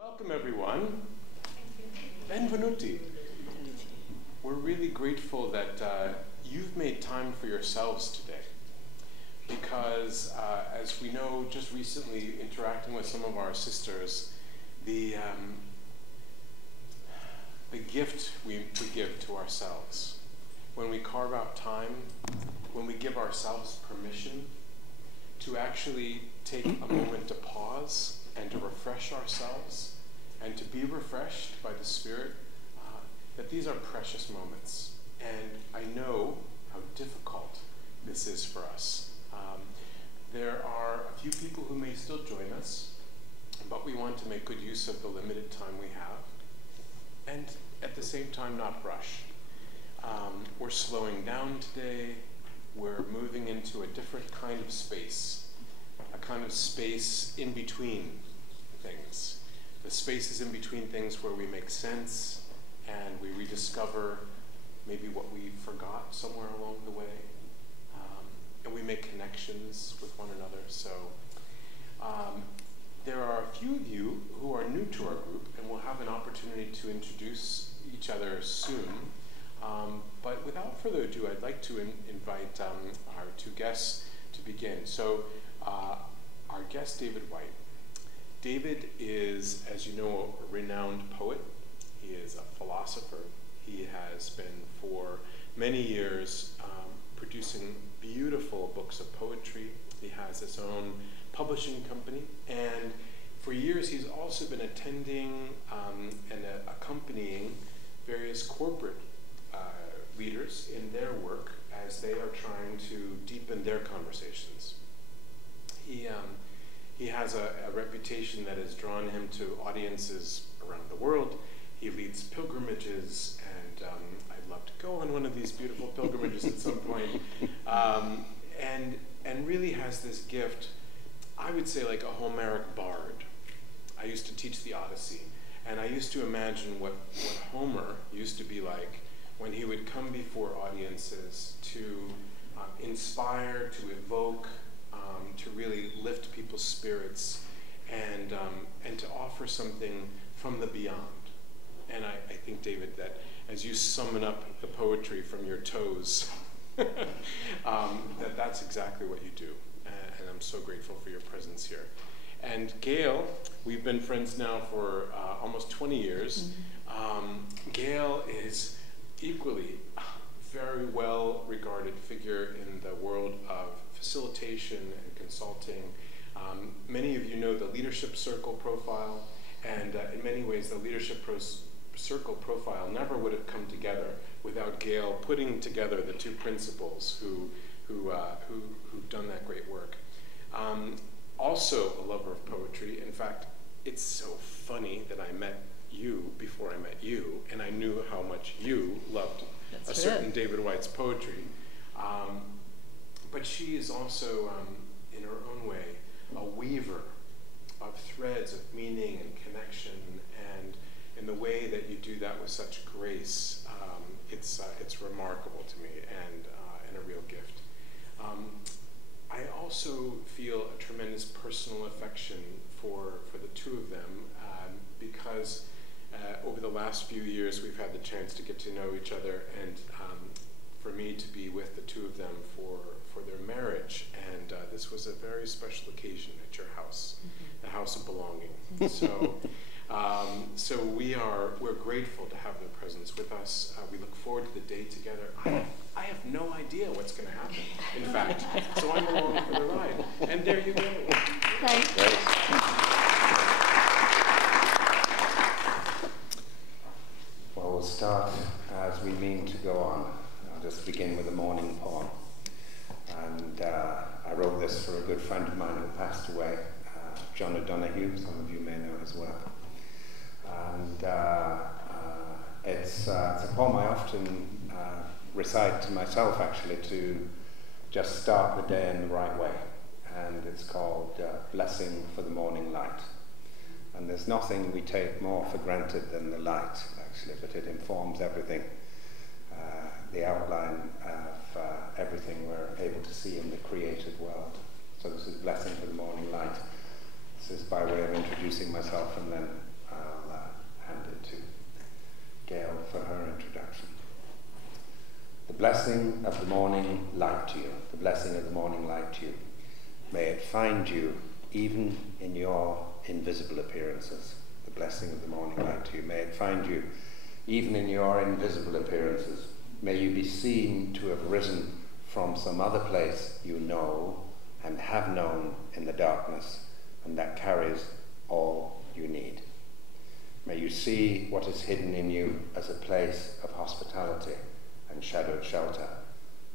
Welcome everyone. Benvenuti. We're really grateful that you've made time for yourselves today, because as we know, just recently interacting with some of our sisters, the gift we give to ourselves, when we carve out time, when we give ourselves permission to actually take a moment to pause and to refresh ourselves and to be refreshed by the Spirit, that these are precious moments. And I know how difficult this is for us. There are a few people who may still join us, but we want to make good use of the limited time we have, and at the same time not rush. We're slowing down today. We're moving into a different kind of space, a kind of space in between things. The spaces in between things where we make sense and we rediscover maybe what we forgot somewhere along the way, and we make connections with one another. So there are a few of you who are new to our group, and we'll have an opportunity to introduce each other soon. But without further ado, I'd like to invite our two guests to begin. So our guest, David Whyte. David is, as you know, a renowned poet. He is a philosopher. He has been for many years producing beautiful books of poetry. He has his own publishing company, and for years he's also been attending and accompanying various corporate leaders in their work as they are trying to deepen their conversations. He has a reputation that has drawn him to audiences around the world. He leads pilgrimages, and I'd love to go on one of these beautiful pilgrimages at some point. And really has this gift, I would say like a Homeric bard. I used to teach the Odyssey, and I used to imagine what Homer used to be like when he would come before audiences to inspire, to evoke, to really lift people's spirits, and to offer something from the beyond. And I think, David, that as you summon up the poetry from your toes, that's exactly what you do. And I'm so grateful for your presence here. And Gayle, we've been friends now for almost 20 years. Gayle is equally a very well-regarded figure in the world of facilitation and consulting. Many of you know the Leadership Circle profile, and in many ways the Leadership Circle profile never would have come together without Gayle putting together the two principals who've done that great work. Also a lover of poetry. In fact, it's so funny that I met you before I met you, and I knew how much you loved certain David Whyte's poetry. But she is also, in her own way, a weaver of threads of meaning and connection, and in the way that you do that with such grace, it's remarkable to me, and a real gift. I also feel a tremendous personal affection for the two of them, because over the last few years we've had the chance to get to know each other, and for me to be with the two of them for their marriage, and this was a very special occasion at your house, the house of belonging. So we're grateful to have their presence with us. We look forward to the day together. I have no idea what's going to happen, in fact, so I'm along for the ride. And there you go. Thanks. Well, we'll start as we mean to go on. I'll just begin with a morning poem. And I wrote this for a good friend of mine who passed away, John O'Donoghue. Some of you may know his work. And it's a poem I often recite to myself, actually, to just start the day in the right way. And it's called Blessing for the Morning Light. And there's nothing we take more for granted than the light, actually, but it informs everything. The outline of everything we're able to see in the created world. So this is Blessing for the Morning Light. This is by way of introducing myself, and then Gayle for her introduction. The blessing of the morning light to you, the blessing of the morning light to you. May it find you even in your invisible appearances. The blessing of the morning light to you. May it find you even in your invisible appearances. May you be seen to have risen from some other place you know and have known in the darkness, and that carries all you need. May you see what is hidden in you as a place of hospitality and shadowed shelter.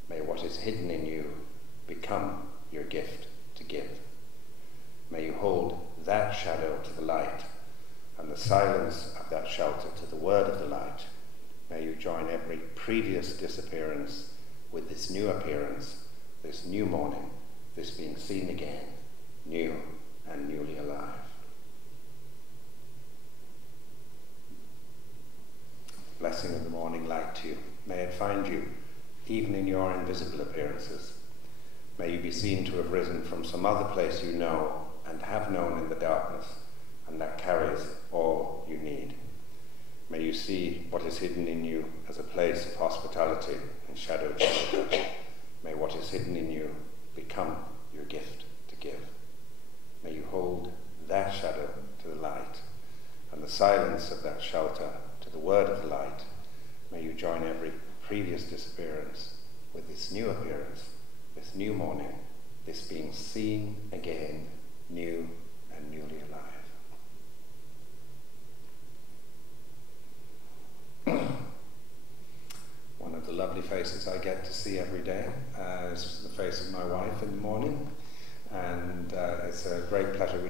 May what is hidden in you become your gift to give. May you hold that shadow to the light and the silence of that shelter to the word of the light. May you join every previous disappearance with this new appearance, this new morning, this being seen again, new and newly alive. Blessing of the morning light to you. May it find you even in your invisible appearances. May you be seen to have risen from some other place you know and have known in the darkness, and that carries all you need. May you see what is hidden in you as a place of hospitality and shadowed shelter. May what is hidden in you become your gift to give. May you hold that shadow to the light and the silence of that shelter to the word of the light. May you join every previous disappearance with this new appearance, this new morning, this being seen again, new and newly alive. One of the lovely faces I get to see every day is the face of my wife in the morning, and it's a great pleasure.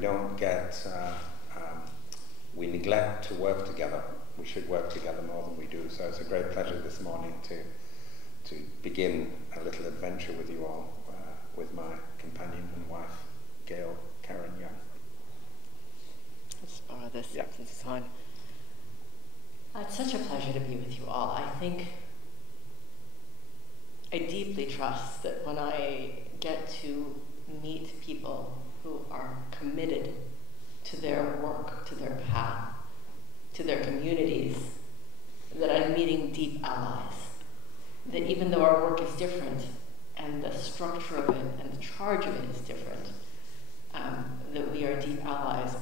We neglect to work together. We should work together more than we do, so it's a great pleasure this morning to begin a little adventure with you all, with my companion and wife, Gayle Karen Young. Let's borrow this. Yeah. Since it's on. It's such a pleasure to be with you all. I deeply trust that when I get to meet people who are committed to their work, to their path, to their communities, that I'm meeting deep allies. That even though our work is different, and the structure of it and the charge of it is different, that we are deep allies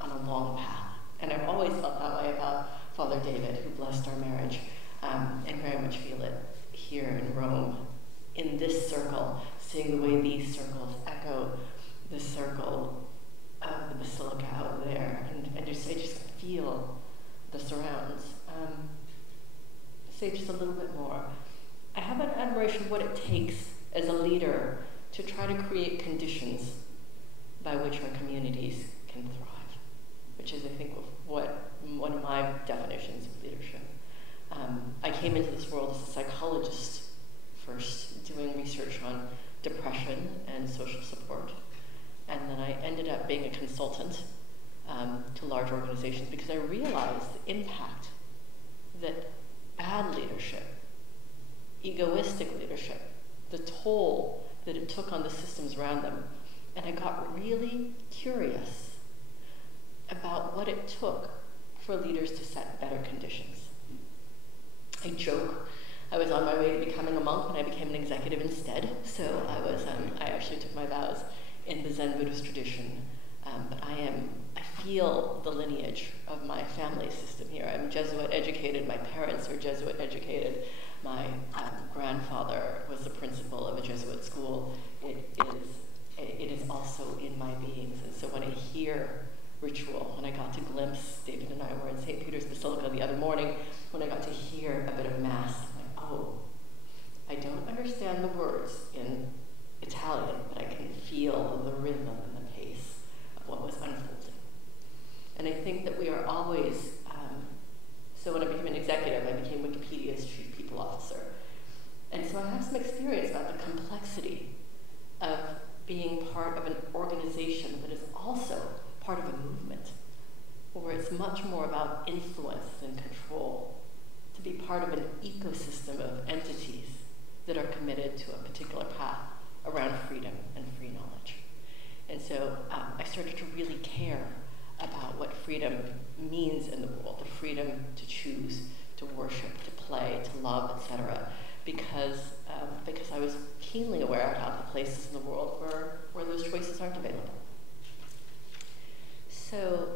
on a long path. And I've always felt that way about Father David, who blessed our marriage, and very much feel it here in Rome, in this circle, seeing the way these circles echo the circle of the basilica out there, and I just feel the surrounds. Say just a little bit more. I have an admiration of what it takes as a leader to try to create conditions by which our communities can thrive, which is, I think, what one of my definitions of leadership. I came into this world as a psychologist first, doing research on depression and social support, and then I ended up being a consultant to large organizations because I realized the impact that bad leadership, egoistic leadership, the toll that it took on the systems around them. And I got really curious about what it took for leaders to set better conditions. I joke, I was on my way to becoming a monk when I became an executive instead. So I actually took my vows in the Zen Buddhist tradition. But I feel the lineage of my family system here. I'm Jesuit educated, my parents are Jesuit educated. My grandfather was the principal of a Jesuit school. It is also in my beings. And so when I hear ritual, when I got to glimpse, David and I were in St. Peter's Basilica the other morning, when I got to hear a bit of Mass, I'm like, oh, I don't understand the words in Italian, but I can feel the rhythm and the pace of what was unfolding. And I think that we are always, so when I became an executive, I became Wikipedia's chief people officer. And so I have some experience about the complexity of being part of an organization that is also part of a movement, where it's much more about influence than control, to be part of an ecosystem of entities that are committed to a particular path around freedom and free knowledge. And so I started to really care about what freedom means in the world, the freedom to choose, to worship, to play, to love, etc. Because I was keenly aware of the places in the world where those choices aren't available. So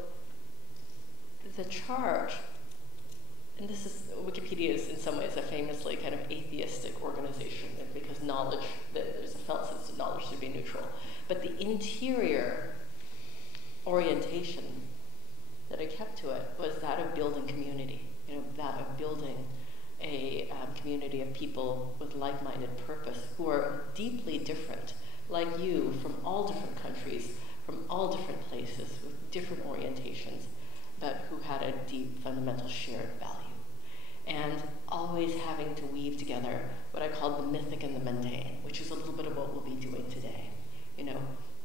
the charge, and this is, Wikipedia is in some ways a famously kind of atheistic organization, because knowledge, there's a felt sense of knowledge should be neutral. But the interior orientation that I kept to it was that of building community, that of building a community of people with like-minded purpose who are deeply different, like you, from all different countries, from all different places, with different orientations, but who had a deep, fundamental shared value. And always having to weave together what I call the mythic and the mundane, which is a little bit of what we'll be doing today.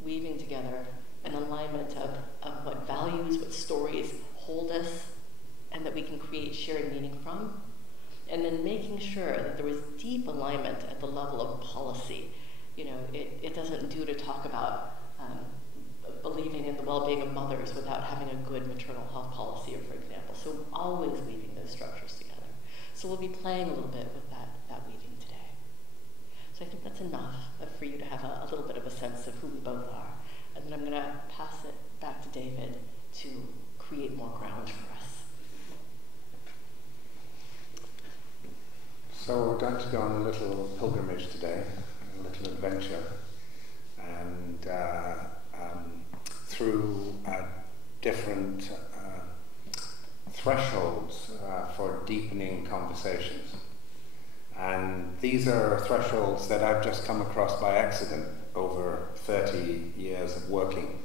Weaving together an alignment of what values, what stories hold us, and that we can create shared meaning from. And then making sure that there was deep alignment at the level of policy. It doesn't do to talk about believing in the well-being of mothers without having a good maternal health policy, for example. So always weaving those structures together. So we'll be playing a little bit with that weaving today. So I think that's enough for you to have a little bit of a sense of who we both are. And then I'm going to pass it back to David to create more ground for us. So we're going to go on a little pilgrimage today, a little adventure, and through different thresholds for deepening conversations. And these are thresholds that I've just come across by accident over 30 years of working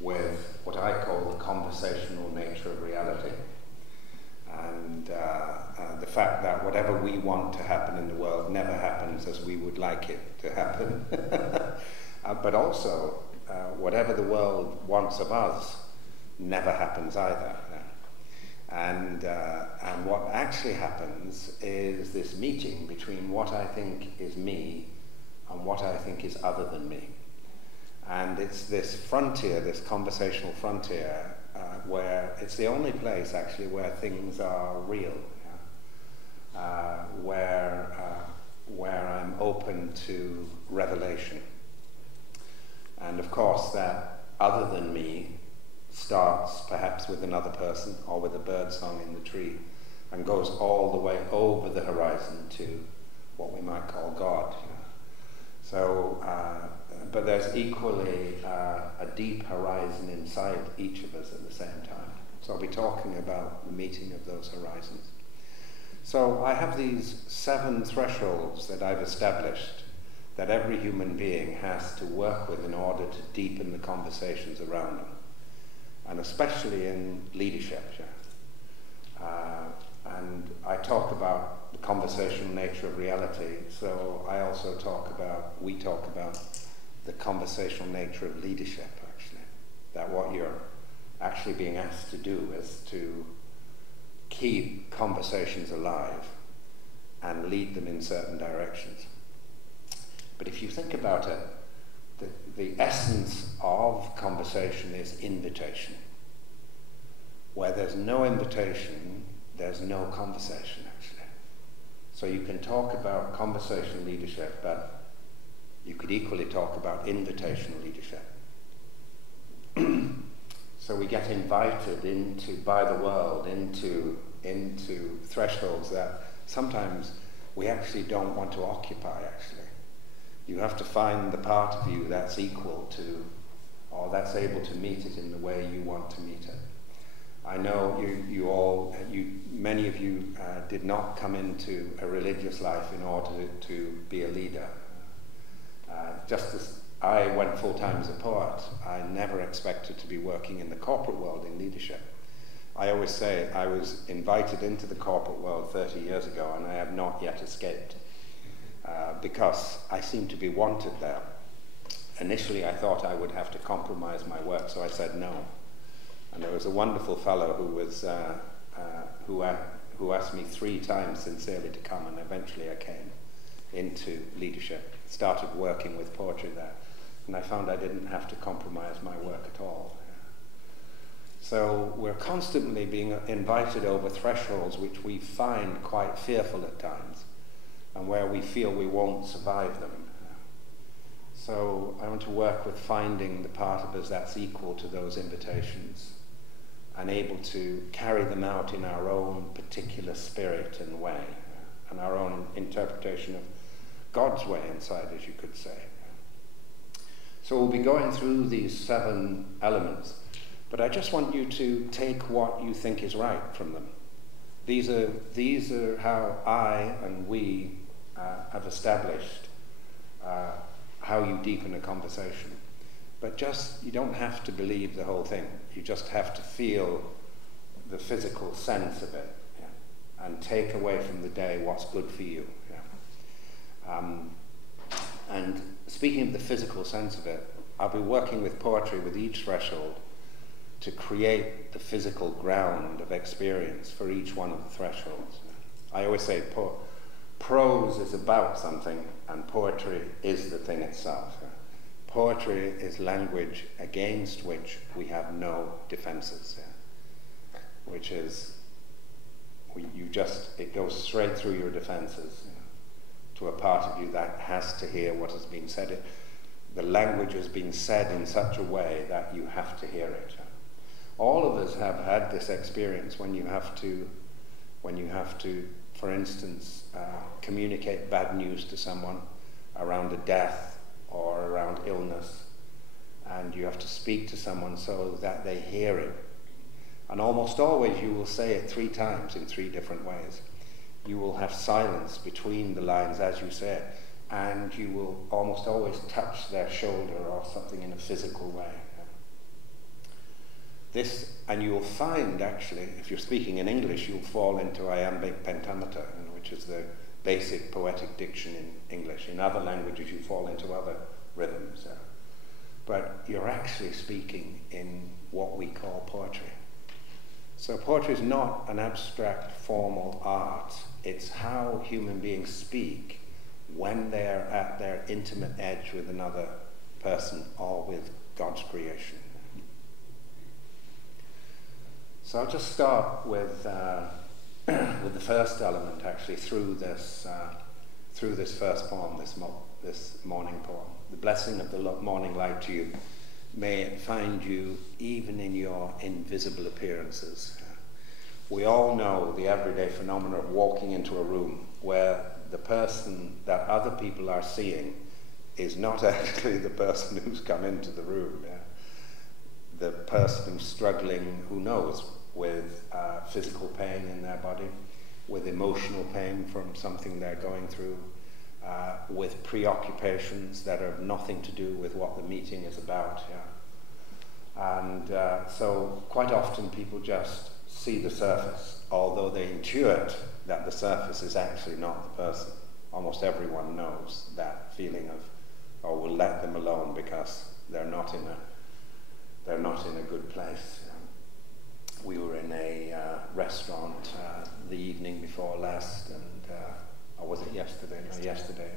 with what I call the conversational nature of reality. And the fact that whatever we want to happen in the world never happens as we would like it to happen. But also, whatever the world wants of us never happens either. And what actually happens is this meeting between what I think is me and what I think is other than me. And it's this frontier, this conversational frontier, where it's the only place actually where things are real, where I'm open to revelation. And of course that other than me starts perhaps with another person or with a bird song in the tree and goes all the way over the horizon to what we might call God. So, but there's equally a deep horizon inside each of us at the same time. So I'll be talking about the meeting of those horizons. So I have these 7 thresholds that I've established that every human being has to work with in order to deepen the conversations around them, and especially in leadership. And I talk about the conversational nature of reality, so I also we talk about the conversational nature of leadership, actually. That what you're actually being asked to do is to keep conversations alive and lead them in certain directions. But if you think about it, the essence of conversation is invitation. Where there's no invitation, there's no conversation, actually. So you can talk about conversational leadership, but you could equally talk about invitational leadership. So we get invited by the world into thresholds that sometimes we actually don't want to occupy, actually. You have to find the part of you that's equal to, or that's able to meet it in the way you want to meet it. I know many of you did not come into a religious life in order to be a leader. Just as I went full-time as a poet, I never expected to be working in the corporate world in leadership. I always say I was invited into the corporate world 30 years ago and I have not yet escaped. Because I seem to be wanted there. Initially I thought I would have to compromise my work, so I said no. And there was a wonderful fellow who asked me 3 times sincerely to come, and eventually I came into leadership, started working with poetry there, and I found I didn't have to compromise my work at all. So we're constantly being invited over thresholds which we find quite fearful at times, and where we feel we won't survive them. So I want to work with finding the part of us that's equal to those invitations and able to carry them out in our own particular spirit and way, and our own interpretation of God's way inside, as you could say. So we'll be going through these 7 elements, but I just want you to take what you think is right from them. These are how I and we have established how you deepen a conversation. But you don't have to believe the whole thing. You just have to feel the physical sense of it, yeah? And take away from the day what's good for you. Yeah? And speaking of the physical sense of it, I'll be working with poetry with each threshold to create the physical ground of experience for each one of the thresholds. I always say prose is about something and poetry is the thing itself. Poetry is language against which we have no defenses, which is, it goes straight through your defenses to a part of you that has to hear what has been said. The language has been said in such a way that you have to hear it. All of us have had this experience when you have to, for instance, communicate bad news to someone around a death or around illness, and you have to speak to someone so that they hear it. And almost always you will say it 3 times in 3 different ways. You will have silence between the lines as you say it, and you will almost always touch their shoulder or something in a physical way. And you will find, actually, if you're speaking in English, you'll fall into iambic pentameter, which is the basic poetic diction in English. In other languages, you fall into other rhythms. But you're actually speaking in what we call poetry. So poetry is not an abstract, formal art. It's how human beings speak when they're at their intimate edge with another person or with God's creation. So I'll just start with the first element, actually, through this first poem, this morning poem. The blessing of the morning light to you. May it find you even in your invisible appearances. We all know the everyday phenomena of walking into a room where the person that other people are seeing is not actually the person who's come into the room. Yeah? The person who's struggling, who knows, with physical pain in their body, with emotional pain from something they're going through, with preoccupations that have nothing to do with what the meeting is about. Yeah? And so quite often people just see the surface, although they intuit that the surface is actually not the person. Almost everyone knows that feeling of, oh, we'll let them alone because they're not in a good place. We were in a restaurant the evening before last, and or was it yesterday? No, yesterday.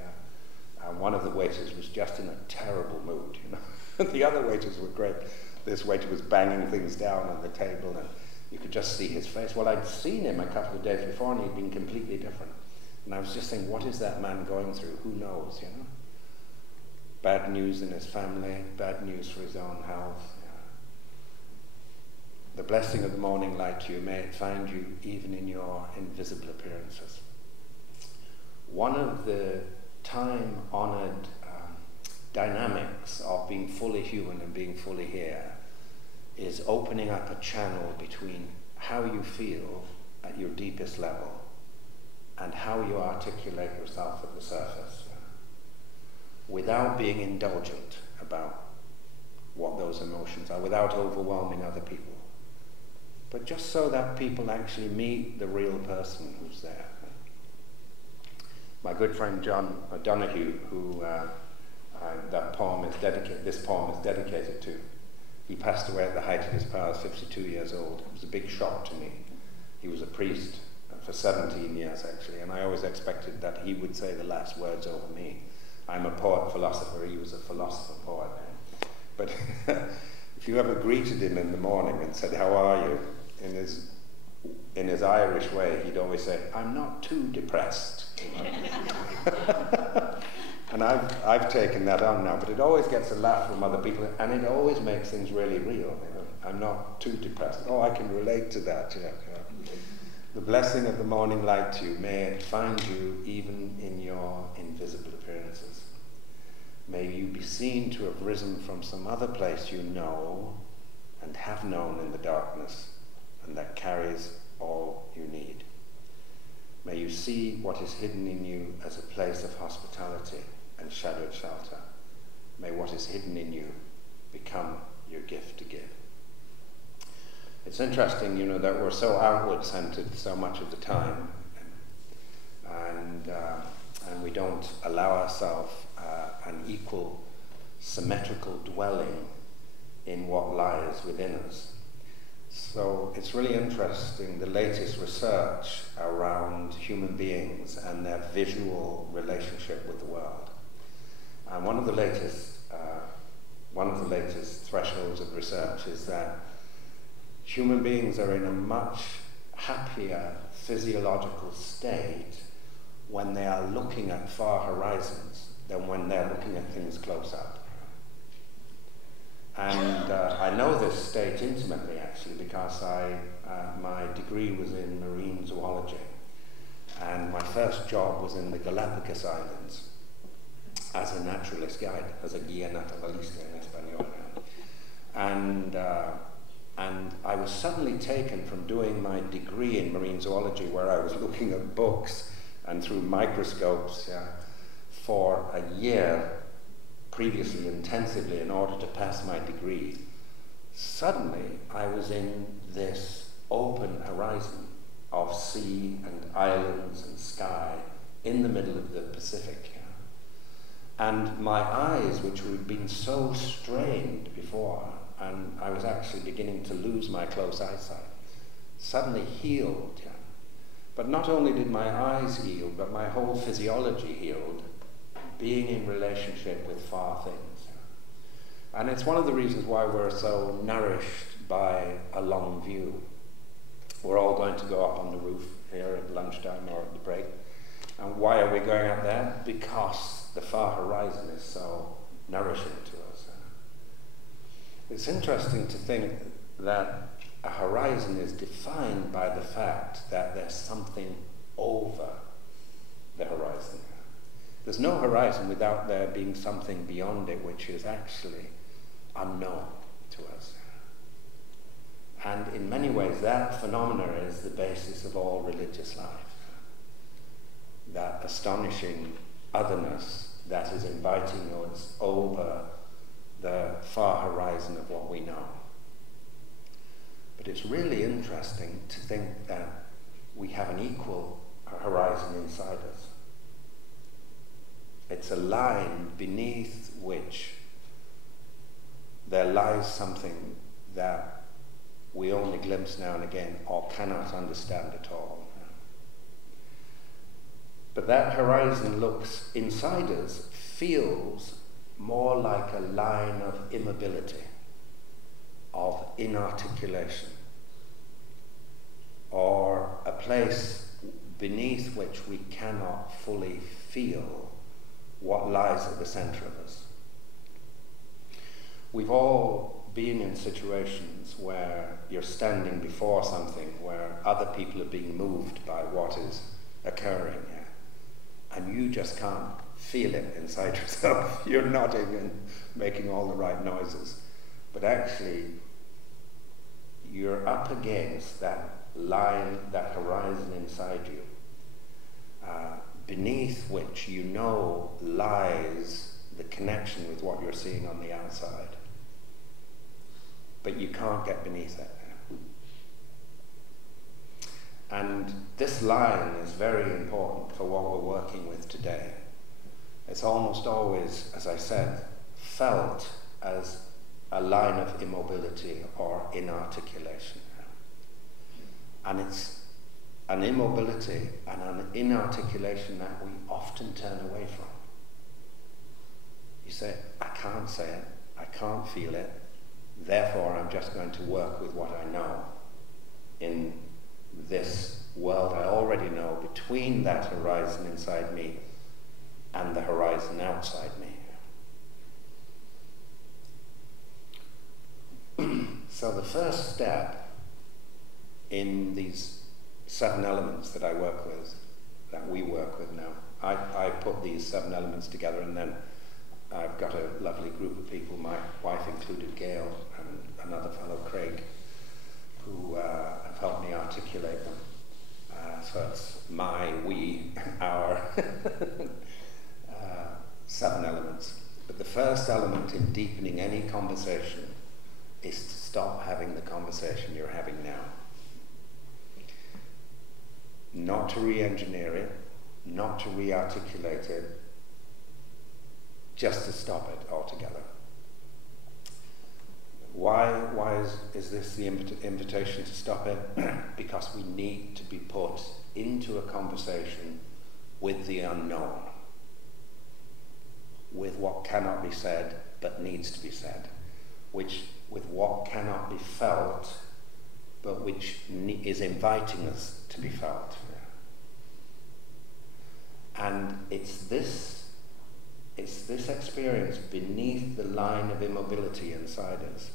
And one of the waiters was just in a terrible mood, you know. The other waiters were great. This waiter was banging things down on the table, and you could just see his face. Well, I'd seen him a couple of days before, and he'd been completely different. And I was just thinking, what is that man going through? Who knows, you know? Bad news in his family, bad news for his own health. The blessing of the morning light to you, may it find you even in your invisible appearances. One of the time-honored dynamics of being fully human and being fully here is opening up a channel between how you feel at your deepest level and how you articulate yourself at the surface, without being indulgent about what those emotions are, without overwhelming other people, but just so that people actually meet the real person who's there. My good friend John O'Donoghue, who this poem is dedicated to, he passed away at the height of his powers, 52 years old. It was a big shock to me. He was a priest for 17 years, actually, and I always expected that he would say the last words over me. I'm a poet-philosopher, he was a philosopher-poet. But if you ever greeted him in the morning and said, "How are you?" in his Irish way, he'd always say, "I'm not too depressed." And I've taken that on now, but it always gets a laugh from other people, and it always makes things really real. I'm not too depressed. Oh, I can relate to that. The blessing of the morning light to you, may it find you even in your invisible appearances. May you be seen to have risen from some other place you know and have known in the darkness, and that carries all you need. May you see what is hidden in you as a place of hospitality and shadowed shelter. May what is hidden in you become your gift to give. It's interesting, that we're so outward-centered so much of the time, and we don't allow ourselves an equal, symmetrical dwelling in what lies within us. So it's really interesting, the latest research around human beings and their visual relationship with the world. And one of the latest thresholds of research is that human beings are in a much happier physiological state when they are looking at far horizons than when they're looking at things close up. And I know this state intimately, actually, because my degree was in marine zoology, and my first job was in the Galapagos Islands as a naturalist guide, as a guía naturalista in español. And I was suddenly taken from doing my degree in marine zoology, where I was looking at books and through microscopes for a year previously intensively in order to pass my degree. Suddenly I was in this open horizon of sea and islands and sky in the middle of the Pacific. And my eyes, which had been so strained before, and I was actually beginning to lose my close eyesight, suddenly healed. But not only did my eyes heal, but my whole physiology healed, being in relationship with far things. And it's one of the reasons why we're so nourished by a long view. We're all going to go up on the roof here at lunchtime or at the break. And why are we going up there? Because the far horizon is so nourishing to us. It's interesting to think that a horizon is defined by the fact that there's something over the horizon. There's no horizon without there being something beyond it which is actually unknown to us. And in many ways that phenomena is the basis of all religious life. That astonishing otherness that is inviting us over the far horizon of what we know. But it's really interesting to think that we have an equal horizon inside us. It's a line beneath which there lies something that we only glimpse now and again or cannot understand at all. But that horizon looks inside us, feels more like a line of immobility, of inarticulation, or a place beneath which we cannot fully feel what lies at the center of us. We've all been in situations where you're standing before something where other people are being moved by what is occurring, and you just can't feel it inside yourself. You're nodding and making all the right noises, but actually you're up against that line, that horizon inside you, beneath which you know lies the connection with what you're seeing on the outside. But you can't get beneath it. And this line is very important for what we're working with today. It's almost always, as I said, felt as a line of immobility or inarticulation. And it's an immobility and an inarticulation that we often turn away from. You say, I can't say it, I can't feel it, Therefore, I'm just going to work with what I know in this world I already know, between that horizon inside me and the horizon outside me. So the first step in these 7 elements that I work with, that we work with now, I put these 7 elements together, and then I've got a lovely group of people, my wife included, Gayle, and another fellow, Craig, who have helped me articulate them. So it's my, we, our 7 elements. But the first element in deepening any conversation is to stop having the conversation you're having now. Not to re-engineer it, not to re-articulate it, just to stop it altogether. Why is this the invitation to stop it? Because we need to be put into a conversation with the unknown, with what cannot be said but needs to be said, with what cannot be felt but which is inviting us to be felt. And it's this experience beneath the line of immobility inside us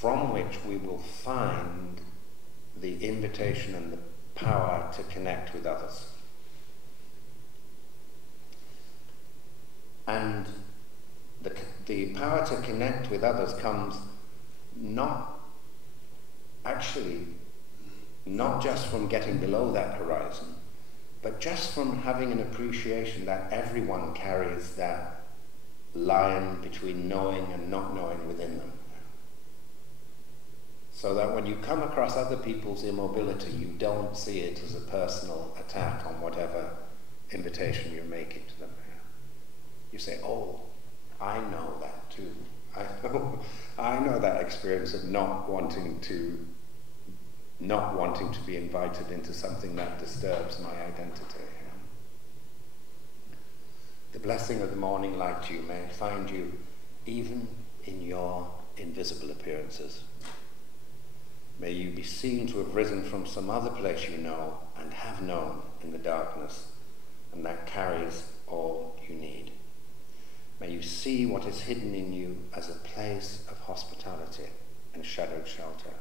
from which we will find the invitation and the power to connect with others. And the power to connect with others comes not just from getting below that horizon, but just from having an appreciation that everyone carries that line between knowing and not knowing within them. So that when you come across other people's immobility, you don't see it as a personal attack on whatever invitation you're making to them. You say, oh, I know that too. I know that experience of not wanting to be invited into something that disturbs my identity. The blessing of the morning light you may find you even in your invisible appearances. May you be seen to have risen from some other place you know and have known in the darkness, and that carries all you need. May you see what is hidden in you as a place of hospitality and shadowed shelter.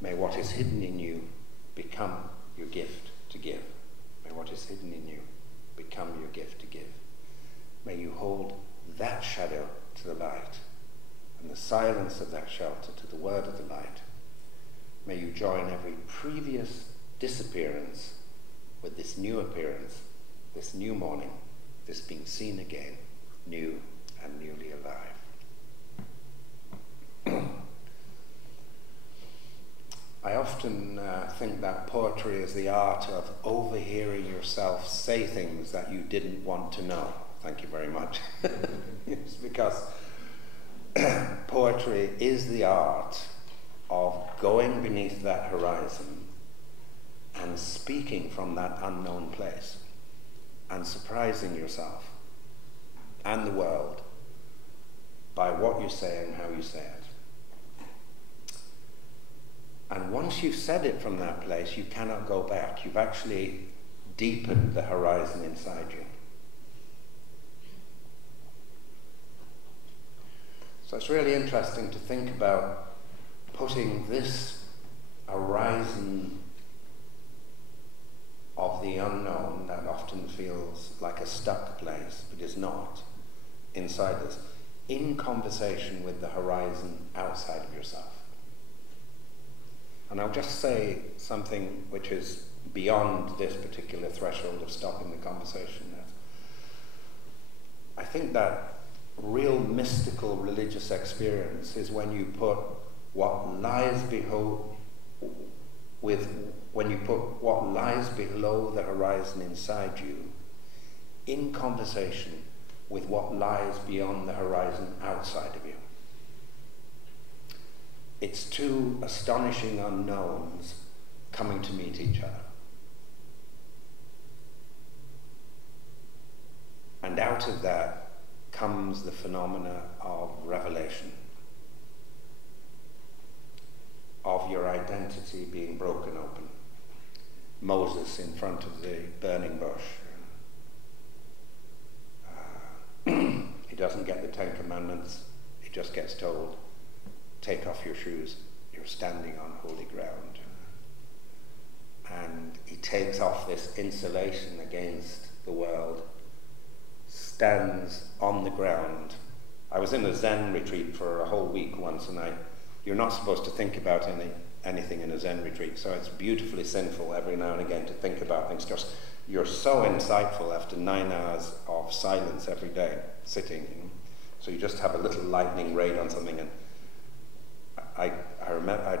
May what is hidden in you become your gift to give. May what is hidden in you become your gift to give. May you hold that shadow to the light, and the silence of that shelter to the word of the light. May you join every previous disappearance with this new appearance, this new morning, this being seen again, new and newly alive. I often think that poetry is the art of overhearing yourself say things that you didn't want to know. Thank you very much. It's because poetry is the art of going beneath that horizon and speaking from that unknown place and surprising yourself and the world by what you say and how you say it. And once you've said it from that place, you cannot go back. You've actually deepened the horizon inside you. So it's really interesting to think about putting this horizon of the unknown that often feels like a stuck place, but is not, inside us, in conversation with the horizon outside of yourself. And I'll just say something which is beyond this particular threshold of stopping the conversation. I think that real mystical religious experience is when you put what lies below the horizon inside you in conversation with what lies beyond the horizon outside of you. It's two astonishing unknowns coming to meet each other. And out of that comes the phenomena of revelation of your identity being broken open. Moses in front of the burning bush. He doesn't get the 10 Commandments. He just gets told, take off your shoes. You're standing on holy ground. And he takes off this insulation against the world, stands on the ground. I was in a Zen retreat for a whole week once, and you're not supposed to think about anything in a Zen retreat, so it's beautifully sinful every now and again to think about things. Just you're so insightful after 9 hours of silence every day, sitting, you know. So you just have a little lightning raid on something, and I'd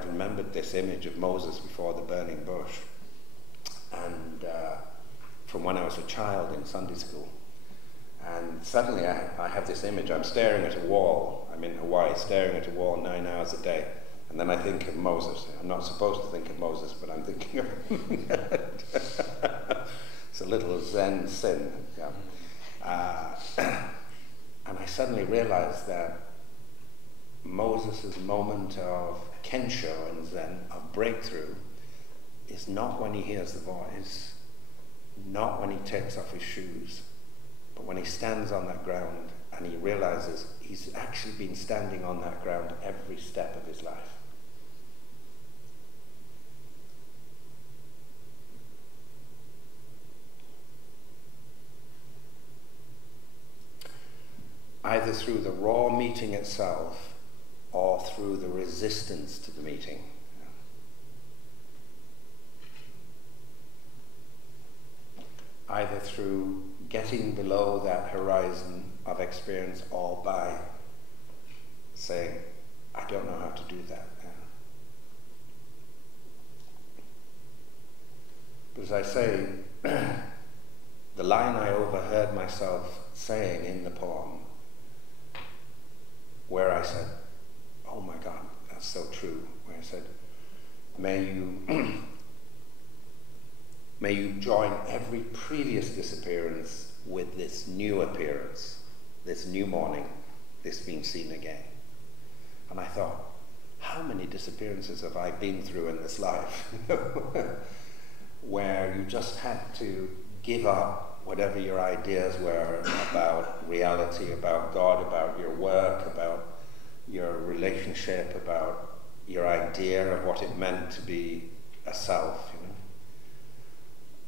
remembered this image of Moses before the burning bush, and from when I was a child in Sunday school. And suddenly I have this image. I'm staring at a wall. I'm in Hawaii, staring at a wall 9 hours a day. And then I think of Moses. I'm not supposed to think of Moses, but I'm thinking of him. It's a little Zen sin. Yeah. And I suddenly realized that Moses' moment of kensho in Zen, of breakthrough, is not when he hears the voice, not when he takes off his shoes, but when he stands on that ground and he realizes he's actually been standing on that ground every step of his life. Either through the raw meeting itself or through the resistance to the meeting. Either through getting below that horizon of experience or by saying, I don't know how to do that. But as I say, the line I overheard myself saying in the poem, where I said, oh my God, that's so true, where I said, may you join every previous disappearance with this new appearance, this new morning, this being seen again. And I thought, how many disappearances have I been through in this life? Where you just had to give up whatever your ideas were about reality, about God, about your work, about your relationship, about your idea of what it meant to be a self, you know.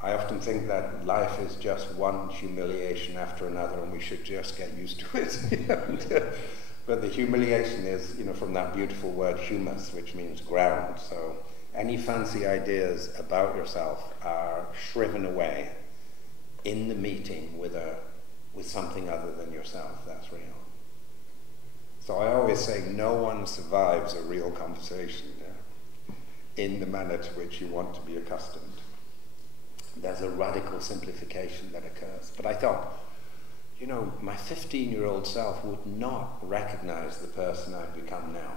I often think that life is just one humiliation after another, and we should just get used to it. But the humiliation is, you know, from that beautiful word humus, which means ground. So any fancy ideas about yourself are shriven away in the meeting with something other than yourself. That's real. So I always say no one survives a real conversation in the manner to which you want to be accustomed. There's a radical simplification that occurs. But I thought, you know, my 15-year-old self would not recognize the person I've become now.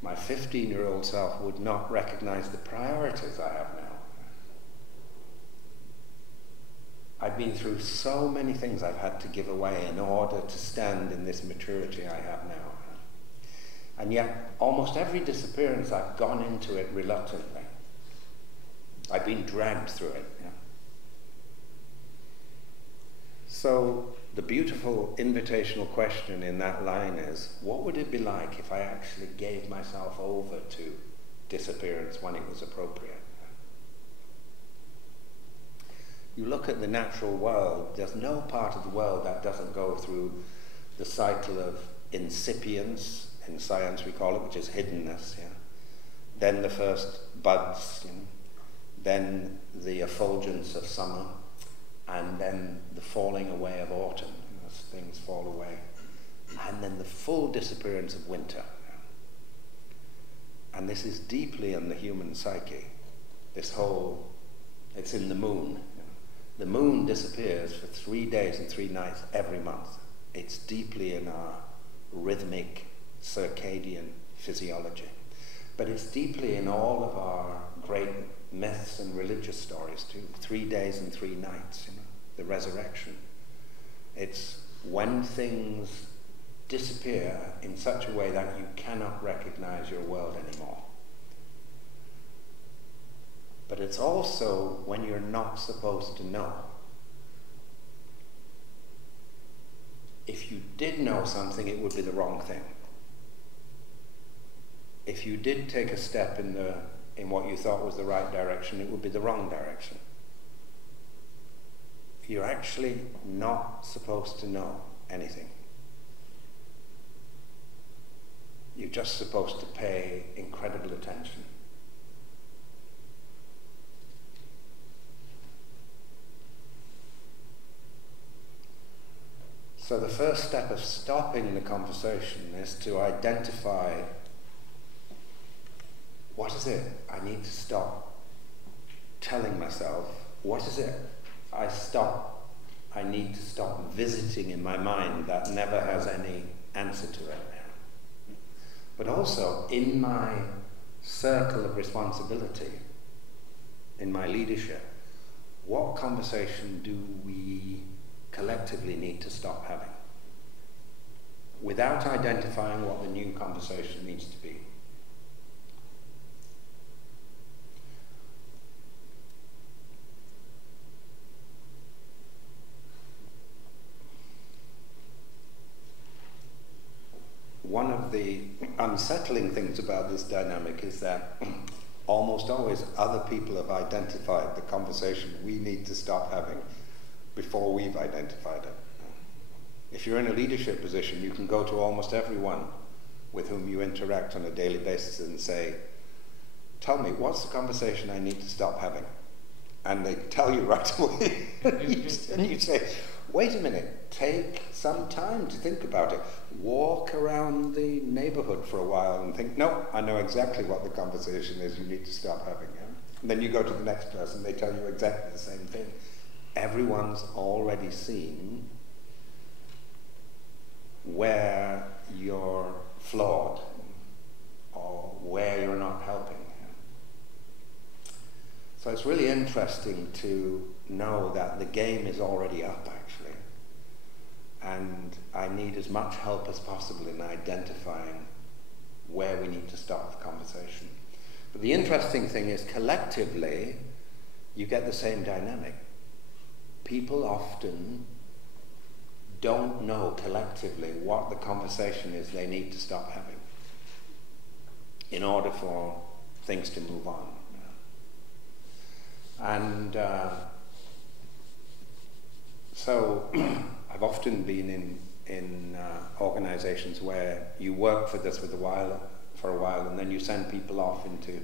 My 15-year-old self would not recognize the priorities I have now. I've been through so many things I've had to give away in order to stand in this maturity I have now. And yet, almost every disappearance, I've gone into it reluctantly. I've been dragged through it. Yeah. So the beautiful invitational question in that line is, what would it be like if I actually gave myself over to disappearance when it was appropriate? You look at the natural world, there's no part of the world that doesn't go through the cycle of incipience, in science we call it, which is hiddenness. Yeah? Then the first buds, you know? Then the effulgence of summer, and then the falling away of autumn, as things fall away, and then the full disappearance of winter. And this is deeply in the human psyche. It's in the moon. The moon disappears for 3 days and 3 nights every month. It's deeply in our rhythmic circadian physiology. But it's deeply in all of our great myths and religious stories too. 3 days and 3 nights, you know, the resurrection. It's when things disappear in such a way that you cannot recognize your world anymore. But it's also when you're not supposed to know. If you did know something, it would be the wrong thing. If you did take a step in what you thought was the right direction, it would be the wrong direction. You're actually not supposed to know anything. You're just supposed to pay incredible attention. So the first step of stopping the conversation is to identify, what is it I need to stop telling myself? What is it I need to stop visiting in my mind that never has any answer to it? But also, in my circle of responsibility, in my leadership, what conversation do we collectively need to stop having? Without identifying what the new conversation needs to be. One of the unsettling things about this dynamic is that almost always other people have identified the conversation we need to stop having before we've identified it. If you're in a leadership position, you can go to almost everyone with whom you interact on a daily basis and say, tell me, what's the conversation I need to stop having? And they tell you right away. And you say, wait a minute, take some time to think about it. Walk around the neighborhood for a while and think, no, I know exactly what the conversation is you need to stop having. And then you go to the next person, they tell you exactly the same thing. Everyone's already seen where you're flawed or where you're not helping. So it's really interesting to know that the game is already up, actually. And I need as much help as possible in identifying where we need to start the conversation. But the interesting thing is, collectively, you get the same dynamic. People often don't know collectively what the conversation is they need to stop having in order for things to move on. And so I've often been in organizations where you work for this for a while, and then you send people off into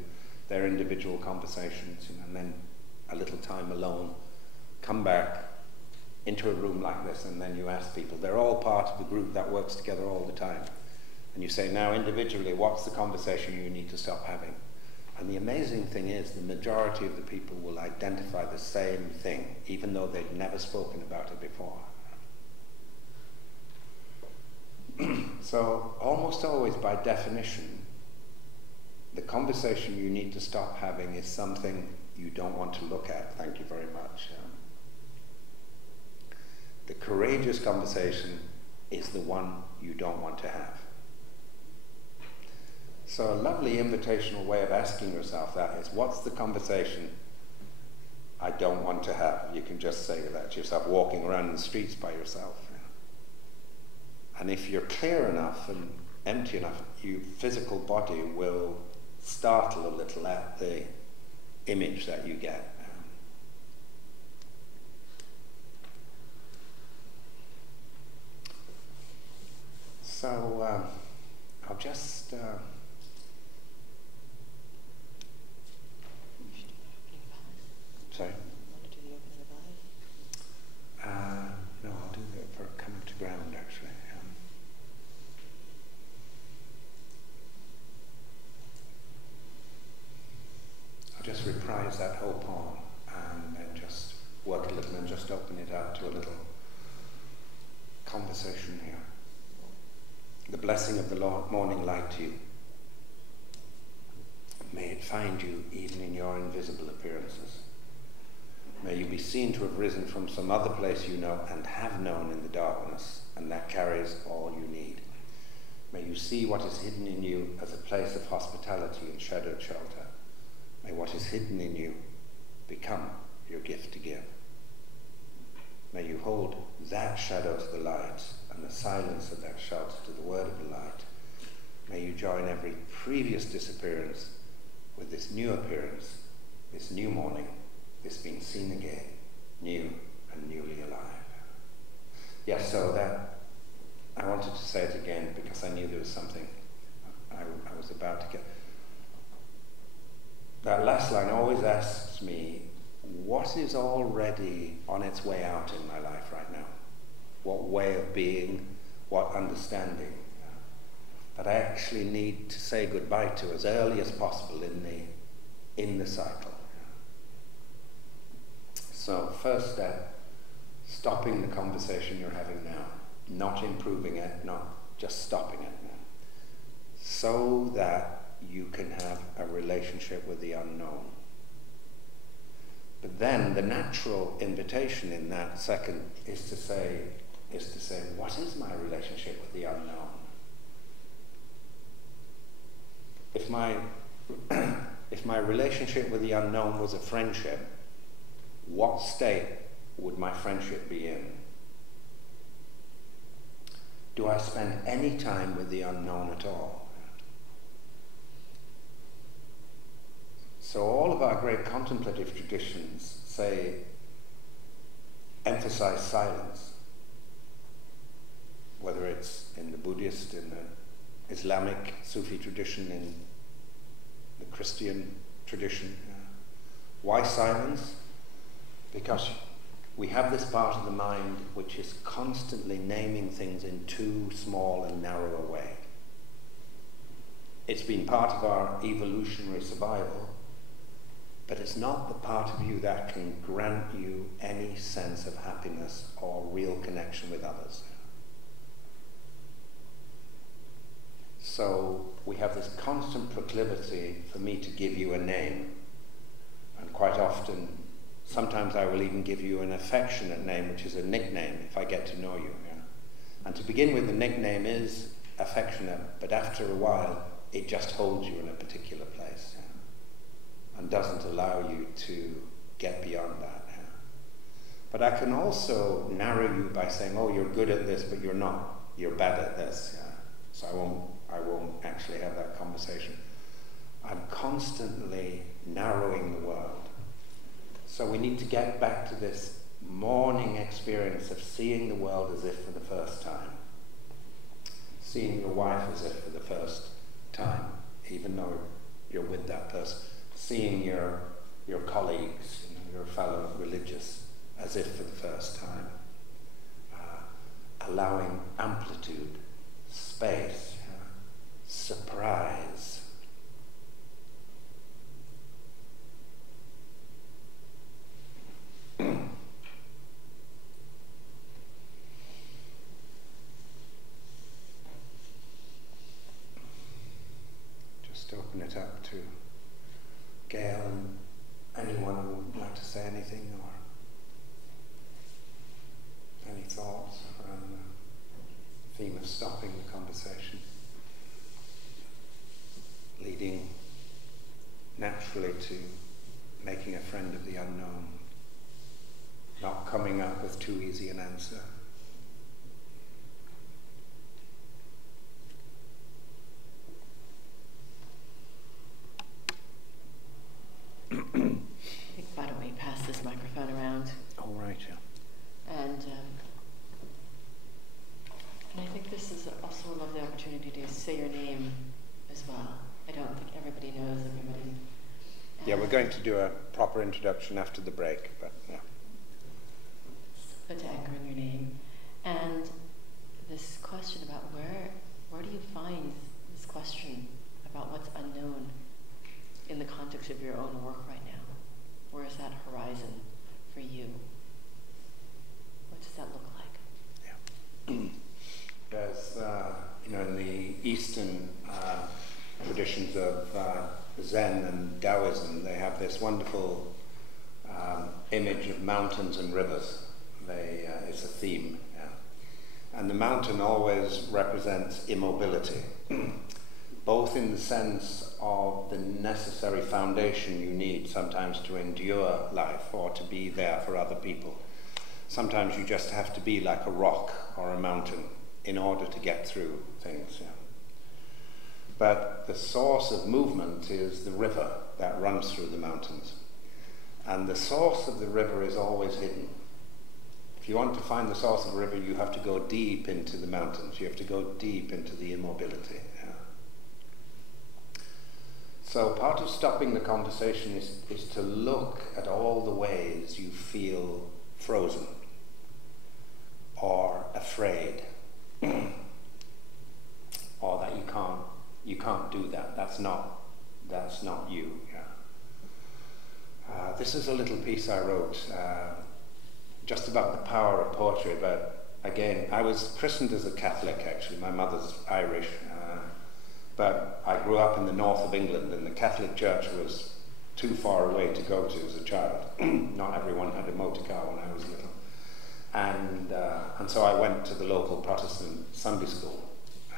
their individual conversations, and then a little time alone, come back into a room like this, and then you ask people, they're all part of the group that works together all the time, and you say, now individually, what's the conversation you need to stop having? And the amazing thing is, the majority of the people will identify the same thing, even though they've never spoken about it before. So, almost always by definition, the conversation you need to stop having is something you don't want to look at. Thank you very much. The courageous conversation is the one you don't want to have. So a lovely invitational way of asking yourself that is, what's the conversation I don't want to have? You can just say that to yourself walking around the streets by yourself. And if you're clear enough and empty enough, your physical body will startle a little at the image that you get. So I'll just sorry? Want to do the opening of eyes? No, I'll do it for coming to ground, actually. I'll just reprise that whole poem and then just work a little and just open it up to a little conversation here. The blessing of the morning light to you. May it find you even in your invisible appearances. May you be seen to have risen from some other place you know and have known in the darkness, and that carries all you need. May you see what is hidden in you as a place of hospitality and shadowed shelter. May what is hidden in you become your gift to give. May you hold that shadow to the light and the silence of that shelter to the word of the light. May you join every previous disappearance with this new appearance, this new morning, this being seen again, new and newly alive. Yes, so that, I wanted to say it again because I knew there was something I was about to get. That last line always asks me, what is already on its way out in my life right now? What way of being, what understanding that I actually need to say goodbye to as early as possible in the cycle. So first step, stopping the conversation you're having now, not improving it, not just stopping it now, so that you can have a relationship with the unknown. But then the natural invitation in that second is to say, what is my relationship with the unknown? If my relationship with the unknown was a friendship, what state would my friendship be in? Do I spend any time with the unknown at all? So all of our great contemplative traditions emphasize silence, whether it's in the Buddhist, in the Islamic Sufi tradition, in the Christian tradition. Why silence? Because we have this part of the mind which is constantly naming things in too small and narrow a way. It's been part of our evolutionary survival, but it's not the part of you that can grant you any sense of happiness or real connection with others. So we have this constant proclivity for me to give you a name, and quite often, sometimes I will even give you an affectionate name, which is a nickname, if I get to know you. Yeah? And to begin with, the nickname is affectionate, but after a while, it just holds you in a particular place, yeah? And doesn't allow you to get beyond that. Yeah? But I can also narrow you by saying, oh, you're good at this, but you're not. You're bad at this. Yeah? So I won't actually have that conversation. I'm constantly narrowing the world. So we need to get back to this morning experience of seeing the world as if for the first time. Seeing your wife as if for the first time, even though you're with that person. Seeing your colleagues, your fellow religious, as if for the first time. Allowing amplitude, space, surprise. Just open it up to Gayle and anyone who would like to say anything or any thoughts around the theme of stopping the conversation, leading naturally to making a friend of the unknown, not coming up with too easy an answer. I think, why don't we pass this microphone around? All right, yeah. And I think this is also a lovely opportunity to say your name as well. I don't think everybody knows everybody. Yeah, we're going to do a proper introduction after the break, but yeah. But to anchor in your name. And this question about where do you find this question about what's unknown in the context of your own work right now? Where is that horizon for you? What does that look like? Yeah. There's, in the Eastern traditions of Zen and Taoism, they have this wonderful image of mountains and rivers. It's a theme. Yeah. And the mountain always represents immobility, both in the sense of the necessary foundation you need sometimes to endure life or to be there for other people. Sometimes you just have to be like a rock or a mountain in order to get through things. Yeah. But the source of movement is the river that runs through the mountains. And the source of the river is always hidden. If you want to find the source of the river, you have to go deep into the mountains. You have to go deep into the immobility. Yeah. So part of stopping the conversation is to look at all the ways you feel frozen or afraid or that you can't do that. That's not you. Yeah. This is a little piece I wrote just about the power of poetry. But again, I was christened as a Catholic, actually. My mother's Irish, but I grew up in the north of England, and the Catholic Church was too far away to go to as a child. Not everyone had a motor car when I was little, and so I went to the local Protestant Sunday school,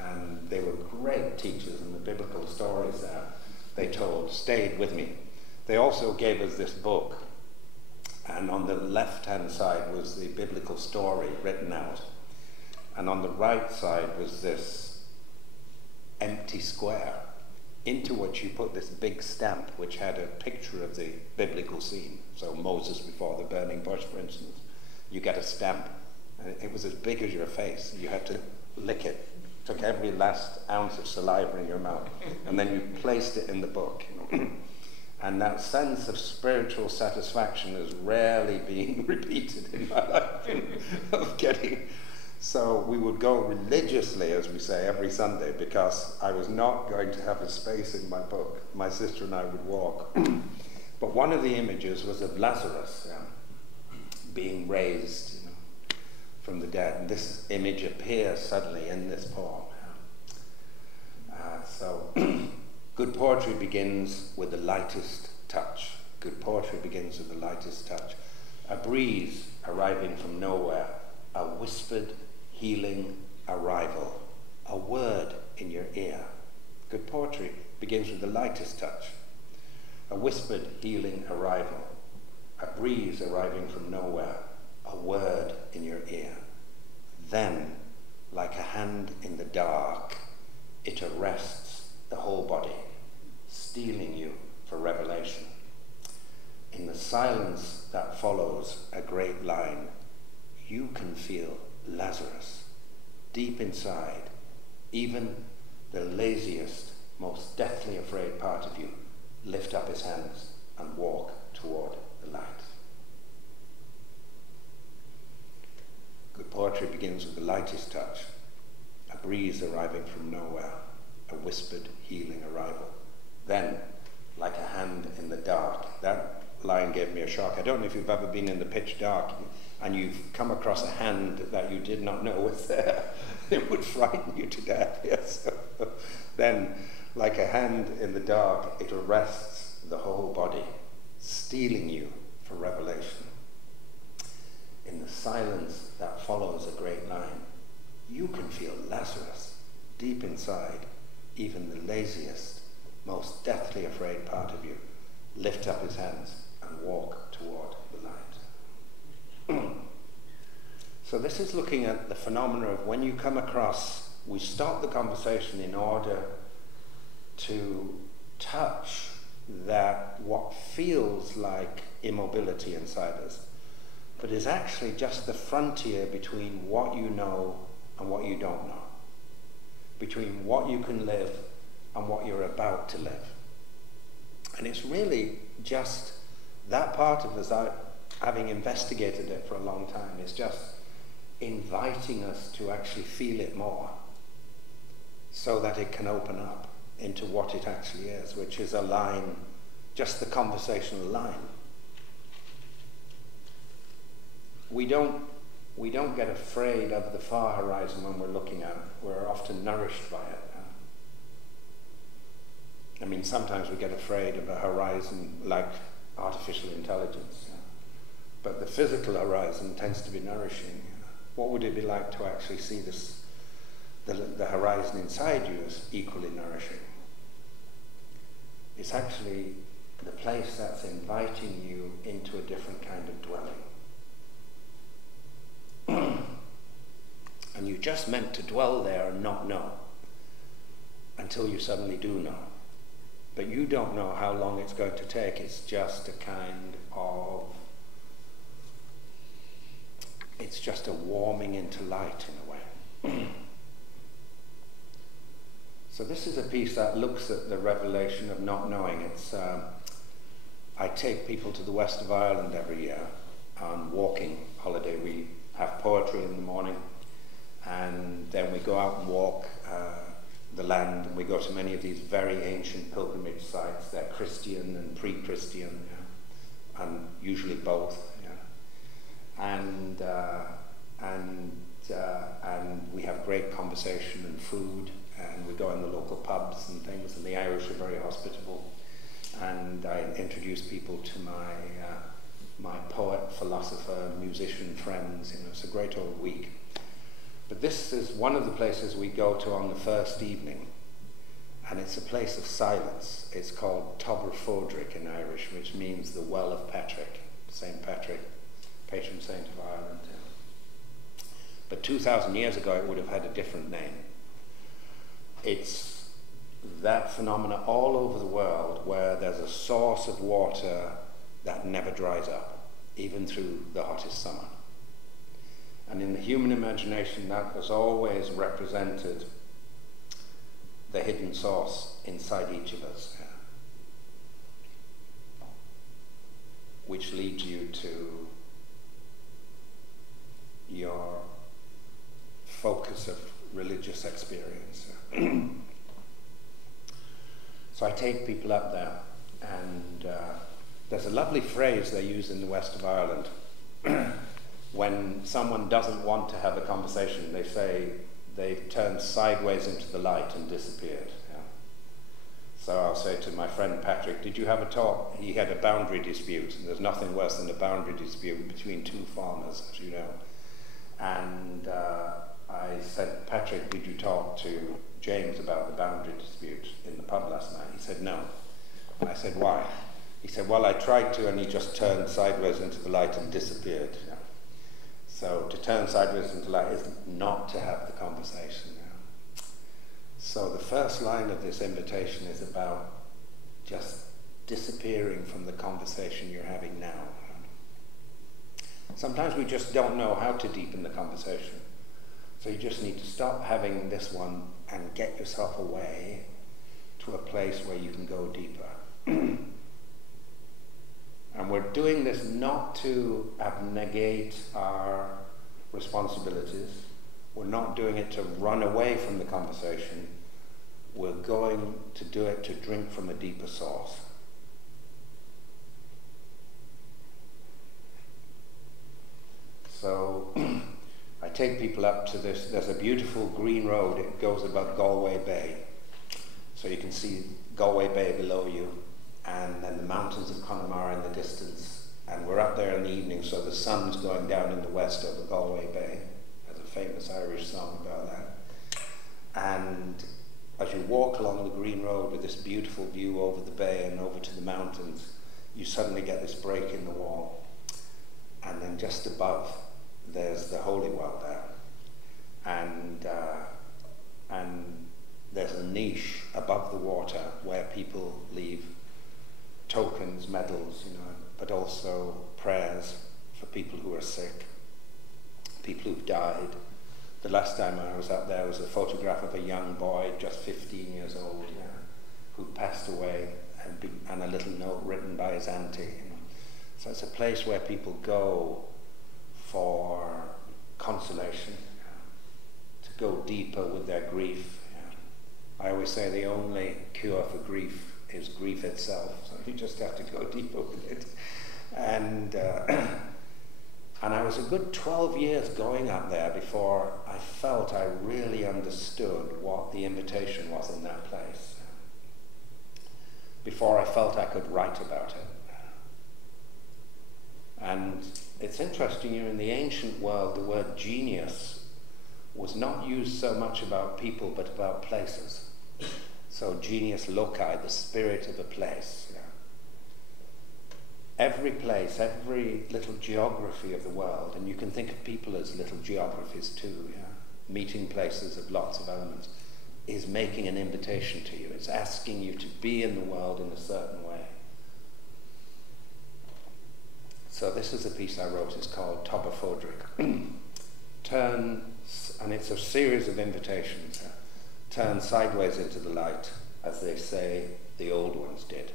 and they were great teachers, and the biblical stories that they told stayed with me. They also gave us this book, and on the left-hand side was the biblical story written out, and on the right side was this empty square into which you put this big stamp which had a picture of the biblical scene. So Moses before the burning bush, for instance, you get a stamp, and it was as big as your face. You had to lick it. Took every last ounce of saliva in your mouth, and then you placed it in the book. And that sense of spiritual satisfaction is rarely being repeated in my life. So we would go religiously, as we say, every Sunday, because I was not going to have a space in my book. My sister and I would walk. But one of the images was of Lazarus being raised from the dead. And this image appears suddenly in this poem. So good poetry begins with the lightest touch. Good poetry begins with the lightest touch. A breeze arriving from nowhere, a whispered, healing arrival, a word in your ear. Good poetry begins with the lightest touch. A whispered, healing arrival, a breeze arriving from nowhere, a word in your ear. Then, like a hand in the dark, it arrests the whole body, stealing you for revelation. In the silence that follows a great line, you can feel Lazarus deep inside. Even the laziest, most deathly afraid part of you lift up his hands and walk toward the light. Good poetry begins with the lightest touch, a breeze arriving from nowhere, a whispered, healing arrival. Then, like a hand in the dark. That line gave me a shock. I don't know if you've ever been in the pitch dark and you've come across a hand that you did not know was there. It would frighten you to death, yes. Then, like a hand in the dark, it arrests the whole body, stealing you for revelation. In the silence that follows a great line, you can feel Lazarus deep inside. Even the laziest, most deathly afraid part of you lift up his hands and walk toward the light. So this is looking at the phenomena of when you come across, we stop the conversation in order to touch that what feels like immobility inside us, but is actually just the frontier between what you know and what you don't know, between what you can live and what you're about to live. And it's really just that part of us, having investigated it for a long time, is just inviting us to actually feel it more so that it can open up into what it actually is, which is a line, just the conversational line. We don't get afraid of the far horizon when we're looking at it. We're often nourished by it. I mean, sometimes we get afraid of a horizon like artificial intelligence, but the physical horizon tends to be nourishing. what would it be like to actually see this, the horizon inside you as equally nourishing? It's actually the place that's inviting you into a different kind of dwelling. And you just meant to dwell there and not know until you suddenly do know. But you don't know how long it's going to take. It's just a kind of, it's just a warming into light in a way. So this is a piece that looks at the revelation of not knowing. It's, I take people to the west of Ireland every year on walking holiday. We have poetry in the morning, and then we go out and walk the land, and we go to many of these very ancient pilgrimage sites. They're Christian and pre-Christian, and usually both. And we have great conversation and food, and we go in the local pubs and things, and the Irish are very hospitable. And I introduce people to my poet, philosopher, musician friends. It's a great old week. But this is one of the places we go to on the first evening, and it's a place of silence. It's called Tober Fodric in Irish, which means the Well of Patrick, St. Patrick, patron saint of Ireland. But 2,000 years ago it would have had a different name. It's that phenomena all over the world where there's a source of water that never dries up, even through the hottest summer. And in the human imagination, that was always represented the hidden source inside each of us, which leads you to your focus of religious experience. So I take people up there, and there's a lovely phrase they use in the west of Ireland. When someone doesn't want to have a conversation, they say they've turned sideways into the light and disappeared. So I'll say to my friend Patrick, did you have a talk? He had a boundary dispute, and there's nothing worse than a boundary dispute between two farmers, as you know. And I said, Patrick, did you talk to James about the boundary dispute in the pub last night? He said, no. And I said, why? He said, well, I tried to, and he just turned sideways into the light and disappeared. So to turn sideways into light is not to have the conversation. So the first line of this invitation is about just disappearing from the conversation you're having now. Sometimes we just don't know how to deepen the conversation. So you just need to stop having this one and get yourself away to a place where you can go deeper. And we're doing this not to abnegate our responsibilities. We're not doing it to run away from the conversation. We're going to do it to drink from a deeper source. So I take people up to this. There's a beautiful green road. It goes above Galway Bay. So you can see Galway Bay below you, and then the mountains of Connemara in the distance. And we're up there in the evening, so the sun's going down in the west over Galway Bay. There's a famous Irish song about that. And as you walk along the green road with this beautiful view over the bay and over to the mountains, you suddenly get this break in the wall. And then just above, there's the holy well there. And there's a niche above the water where people leave tokens, medals, but also prayers for people who are sick, people who've died. The last time I was up there was a photograph of a young boy, just 15 years old, who passed away, and a little note written by his auntie. So it's a place where people go for consolation, to go deeper with their grief. I always say the only cure for grief is grief itself. So you just have to go deeper with it. And I was a good 12 years going up there before I felt I really understood what the invitation was in that place. Before I felt I could write about it. And it's interesting, in the ancient world, the word genius was not used so much about people, but about places. So genius loci, the spirit of a place. Yeah. Every place, every little geography of the world, and you can think of people as little geographies too, yeah? Meeting places of lots of elements, is making an invitation to you. It's asking you to be in the world in a certain way. So this is a piece I wrote, it's called Toba Fodric. Turn, and it's a series of invitations. Turn sideways into the light, as they say the old ones did.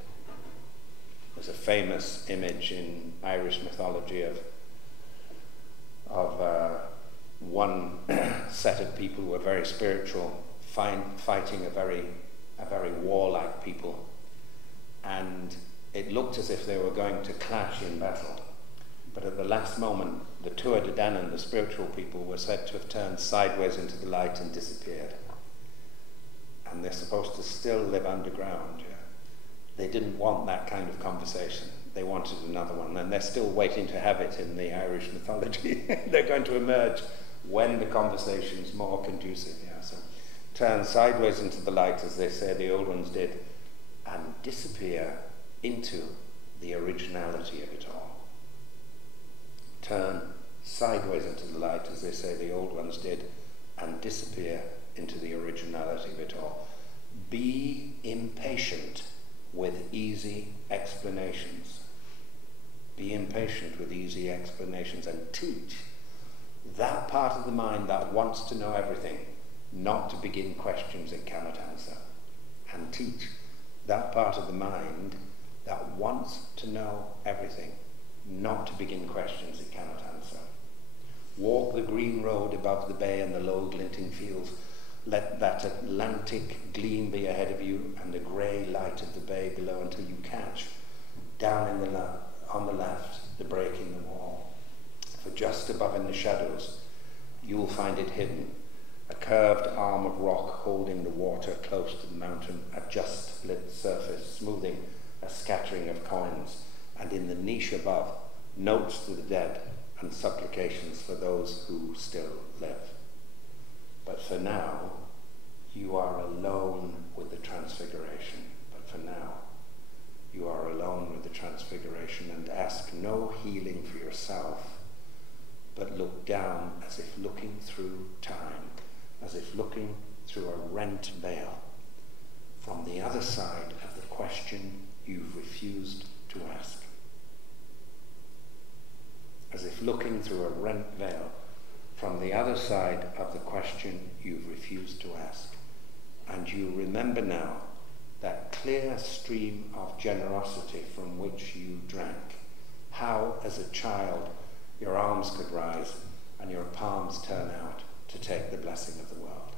There's a famous image in Irish mythology of one set of people who were very spiritual, fighting a very warlike people, and it looked as if they were going to clash in battle. But at the last moment, the Tuatha De Danann, the spiritual people, were said to have turned sideways into the light and disappeared. And they're supposed to still live underground. Yeah? They didn't want that kind of conversation. They wanted another one, and they're still waiting to have it in the Irish mythology. They're going to emerge when the conversation's more conducive. Yeah? So turn sideways into the light, as they say the old ones did, and disappear into the originality of it all. Turn sideways into the light, as they say the old ones did, and disappear into the originality of it all. Be impatient with easy explanations. Be impatient with easy explanations, and teach that part of the mind that wants to know everything not to begin questions it cannot answer. And teach that part of the mind that wants to know everything not to begin questions it cannot answer. Walk the green road above the bay and the low glinting fields. Let that Atlantic gleam be ahead of you and the grey light of the bay below, until you catch, down on the left, the break in the wall. For just above in the shadows, you will find it hidden, a curved arm of rock holding the water close to the mountain, a just lit surface, smoothing a scattering of coins, and in the niche above, notes to the dead and supplications for those who still live. But for now, you are alone with the transfiguration. But for now, you are alone with the transfiguration, and ask no healing for yourself, but look down as if looking through time, as if looking through a rent veil, from the other side of the question you've refused to ask. As if looking through a rent veil, from the other side of the question you've refused to ask. And you remember now that clear stream of generosity from which you drank, how as a child your arms could rise and your palms turn out to take the blessing of the world.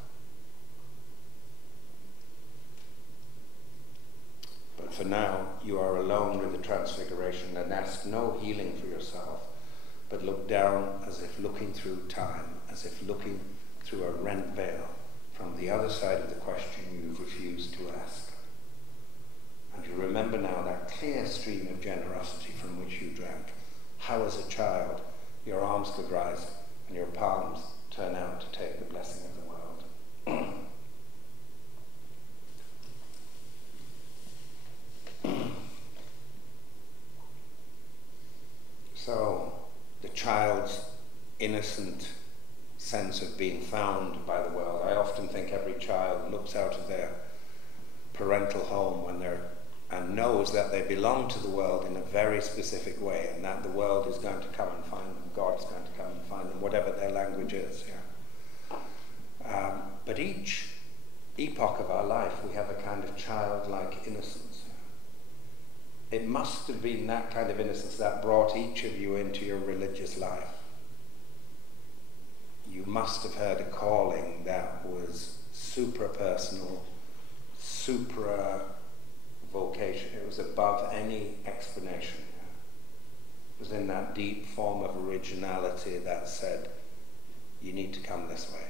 But for now, you are alone with the transfiguration, and ask no healing for yourself, but look down as if looking through time, as if looking through a rent veil from the other side of the question you've refused to ask. And you remember now that clear stream of generosity from which you drank, how as a child your arms could rise and your palms turn out to take the blessing of the world. So, the child's innocent sense of being found by the world. I often think every child looks out of their parental home when and knows that they belong to the world in a very specific way, and that the world is going to come and find them, God's going to come and find them, whatever their language is. Yeah. But each epoch of our life, we have a kind of childlike innocence. It must have been that kind of innocence that brought each of you into your religious life. You must have heard a calling that was supra-personal, supra-vocation. It was above any explanation. It was in that deep form of originality that said, you need to come this way.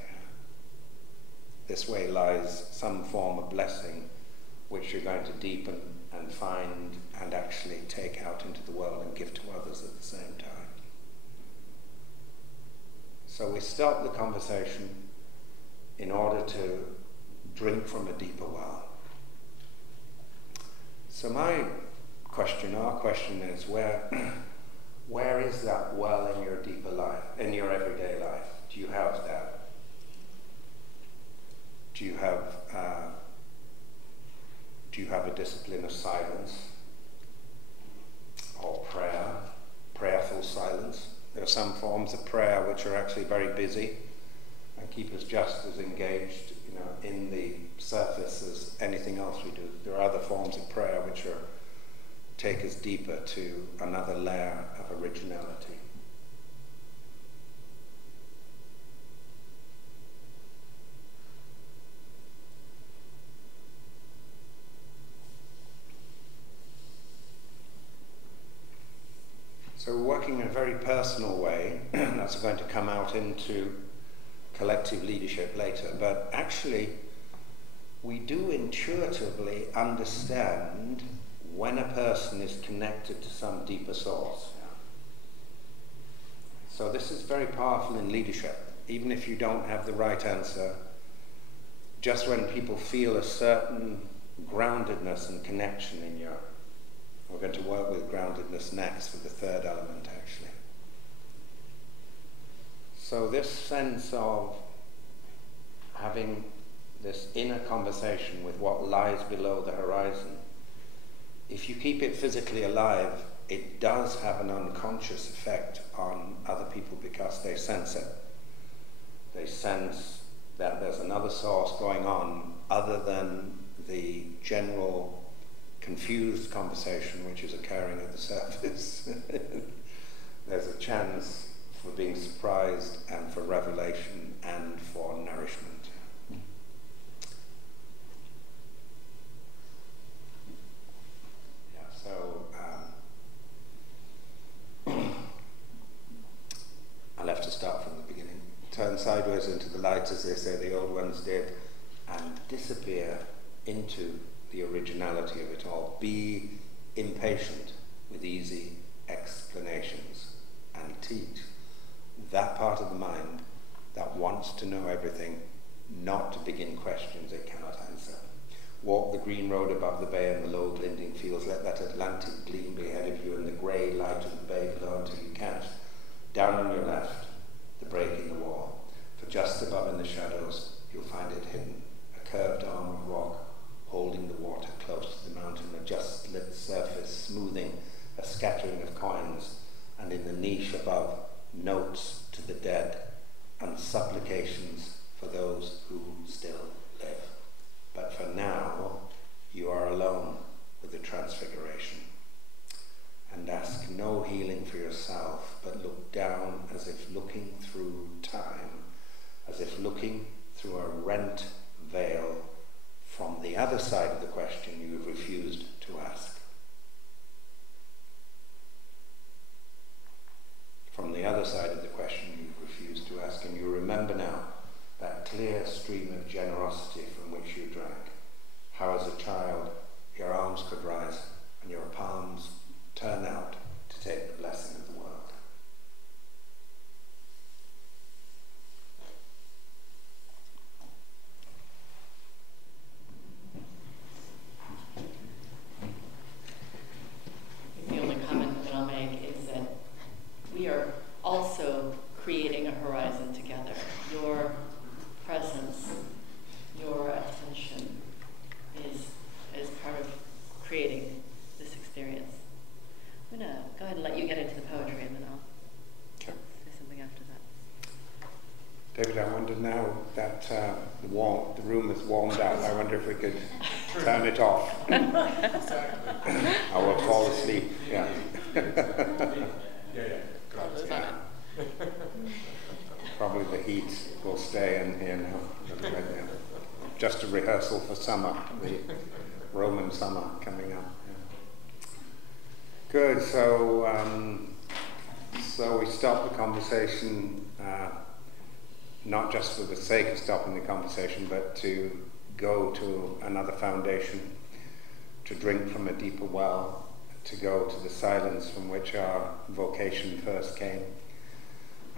This way lies some form of blessing which you're going to deepen and find and actually take out into the world and give to others at the same time. So we stop the conversation in order to drink from a deeper well. So my question, our question is, where is that well in your deeper life, in your everyday life? Do you have that? Do you have a discipline of silence or prayer, prayerful silence? There are some forms of prayer which are actually very busy and keep us just as engaged, in the surface as anything else we do. There are other forms of prayer which take us deeper to another layer of originality. So we're working in a very personal way. That's going to come out into collective leadership later, but actually we do intuitively understand when a person is connected to some deeper source. So this is very powerful in leadership. Even if you don't have the right answer, just when people feel a certain groundedness and connection in you, we're going to work with groundedness next for the third element, actually. So this sense of having this inner conversation with what lies below the horizon, if you keep it physically alive, it does have an unconscious effect on other people because they sense it. They sense that there's another source going on other than the general confused conversation which is occurring at the surface. There's a chance for being surprised and for revelation and for nourishment. I'll have to start from the beginning. Turn sideways into the light, as they say the old ones did, and disappear into the originality of it all. Be impatient with easy explanations and teach that part of the mind that wants to know everything not to begin questions it cannot answer. Walk the green road above the bay and the low glinting fields. Let that Atlantic gleam be ahead of you and the grey light of the bay below until you catch, down on your left, the break in the wall. For just above in the shadows, you'll find it hidden, a curved arm of rock holding the water close to the mountain, a just lit surface smoothing a scattering of coins, and in the niche above, notes to the dead and supplications for those who still live. But for now, you are alone with the transfiguration. And ask no healing for yourself, but look down as if looking through time, as if looking through a rent veil from the other side of the question you've refused to ask. From the other side of the question you've refused to ask, and you remember now that clear stream of generosity from which you drank. How as a child your arms could rise and your palms turn out to take the blessing of the world. The only comment that I'll make is that we are also creating a horizon together. Your presence, your attention is part of creating this experience. I'm going to go ahead and let you get into the poetry, and then I'll say something after that. David, I wonder now that the room is warmed up, I wonder if we could turn it off. I will fall asleep. Yeah. Probably the heat will stay in here now. Just a rehearsal for summer, the Roman summer coming up. Good, so we stop the conversation, not just for the sake of stopping the conversation, but to go to another foundation, to drink from a deeper well, to go to the silence from which our vocation first came,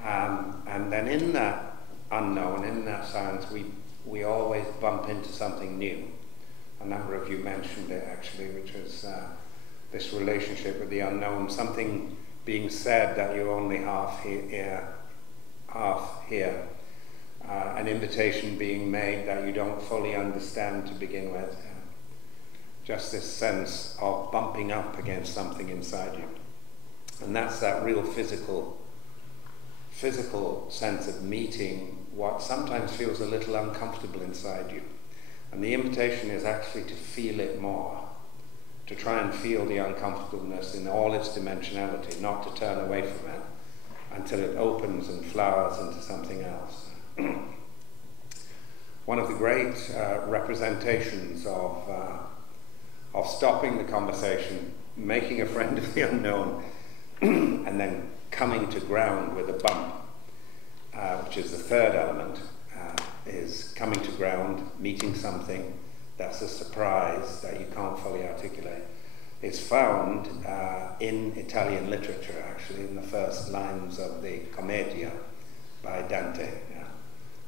And then in that unknown, in that silence, we always bump into something new. A number of you mentioned it actually, which was this relationship with the unknown, something being said that you only half hear, an invitation being made that you don't fully understand to begin with. Just this sense of bumping up against something inside you. And that's that real physical sense of meeting what sometimes feels a little uncomfortable inside you. And the invitation is actually to feel it more, to try and feel the uncomfortableness in all its dimensionality, not to turn away from it until it opens and flowers into something else. One of the great representations of stopping the conversation, making a friend of the unknown, and then coming to ground with a bump, which is the third element, is coming to ground, meeting something that's a surprise that you can't fully articulate. It's found in Italian literature, actually, in the first lines of the Commedia by Dante,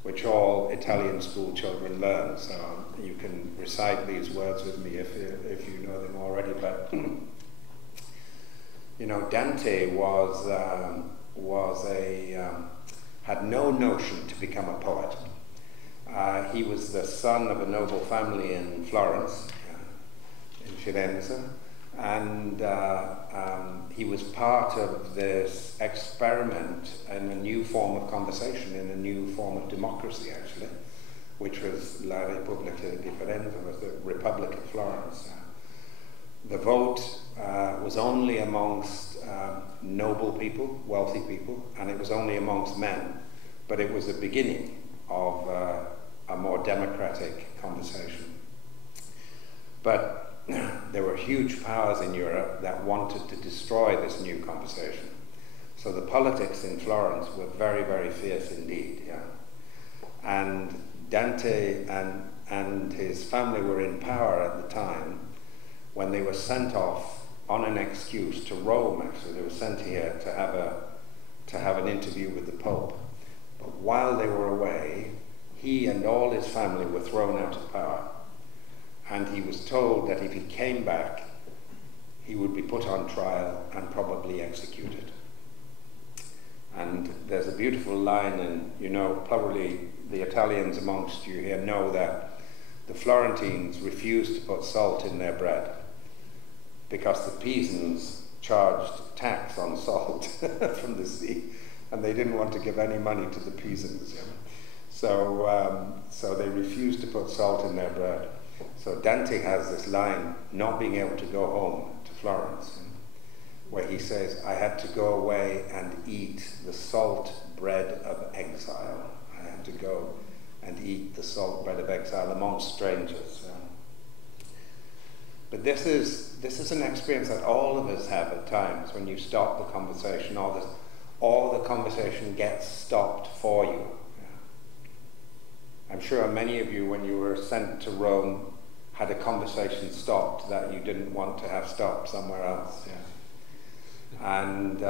which all Italian school children learn. So you can recite these words with me if you know them already. But you know, Dante had no notion to become a poet. He was the son of a noble family in Florence, in Firenze, and he was part of this experiment in a new form of conversation, in a new form of democracy, actually, which was La Repubblica di Firenze, was the Republic of Florence. The vote was only amongst noble people, wealthy people, and it was only amongst men, but it was the beginning of a more democratic conversation. But there were huge powers in Europe that wanted to destroy this new conversation. So the politics in Florence were very, very fierce indeed. And Dante and his family were in power at the time when they were sent off on an excuse to Rome. Actually, they were sent here to have an interview with the Pope. But while they were away, he and all his family were thrown out of power. And he was told that if he came back, he would be put on trial and probably executed. And there's a beautiful line, and you know, probably the Italians amongst you here know that the Florentines refused to put salt in their bread because the Pisans charged tax on salt from the sea, and they didn't want to give any money to the Pisans. So they refused to put salt in their bread. So Dante has this line, not being able to go home to Florence, where he says, I had to go away and eat the salt bread of exile. I had to go and eat the salt bread of exile amongst strangers. But this is an experience that all of us have at times when you stop the conversation, or the conversation gets stopped for you. I'm sure many of you, when you were sent to Rome, had a conversation stopped that you didn't want to have stopped somewhere else. And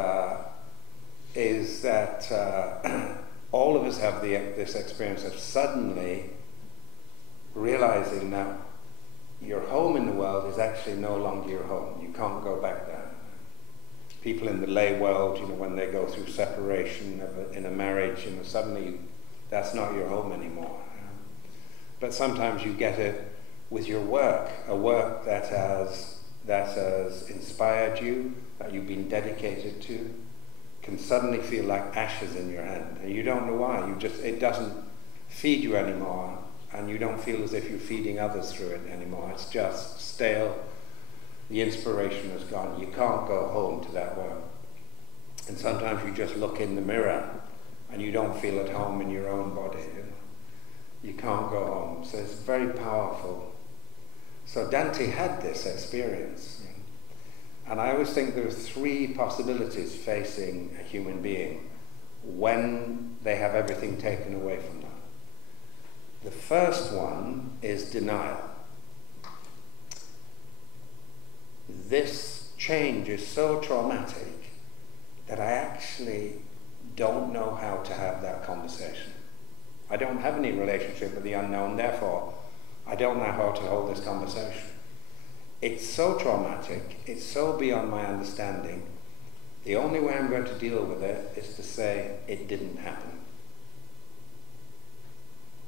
is that all of us have this experience of suddenly realizing that your home in the world is actually no longer your home. You can't go back there. People in the lay world, you know, when they go through separation in a marriage, you know, suddenly that's not your home anymore. But sometimes you get it with your work, a work that has inspired you, that you've been dedicated to, can suddenly feel like ashes in your hand, and you don't know why. It doesn't feed you anymore, and you don't feel as if you're feeding others through it anymore. It's just stale. The inspiration has gone. You can't go home to that work. And sometimes you just look in the mirror, and you don't feel at home in your own body. You can't go home. So it's very powerful. So Dante had this experience. And I always think there are three possibilities facing a human being when they have everything taken away from them. The first one is denial. This change is so traumatic that I actually don't know how to have that conversation. I don't have any relationship with the unknown, therefore I don't know how to hold this conversation. It's so traumatic, it's so beyond my understanding. The only way I'm going to deal with it is to say it didn't happen.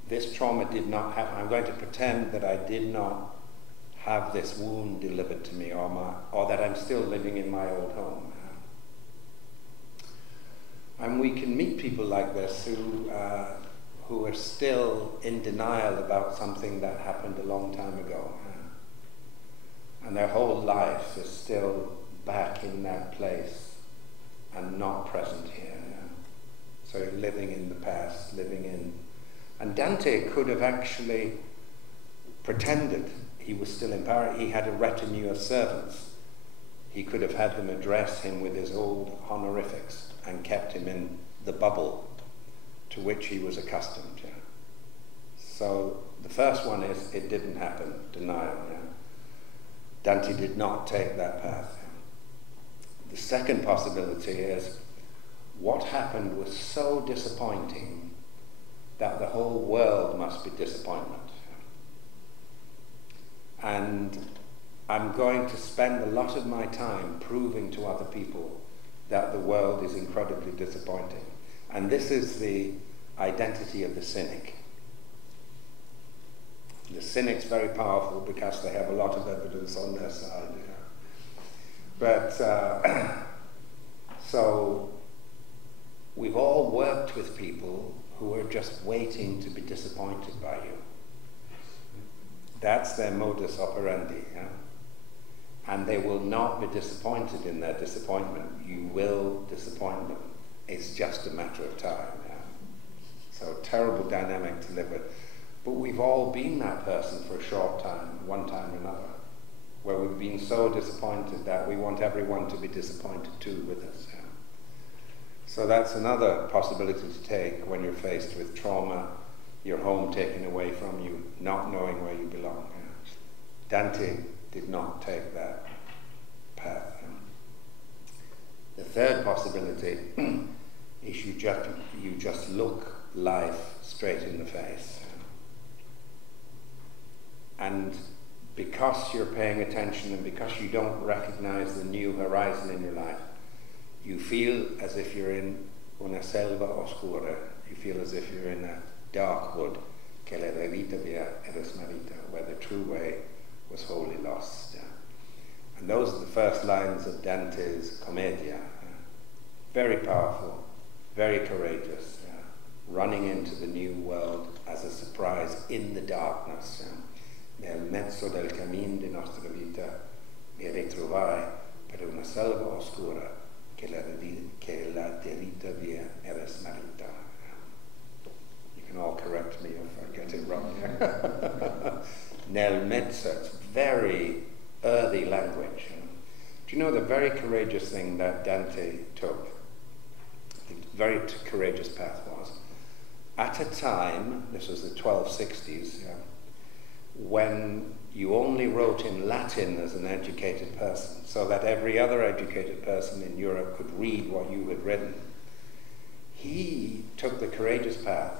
This trauma did not happen. I'm going to pretend that I did not have this wound delivered to me, or that I'm still living in my old home. And we can meet people like this who are still in denial about something that happened a long time ago. And their whole life is still back in that place and not present here. So living in the past, and Dante could have actually pretended he was still in power. He had a retinue of servants. He could have had them address him with his old honorifics and kept him in the bubble to which he was accustomed. So the first one is, it didn't happen, denial. Dante did not take that path. The second possibility is, what happened was so disappointing that the whole world must be disappointment. And I'm going to spend a lot of my time proving to other people that the world is incredibly disappointing. And this is the identity of the cynic. The cynic's very powerful because they have a lot of evidence on their side. But so we've all worked with people who are just waiting to be disappointed by you. That's their modus operandi. And they will not be disappointed in their disappointment. You will disappoint them. It's just a matter of time. So terrible dynamic to live with. But we've all been that person for a short time, one time or another, where we've been so disappointed that we want everyone to be disappointed too with us. So that's another possibility to take when you're faced with trauma, your home taken away from you, not knowing where you belong. Dante did not take that path. The third possibility is you just look life straight in the face. And because you're paying attention and because you don't recognize the new horizon in your life, you feel as if you're in una selva oscura. You feel as if you're in a dark wood, che la vita via era smarrita, where the true way was wholly lost. And those are the first lines of Dante's Commedia. Very powerful, very courageous, running into the new world as a surprise in the darkness. Nel mezzo del cammin di nostra vita mi ritrovai per una selva oscura che la derita via era smarrita. You can all correct me if I get it wrong. Nel mezzo, it's very earthy language. Do you know the very courageous thing that Dante took? The very courageous path was, at a time, this was the 1260s, when you only wrote in Latin as an educated person, so that every other educated person in Europe could read what you had written. He took the courageous path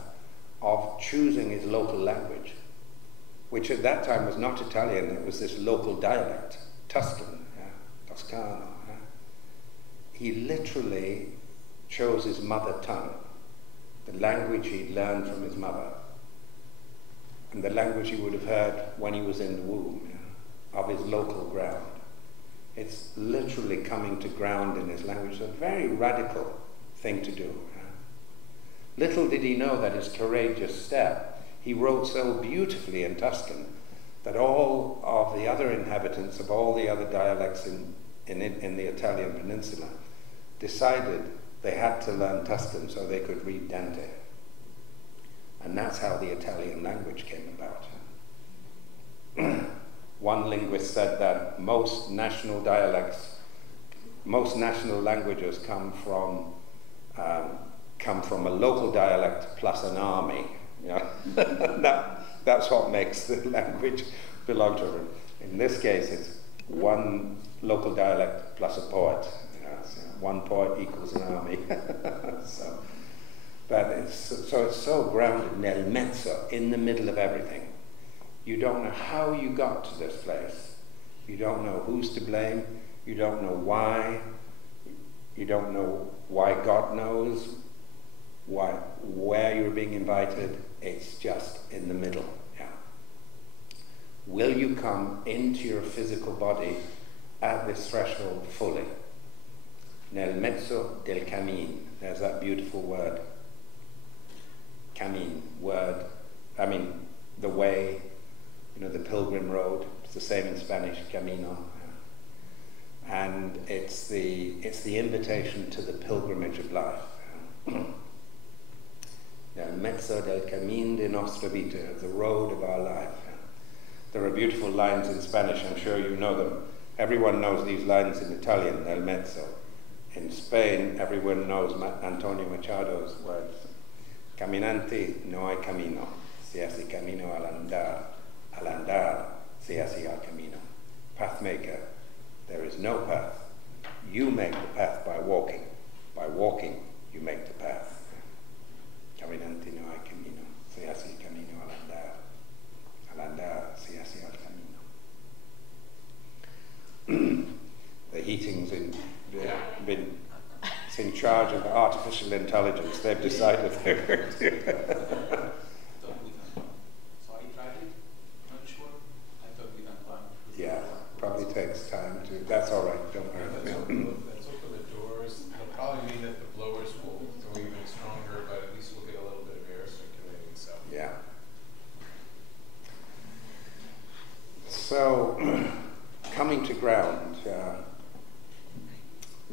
of choosing his local language, which at that time was not Italian, it was this local dialect, Tuscan, Toscano. He literally chose his mother tongue, the language he'd learned from his mother, and the language he would have heard when he was in the womb, of his local ground. It's literally coming to ground in his language. It's a very radical thing to do. Little did he know that his courageous step, he wrote so beautifully in Tuscan that all of the other inhabitants of all the other dialects in the Italian peninsula decided they had to learn Tuscan so they could read Dante. And that's how the Italian language came about. One linguist said that most national languages come from a local dialect plus an army. That's what makes the language belong to it. In this case, it's one local dialect plus a poet. one poet equals an army. But it's so grounded nel mezzo, in the middle of everything. You don't know how you got to this place. You don't know who's to blame. You don't know why. You don't know why God knows, where you're being invited. It's just in the middle. Yeah. Will you come into your physical body at this threshold fully? Nel mezzo del cammin. There's that beautiful word. Cammin, word. I mean, the way, the pilgrim road. It's the same in Spanish, camino. And it's the invitation to the pilgrimage of life. Nel mezzo del cammin de nostra vita, the road of our life. There are beautiful lines in Spanish, I'm sure you know them. Everyone knows these lines in Italian, nel mezzo. In Spain, everyone knows Antonio Machado's words. Caminante no hay camino, se hace camino al andar se hace al camino. Pathmaker, there is no path. You make the path by walking. By walking, you make the path. Caminante no hay camino, se hace camino al andar. Al andar se hace al camino. The heating's been in charge of artificial intelligence. They've decided they're going to. So you tried it? Not sure? I thought we done fine. Yeah, probably takes time to. That's all right. Don't worry. Let's open the doors. It'll probably mean that the blowers will go even stronger, but at least we'll get a little bit of air circulating. So. Yeah. So, coming to ground.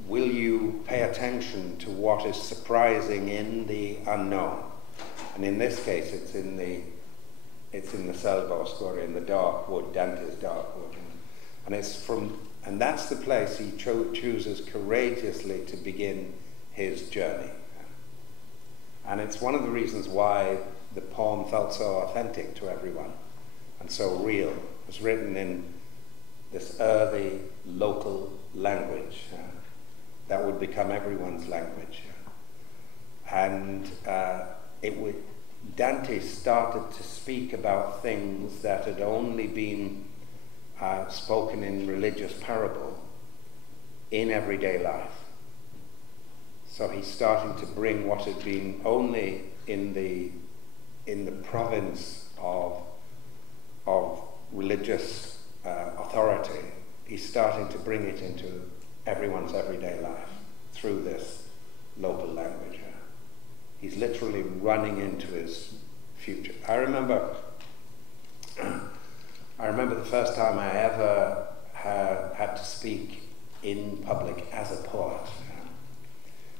Will you pay attention to what is surprising in the unknown? And in this case, it's in the selva oscura, in the dark wood, Dante's dark wood, and that's the place he chooses courageously to begin his journey. And it's one of the reasons why the poem felt so authentic to everyone and so real. It was written in this earthy, local language. That would become everyone's language. And Dante started to speak about things that had only been spoken in religious parable in everyday life. So he's starting to bring what had been only in the province of religious authority. He's starting to bring it into everyone's everyday life through this local language. He's literally running into his future. I remember the first time I ever had to speak in public as a poet.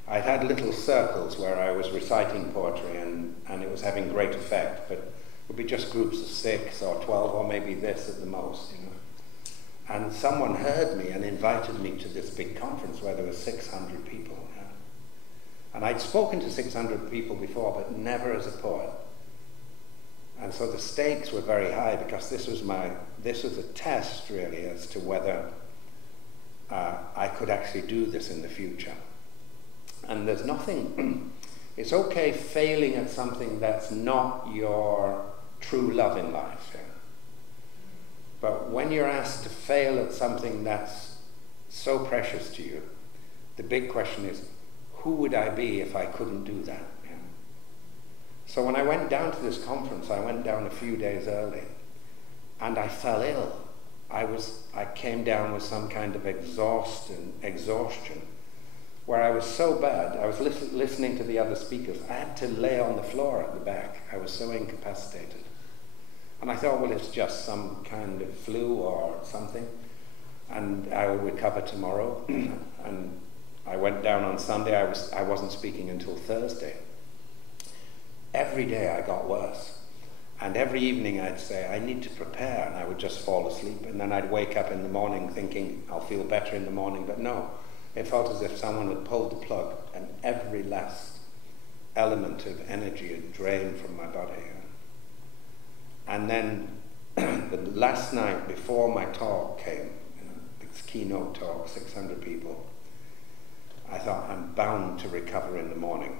I'd had little circles where I was reciting poetry and it was having great effect, but it would be just groups of 6 or 12 or maybe this at the most, And someone heard me and invited me to this big conference where there were 600 people. And I'd spoken to 600 people before, but never as a poet. And so the stakes were very high because this was a test really as to whether I could actually do this in the future. And there's nothing, it's okay failing at something that's not your true love in life. But when you're asked to fail at something that's so precious to you, the big question is, who would I be if I couldn't do that? So when I went down to this conference, I went down a few days early, and I fell ill. I came down with some kind of exhaustion, where I was so bad, I was listening to the other speakers, I had to lay on the floor at the back. I was so incapacitated. And I thought, well, it's just some kind of flu or something, and I will recover tomorrow. And I went down on Sunday. I wasn't speaking until Thursday. Every day I got worse. And every evening I'd say, I need to prepare, and I would just fall asleep. And then I'd wake up in the morning thinking, I'll feel better in the morning. But no, it felt as if someone had pulled the plug, and every last element of energy had drained from my body. And then the last night before my talk came, this keynote talk, 600 people, I thought, I'm bound to recover in the morning.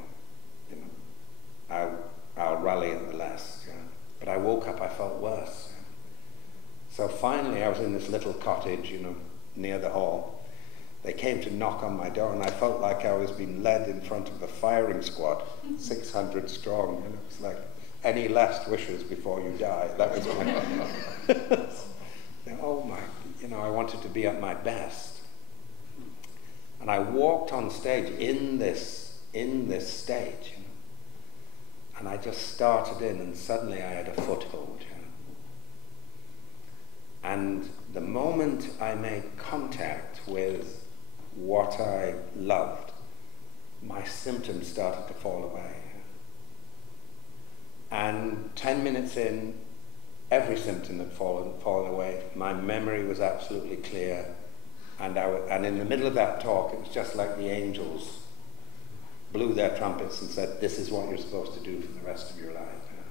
You know, I'll rally at the last. You know. But I woke up, I felt worse. So finally, I was in this little cottage, you know, near the hall. They came to knock on my door, and I felt like I was being led in front of a firing squad, 600 strong. You know, it's like, any last wishes before you die? That was my. Oh my! You know, I wanted to be at my best, and I walked on stage in this stage, you know, and I just started in, and suddenly I had a foothold. You know, and the moment I made contact with what I loved, my symptoms started to fall away. And 10 minutes in, every symptom had fallen away. My memory was absolutely clear. And in the middle of that talk, it was just like the angels blew their trumpets and said, this is what you're supposed to do for the rest of your life. You know?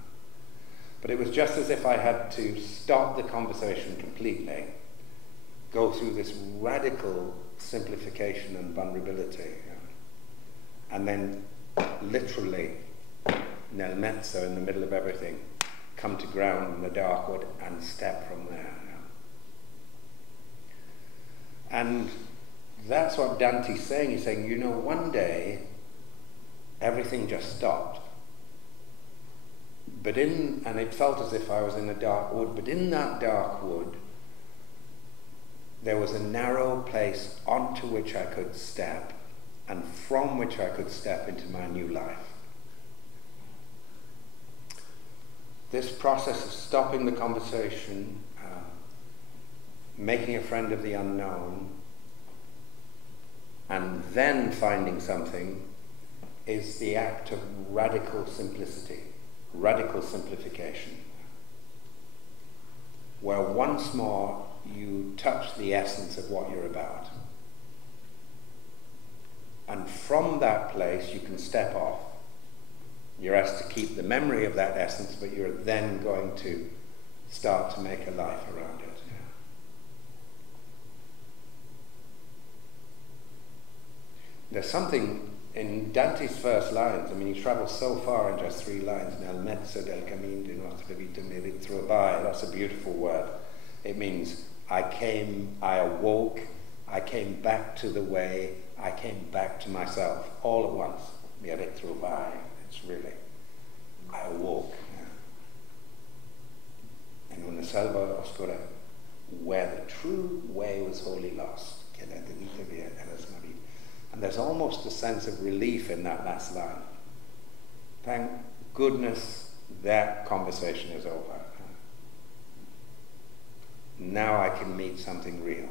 But it was just as if I had to stop the conversation completely, go through this radical simplification and vulnerability, you know? And then literally, nel mezzo, in the middle of everything, come to ground in the dark wood and step from there. You know? And that's what Dante's saying. He's saying, you know, one day everything just stopped. And it felt as if I was in a dark wood, but in that dark wood there was a narrow place onto which I could step, and from which I could step into my new life. This process of stopping the conversation, making a friend of the unknown, and then finding something, is the act of radical simplicity, radical simplification, where once more you touch the essence of what you're about. And from that place you can step off. You're asked to keep the memory of that essence, but you're then going to start to make a life around it. Yeah. There's something in Dante's first lines. I mean, he travels so far in just 3 lines. Nel mezzo del cammin di nostra vita mi ritrovaj. That's a beautiful word. It means I awoke, I came back to the way, I came back to myself, all at once. Mi ritrovai. It's really, I awoke. Yeah. In una selva oscura, where the true way was wholly lost. And there's almost a sense of relief in that last line. Thank goodness that conversation is over. Now I can meet something real.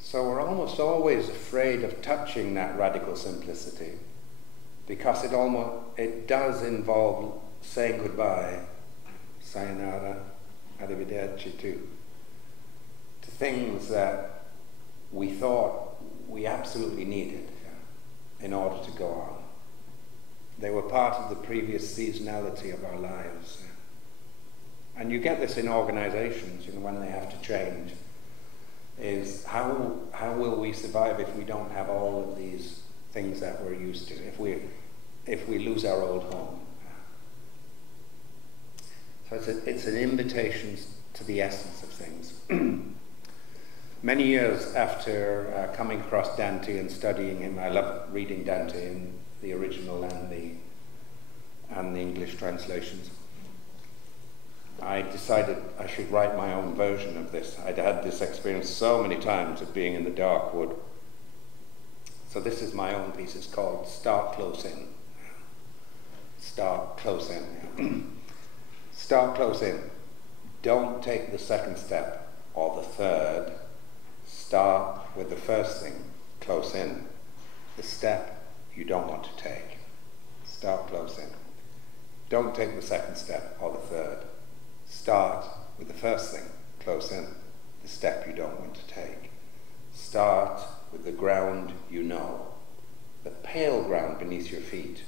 So we're almost always afraid of touching that radical simplicity, because it does involve saying goodbye, sayonara, arrivederci, to things that we thought we absolutely needed in order to go on. They were part of the previous seasonality of our lives. And you get this in organizations, you know, when they have to change, is how will we survive if we don't have all of these things that we're used to, if we lose our old home. So it's an invitation to the essence of things. Many years after coming across Dante and studying him, I love reading Dante in the original and the English translations, I decided I should write my own version of this. I'd had this experience so many times of being in the dark wood. So this is my own piece. It's called Start Close In. Start close in. Start close in. Don't take the second step or the third. Start with the first thing, close in. The step you don't want to take. Start close in. Don't take the second step or the third. Start with the first thing, close in, the step you don't want to take. Start with the ground you know, the pale ground beneath your feet,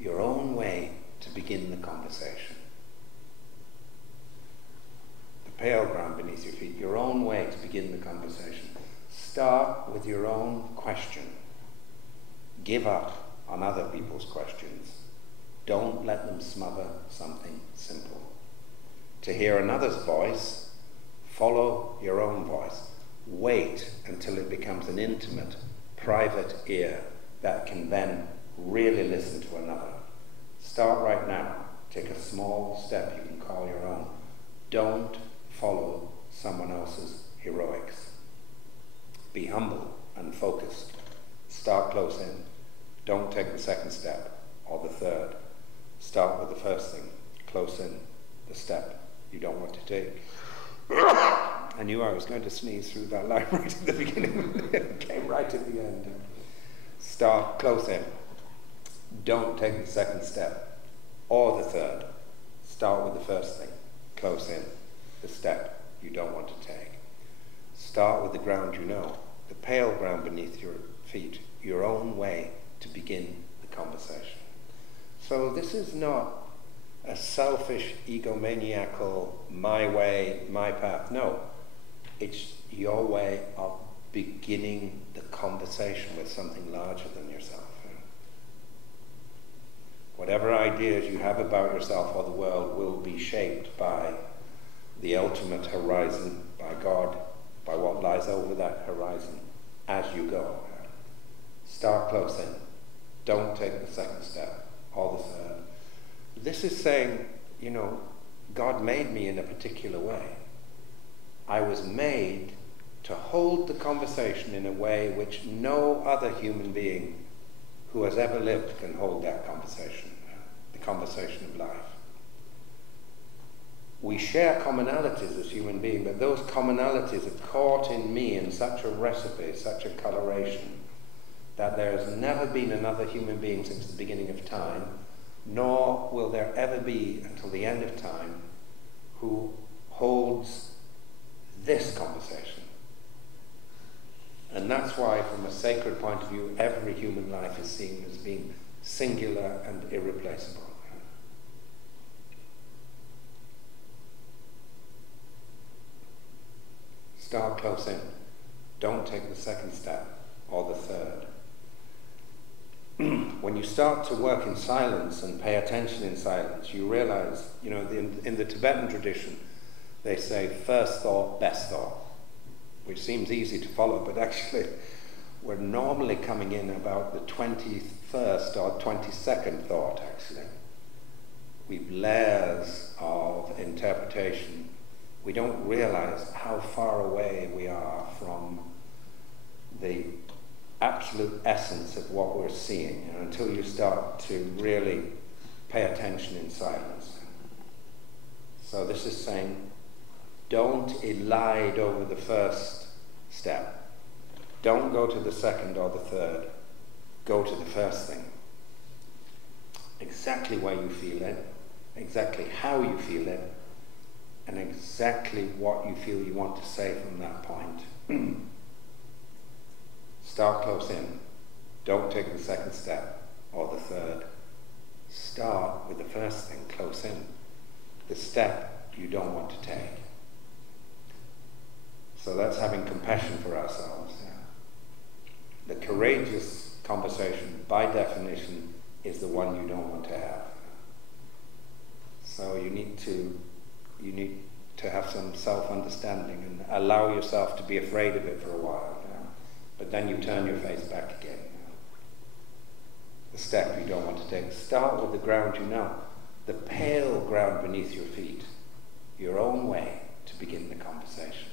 your own way to begin the conversation. The pale ground beneath your feet, your own way to begin the conversation. Start with your own question. Give up on other people's questions. Don't let them smother something simple. To hear another's voice, follow your own voice. Wait until it becomes an intimate, private ear that can then really listen to another. Start right now. Take a small step you can call your own. Don't follow someone else's heroics. Be humble and focused. Start close in. Don't take the second step or the third. Start with the first thing, close in, the step you don't want to take. I knew I was going to sneeze through that line right at the beginning. It came right at the end. Start close in. Don't take the second step or the third. Start with the first thing, close in, the step you don't want to take. Start with the ground you know, the pale ground beneath your feet, your own way to begin the conversation. So this is not a selfish, egomaniacal, my way, my path. No, it's your way of beginning the conversation with something larger than yourself. Whatever ideas you have about yourself or the world will be shaped by the ultimate horizon, by God, by what lies over that horizon as you go. Start close in. Don't take the second step or the third. This is saying, you know, God made me in a particular way. I was made to hold the conversation in a way which no other human being who has ever lived can hold that conversation, the conversation of life. We share commonalities as human beings, but those commonalities are caught in me in such a recipe, such a coloration, that there has never been another human being since the beginning of time, nor will there ever be until the end of time, who holds this conversation. And that's why, from a sacred point of view, every human life is seen as being singular and irreplaceable. Start close in. Don't take the second step or the third. When you start to work in silence and pay attention in silence, you realize, you know, in the Tibetan tradition, they say first thought, best thought, which seems easy to follow, but actually we're normally coming in about the 21st or 22nd thought, actually. We've layers of interpretation. We don't realize how far away we are from the absolute essence of what we're seeing, and until you start to really pay attention in silence. So this is saying, don't elide over the first step. Don't go to the second or the third. Go to the first thing. Exactly where you feel it, exactly how you feel it, and exactly what you feel you want to say from that point. Start close in. Don't take the second step or the third. Start with the first thing, close in. The step you don't want to take. So that's having compassion for ourselves. Yeah. The courageous conversation, by definition, is the one you don't want to have. So you need to have some self-understanding and allow yourself to be afraid of it for a while. But then you turn your face back again. The step you don't want to take. Start with the ground you know. The pale ground beneath your feet. Your own way to begin the conversation.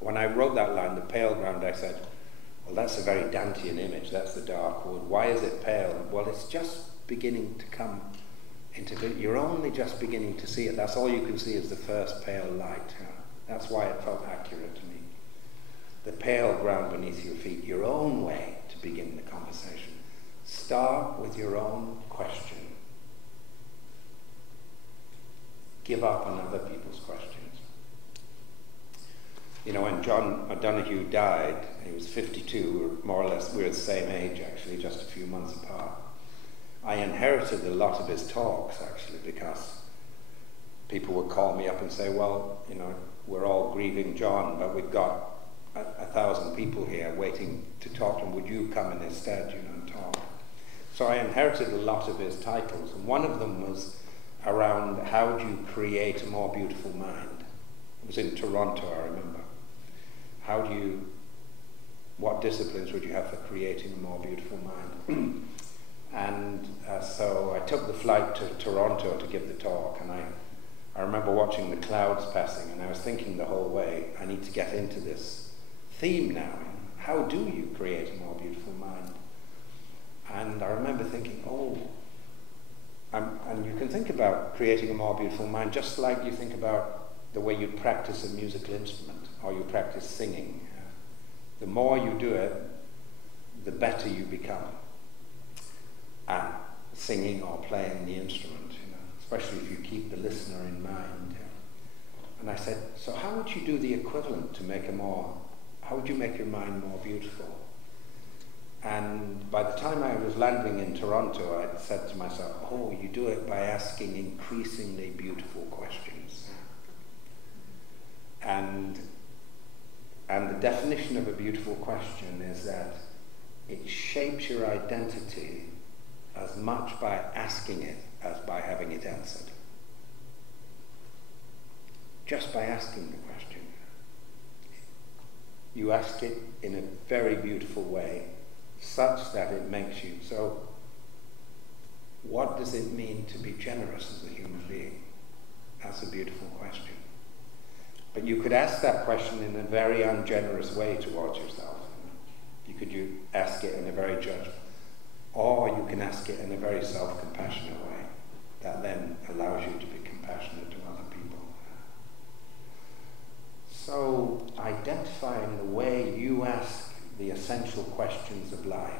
When I wrote that line, the pale ground, I said, well, that's a very Dantean image. That's the dark wood. Why is it pale? Well, it's just beginning to come into the... You're only just beginning to see it. That's all you can see is the first pale light. That's why it felt accurate to me. The pale ground beneath your feet, your own way to begin the conversation. Start with your own question. Give up on other people's questions. You know, when John O'Donoghue died, he was 52, more or less, we were the same age actually, just a few months apart. I inherited a lot of his talks actually, because people would call me up and say, well, you know, we're all grieving John, but we've got 1,000 people here waiting to talk to him. Would you come in his stead, you know, and talk? So I inherited a lot of his titles, and one of them was around how do you create a more beautiful mind. It was in Toronto, I remember. What disciplines would you have for creating a more beautiful mind? And so I took the flight to Toronto to give the talk, and I remember watching the clouds passing, and I was thinking the whole way, I need to get into this theme now. How do you create a more beautiful mind? And I remember thinking, and you can think about creating a more beautiful mind just like you think about the way you practice a musical instrument or you practice singing. The more you do it, the better you become at singing or playing the instrument, you know, especially if you keep the listener in mind. And I said, so how would you do the equivalent to how would you make your mind more beautiful? And by the time I was landing in Toronto, I said to myself, you do it by asking increasingly beautiful questions. And the definition of a beautiful question is that it shapes your identity as much by asking it as by having it answered. Just by asking the question. You ask it in a very beautiful way, such that it makes you. So, what does it mean to be generous as a human being? That's a beautiful question. But you could ask that question in a very ungenerous way towards yourself. You could ask it in a very judgmental, or you can ask it in a very self-compassionate way. That then allows you to be compassionate to other people. So, identifying the way you ask the essential questions of life,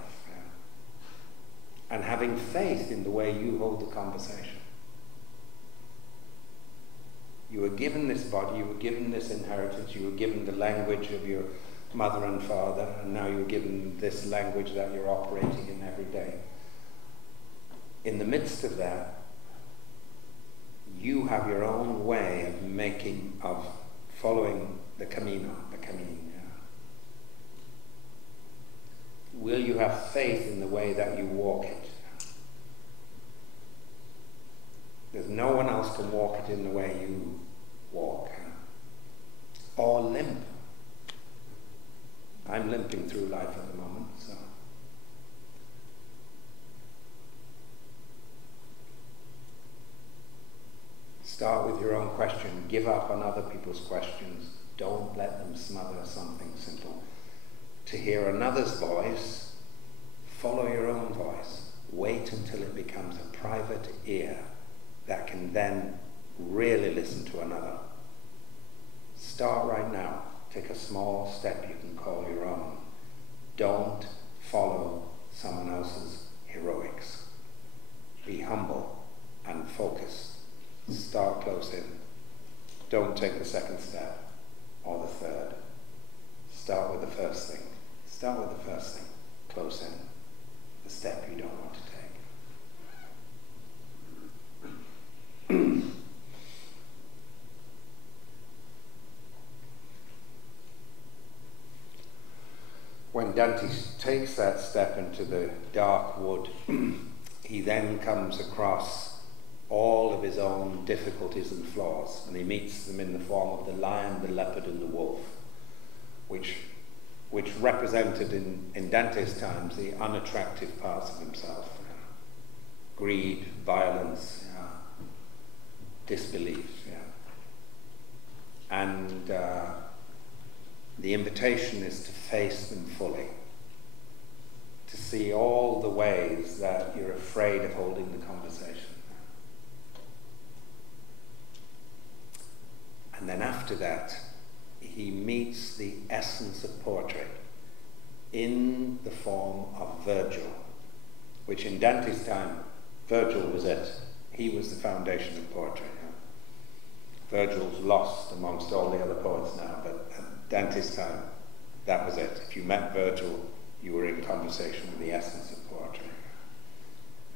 and having faith in the way you hold the conversation. You were given this body, you were given this inheritance, you were given the language of your mother and father, and now you're given this language that you're operating in every day. In the midst of that, you have your own way of following the camino, the camino. Will you have faith in the way that you walk it? There's no one else can walk it in the way you walk. Or limp. I'm limping through life at the moment, so. Start with your own question. Give up on other people's questions. Don't let them smother something simple. To hear another's voice, follow your own voice. Wait until it becomes a private ear that can then really listen to another. Start right now. Take a small step you can call your own. Don't follow someone else's heroics. Be humble and focused. Start close in. Don't take the second step or the third. Start with the first thing. Start with the first thing. Close in. The step you don't want to take. When Dante takes that step into the dark wood, he then comes across all of his own difficulties and flaws, and he meets them in the form of the lion, the leopard, and the wolf, which represented in Dante's times the unattractive parts of himself. Greed, violence, disbelief. And the invitation is to face them fully, to see all the ways that you're afraid of holding the conversation. And then after that, he meets the essence of poetry in the form of Virgil, which in Dante's time, Virgil was it. He was the foundation of poetry. Virgil's lost amongst all the other poets now, but at Dante's time, that was it. If you met Virgil, you were in conversation with the essence of poetry.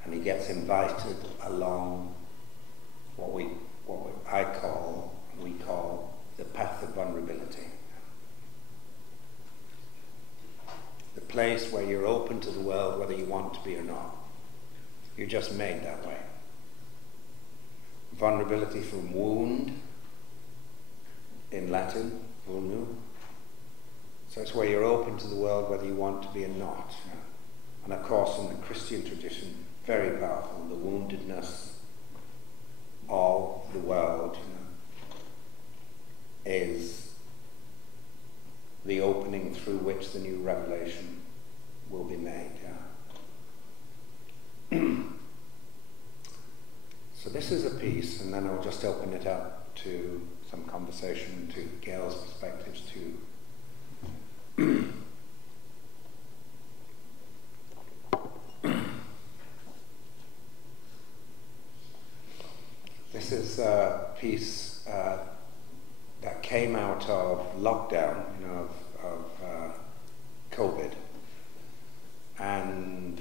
And he gets invited along what we we call the path of vulnerability. The place where you're open to the world whether you want to be or not. You're just made that way. Vulnerability from wound, in Latin, vulnu. So it's where you're open to the world whether you want to be or not. And of course, in the Christian tradition, very powerful, the woundedness of the world is the opening through which the new revelation will be made. So this is a piece, and then I'll just open it up to some conversation, to Gayle's perspectives too. This is a piece that came out of lockdown, of COVID. And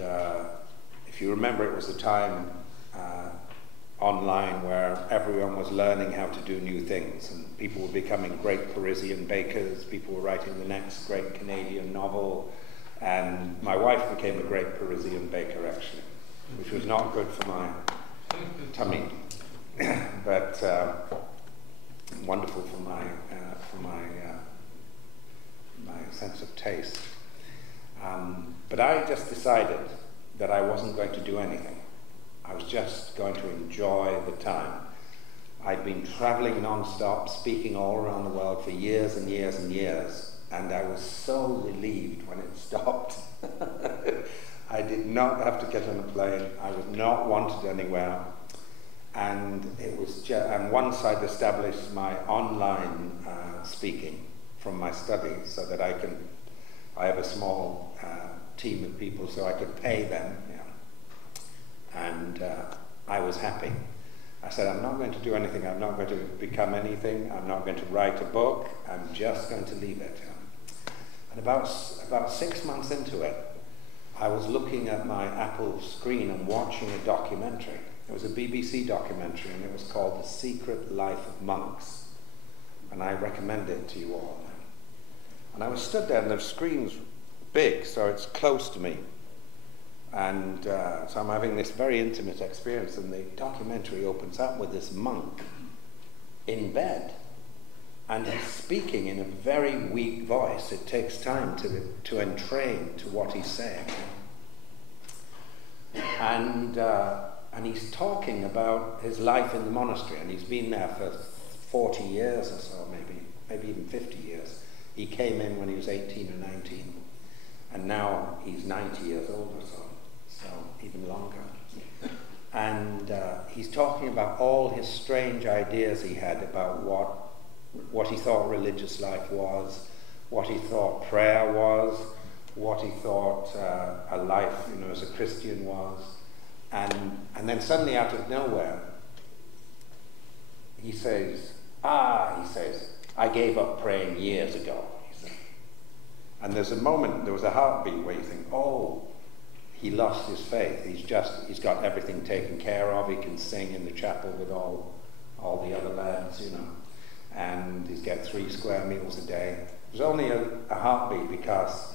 if you remember, it was a time online where everyone was learning how to do new things, and people were becoming great Parisian bakers, people were writing the next great Canadian novel, and my wife became a great Parisian baker, actually, which was not good for my tummy, but wonderful for my sense of taste. But I just decided that I wasn't going to do anything. I was just going to enjoy the time. I'd been traveling non-stop, speaking all around the world for years and years and years, and I was so relieved when it stopped. I did not have to get on a plane. I was not wanted anywhere. And it was and once I'd established my online speaking from my studies, so that I have a small team of people, so I could pay them. And I was happy. I said, I'm not going to do anything. I'm not going to become anything. I'm not going to write a book. I'm just going to leave it. And about 6 months into it, I was looking at my Apple screen and watching a documentary. It was a BBC documentary, and it was called The Secret Life of Monks. And I recommend it to you all. And I was stood there, and the screen's big, so it's close to me. And so I'm having this very intimate experience, and the documentary opens up with this monk in bed, and he's speaking in a very weak voice. It takes time to entrain to what he's saying. And he's talking about his life in the monastery, and he's been there for 40 years or so, maybe even 50 years. He came in when he was 18 or 19, and now he's 90 years old or so. So even longer. And he's talking about all his strange ideas he had about what he thought religious life was, what he thought prayer was, what he thought a life, as a Christian was. And then suddenly out of nowhere, he says, I gave up praying years ago, he said. And there was a heartbeat where you think, oh, he lost his faith. He's got everything taken care of. He can sing in the chapel with all the other lads, and he's got 3 square meals a day. It was only a heartbeat because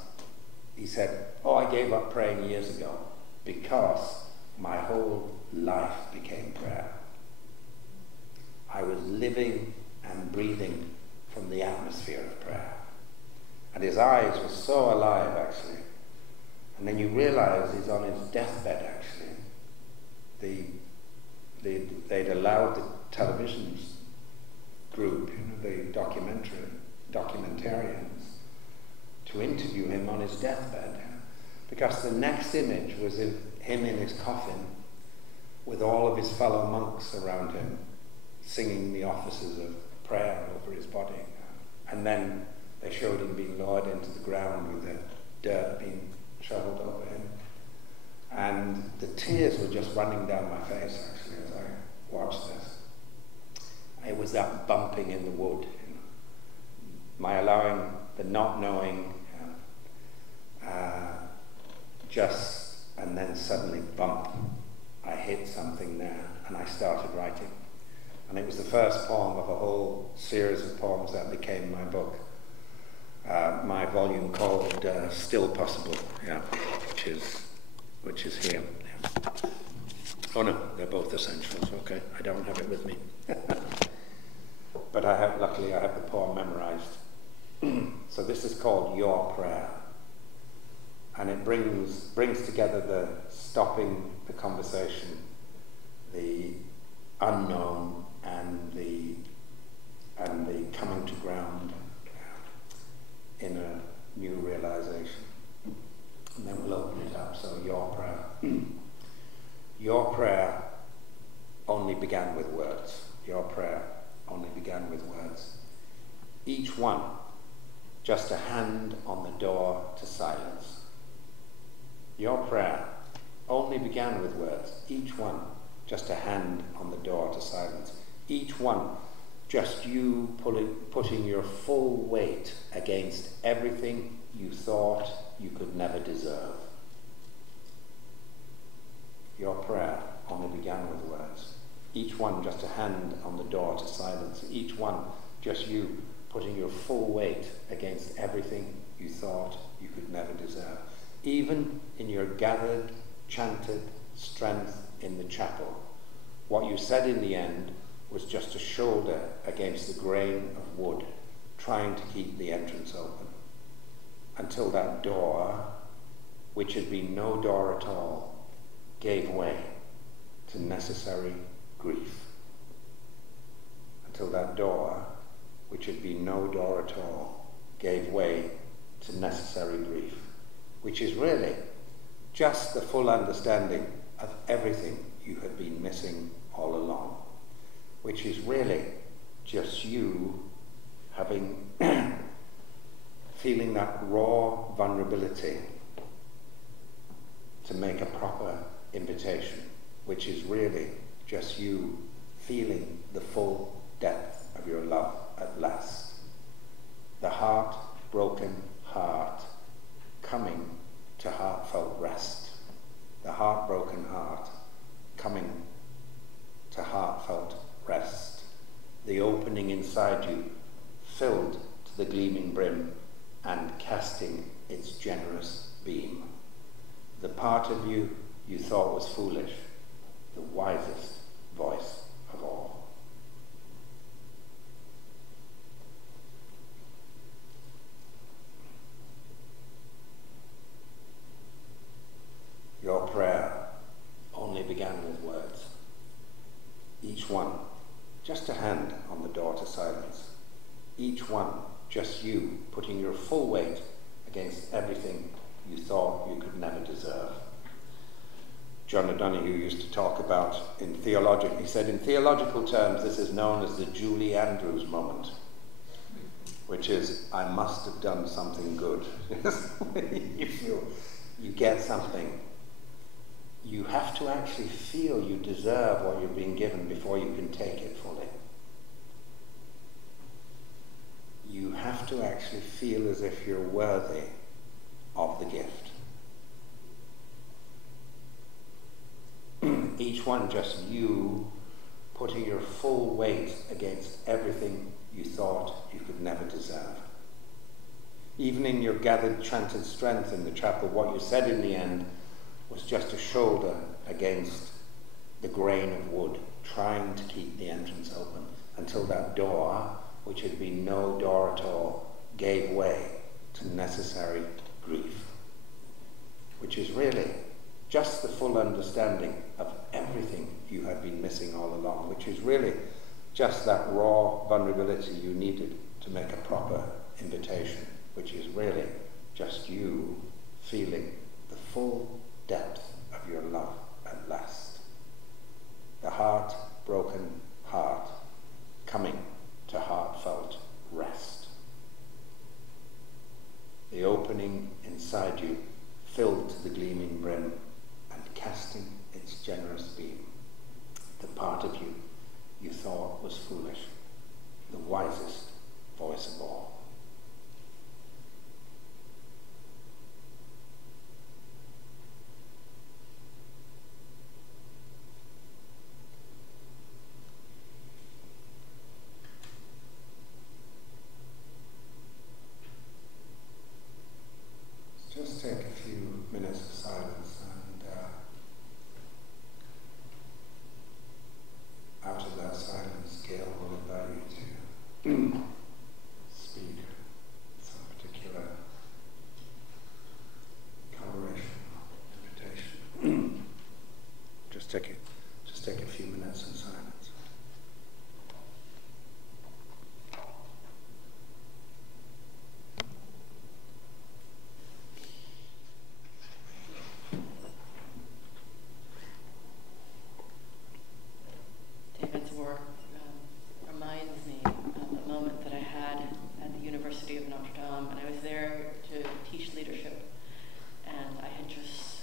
he said, oh, I gave up praying years ago because my whole life became prayer. I was living and breathing from the atmosphere of prayer. And his eyes were so alive, actually. And then you realize he's on his deathbed, actually. They'd allowed the television group, the documentarians, to interview him on his deathbed. Because the next image was him in his coffin with all of his fellow monks around him, singing the offices of prayer over his body. And then they showed him being lowered into the ground with the dirt being shoveled over him. And the tears were just running down my face, actually, as I watched this. It was that bumping in the wood, my allowing the not knowing, and then suddenly bump, I hit something there, and I started writing. And it was the first poem of a whole series of poems that became my book. My volume called Still Possible, yeah, which is here. Yeah. Oh no, they're both essentials, okay. I don't have it with me. But luckily I have the poem memorized. So this is called Your Prayer. And it brings together the stopping the conversation, the unknown, and the coming to ground in a new realization. And then we'll open it up. So your prayer. Your prayer only began with words. Your prayer only began with words. Each one just a hand on the door to silence. Your prayer only began with words. Each one just a hand on the door to silence. Each one just you putting your full weight against everything you thought you could never deserve. Your prayer only began with words. Each one just a hand on the door to silence. Each one just you putting your full weight against everything you thought you could never deserve. Even in your gathered, chanted strength in the chapel, what you said in the end was just a shoulder against the grain of wood, trying to keep the entrance open, until that door, which had been no door at all, gave way to necessary grief. Until that door, which had been no door at all, gave way to necessary grief, which is really just the full understanding of everything you had been missing all along, which is really just you having feeling that raw vulnerability to make a proper invitation, which is really just you feeling the full depth of your love at last. The heart-broken heart coming to heartfelt rest. The heartbroken heart coming to heartfelt rest. The opening inside you filled to the gleaming brim and casting its generous beam. The part of you you thought was foolish, the wisest voice of all. Your prayer only began with words. Each one just a hand on the door to silence. Each one just you putting your full weight against everything you thought you could never deserve. John O'Donoghue used to talk about he said, in theological terms, this is known as the Julie Andrews moment, which is, I must have done something good. If you get something, you have to actually feel you deserve what you're being given before you can take it fully. You have to actually feel as if you're worthy of the gift. Each one just you putting your full weight against everything you thought you could never deserve. Even in your gathered, chanted strength in the chapel, what you said in the end was just a shoulder against the grain of wood, trying to keep the entrance open, until that door, which had been no door at all, gave way to necessary grief, which is really just the full understanding of everything you had been missing all along, which is really just that raw vulnerability you needed to make a proper invitation, which is really just you feeling the full depth of your love at last. The heart-broken heart coming to heartfelt rest. The opening inside you filled to the gleaming brim and casting its generous beam. The part of you you thought was foolish, the wisest voice of all. just take a few minutes in silence. David's work reminds me of a moment that I had at the University of Notre Dame, and I was there to teach leadership, and I had just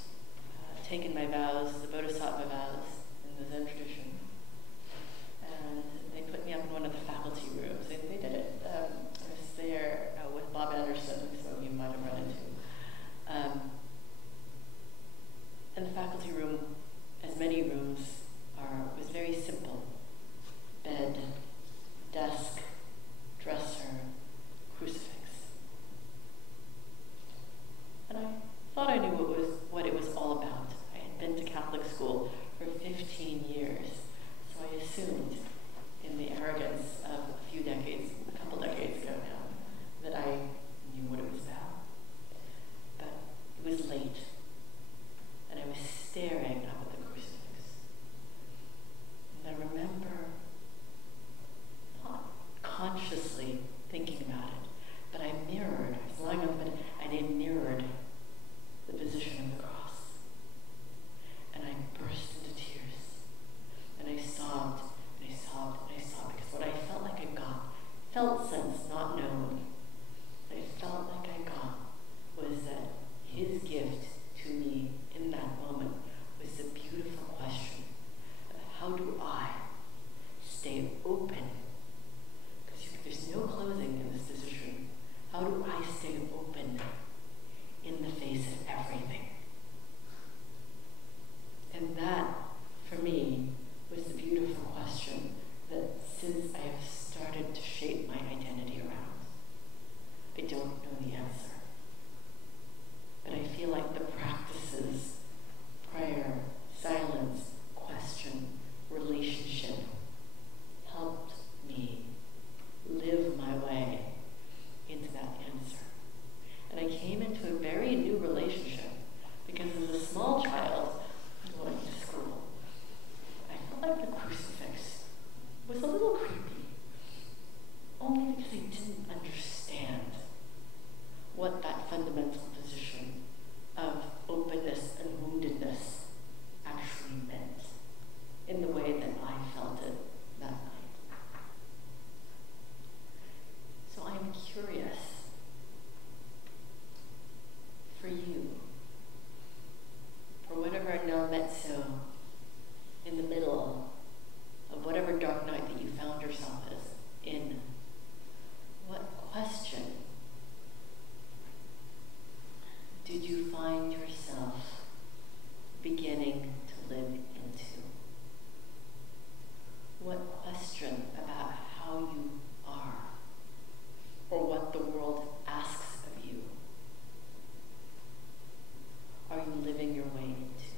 taken my vows, the Bodhisattva vows, in the Zen tradition, and they put me up in one of the faculty rooms. They did it. I was there with Bob Anderson, who some of you might have run into. And the faculty room, as many rooms are, was very simple. Bed, desk, dresser, crucifix. And I thought I knew what it was all about. I had been to Catholic school for 15 years, so I assumed, in the arrogance of a couple decades ago now, that I knew what it was about. But it was late, and I was staring up at the crucifix. And I remember not consciously thinking about it, but I was lying on the bed, and I mirrored the position of the cross. And I burst into tears. And I sobbed, and I sobbed, and I sobbed, because what I felt like I got, felt sense, not known, I felt like I got was that his gift to me in that moment was the beautiful question of how do I stay open? Because there's no closing in this position. How do I stay open in the face of everything? And that, for me, was the beautiful question that since I have started to shape my identity around, I don't know the answer. But I feel like the practices, prayer, silence, question, relationship, helped me live my way into that answer. And I came into a very new relationship because as a small child going to school, I felt like the crucifix was a little creepy, only because I didn't understand what that fundamental position of openness and woundedness actually meant in the way that I felt it that night. So I'm curious for you, for whatever no mezzo in the middle of whatever dark night that you found yourself in, what question did you find yourself beginning to live into? What question about how you are, or what the world asks of you, are you living your way into?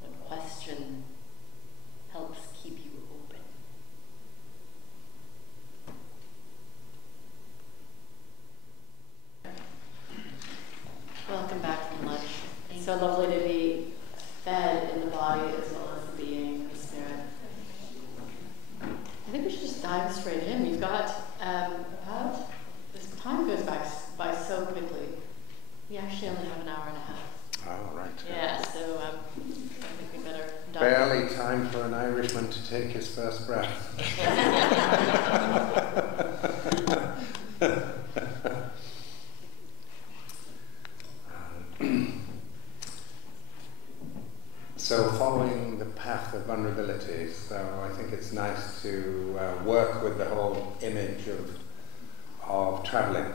What question helps keep you open? Welcome back from lunch. It's so lovely to be fed in the body as well as the being, the spirit. I think we should just dive straight in. We've got about, this time goes by so quickly. We actually only have an hour and a half. Oh, right. Yeah, so I think we better dive Barely time for an Irishman to take his first breath. So following the path of vulnerability, so I think it's nice to work with the whole image of traveling,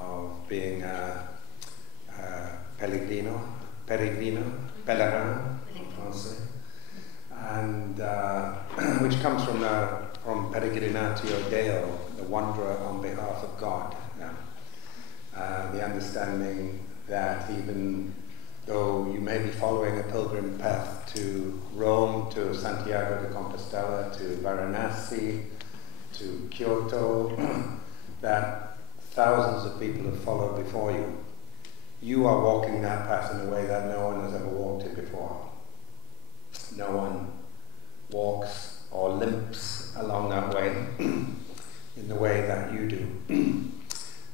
of being a pelerin, pèlerin, in Francais, and which comes from peregrinatio Deo, the wanderer on behalf of God. The understanding that even though you may be following a pilgrim path to Rome, to Santiago de Compostela, to Varanasi, to Kyoto, that thousands of people have followed before you. you are walking that path in a way that no one has ever walked it before. No one walks or limps along that way in the way that you do.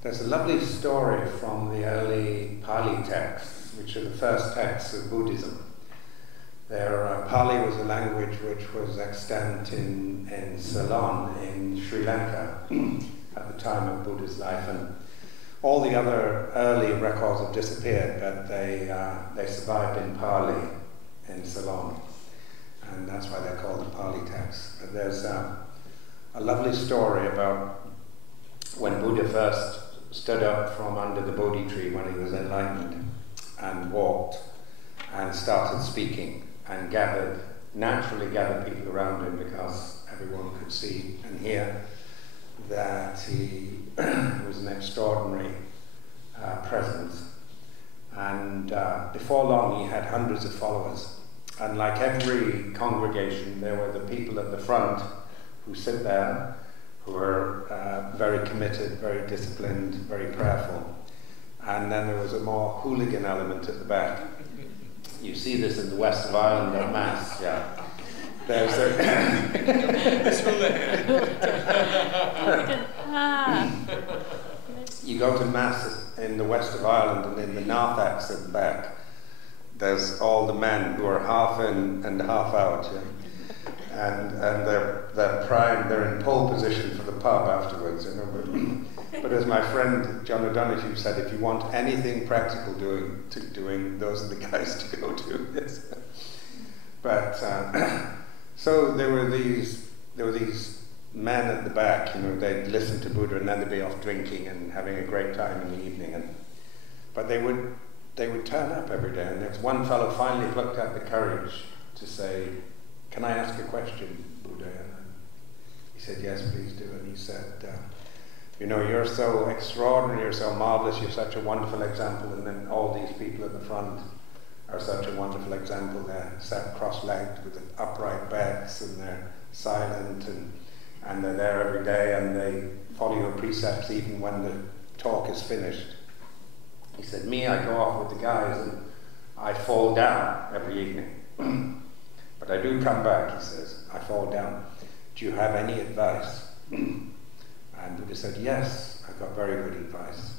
There's a lovely story from the early Pali texts, which are the first texts of Buddhism. Pali was a language which was extant in Ceylon, in Sri Lanka, at the time of Buddha's life, and all the other early records have disappeared, but they survived in Pali, in Ceylon, and that's why they're called the Pali texts. But there's a lovely story about when Buddha first stood up from under the Bodhi tree when he was enlightened and walked and started speaking and naturally gathered people around him because everyone could see and hear that he was an extraordinary presence. And before long he had hundreds of followers. And like every congregation, there were the people at the front who sit there, who were very committed, very disciplined, very prayerful. And then there was a more hooligan element at the back. You see this in the west of Ireland at Mass, yeah. There's you go to Mass in the west of Ireland, and in the narthex at the back, there's all the men who are half in and half out, yeah? And they're primed, they're in pole position for the pub afterwards, you know. But as my friend John O'Donoghue said, if you want anything practical doing, those are the guys to go to. Yes. But so there were these men at the back, you know, they'd listen to Buddha and then they'd be off drinking and having a great time in the evening. But they would turn up every day, and there's one fellow finally plucked up the courage to say, "Can I ask a question, Buddha?" And he said, "Yes, please do." And he said, "You know, you're so extraordinary, you're so marvelous, you're such a wonderful example, and then all these people at the front are such a wonderful example. They're sat cross-legged with upright backs, and they're silent, and they're there every day, and they follow your precepts even when the talk is finished." He said, "Me, I go off with the guys, and I fall down every evening. But I do come back," he says. "I fall down. Do you have any advice?" And Buddha said, "Yes, I've got very good advice."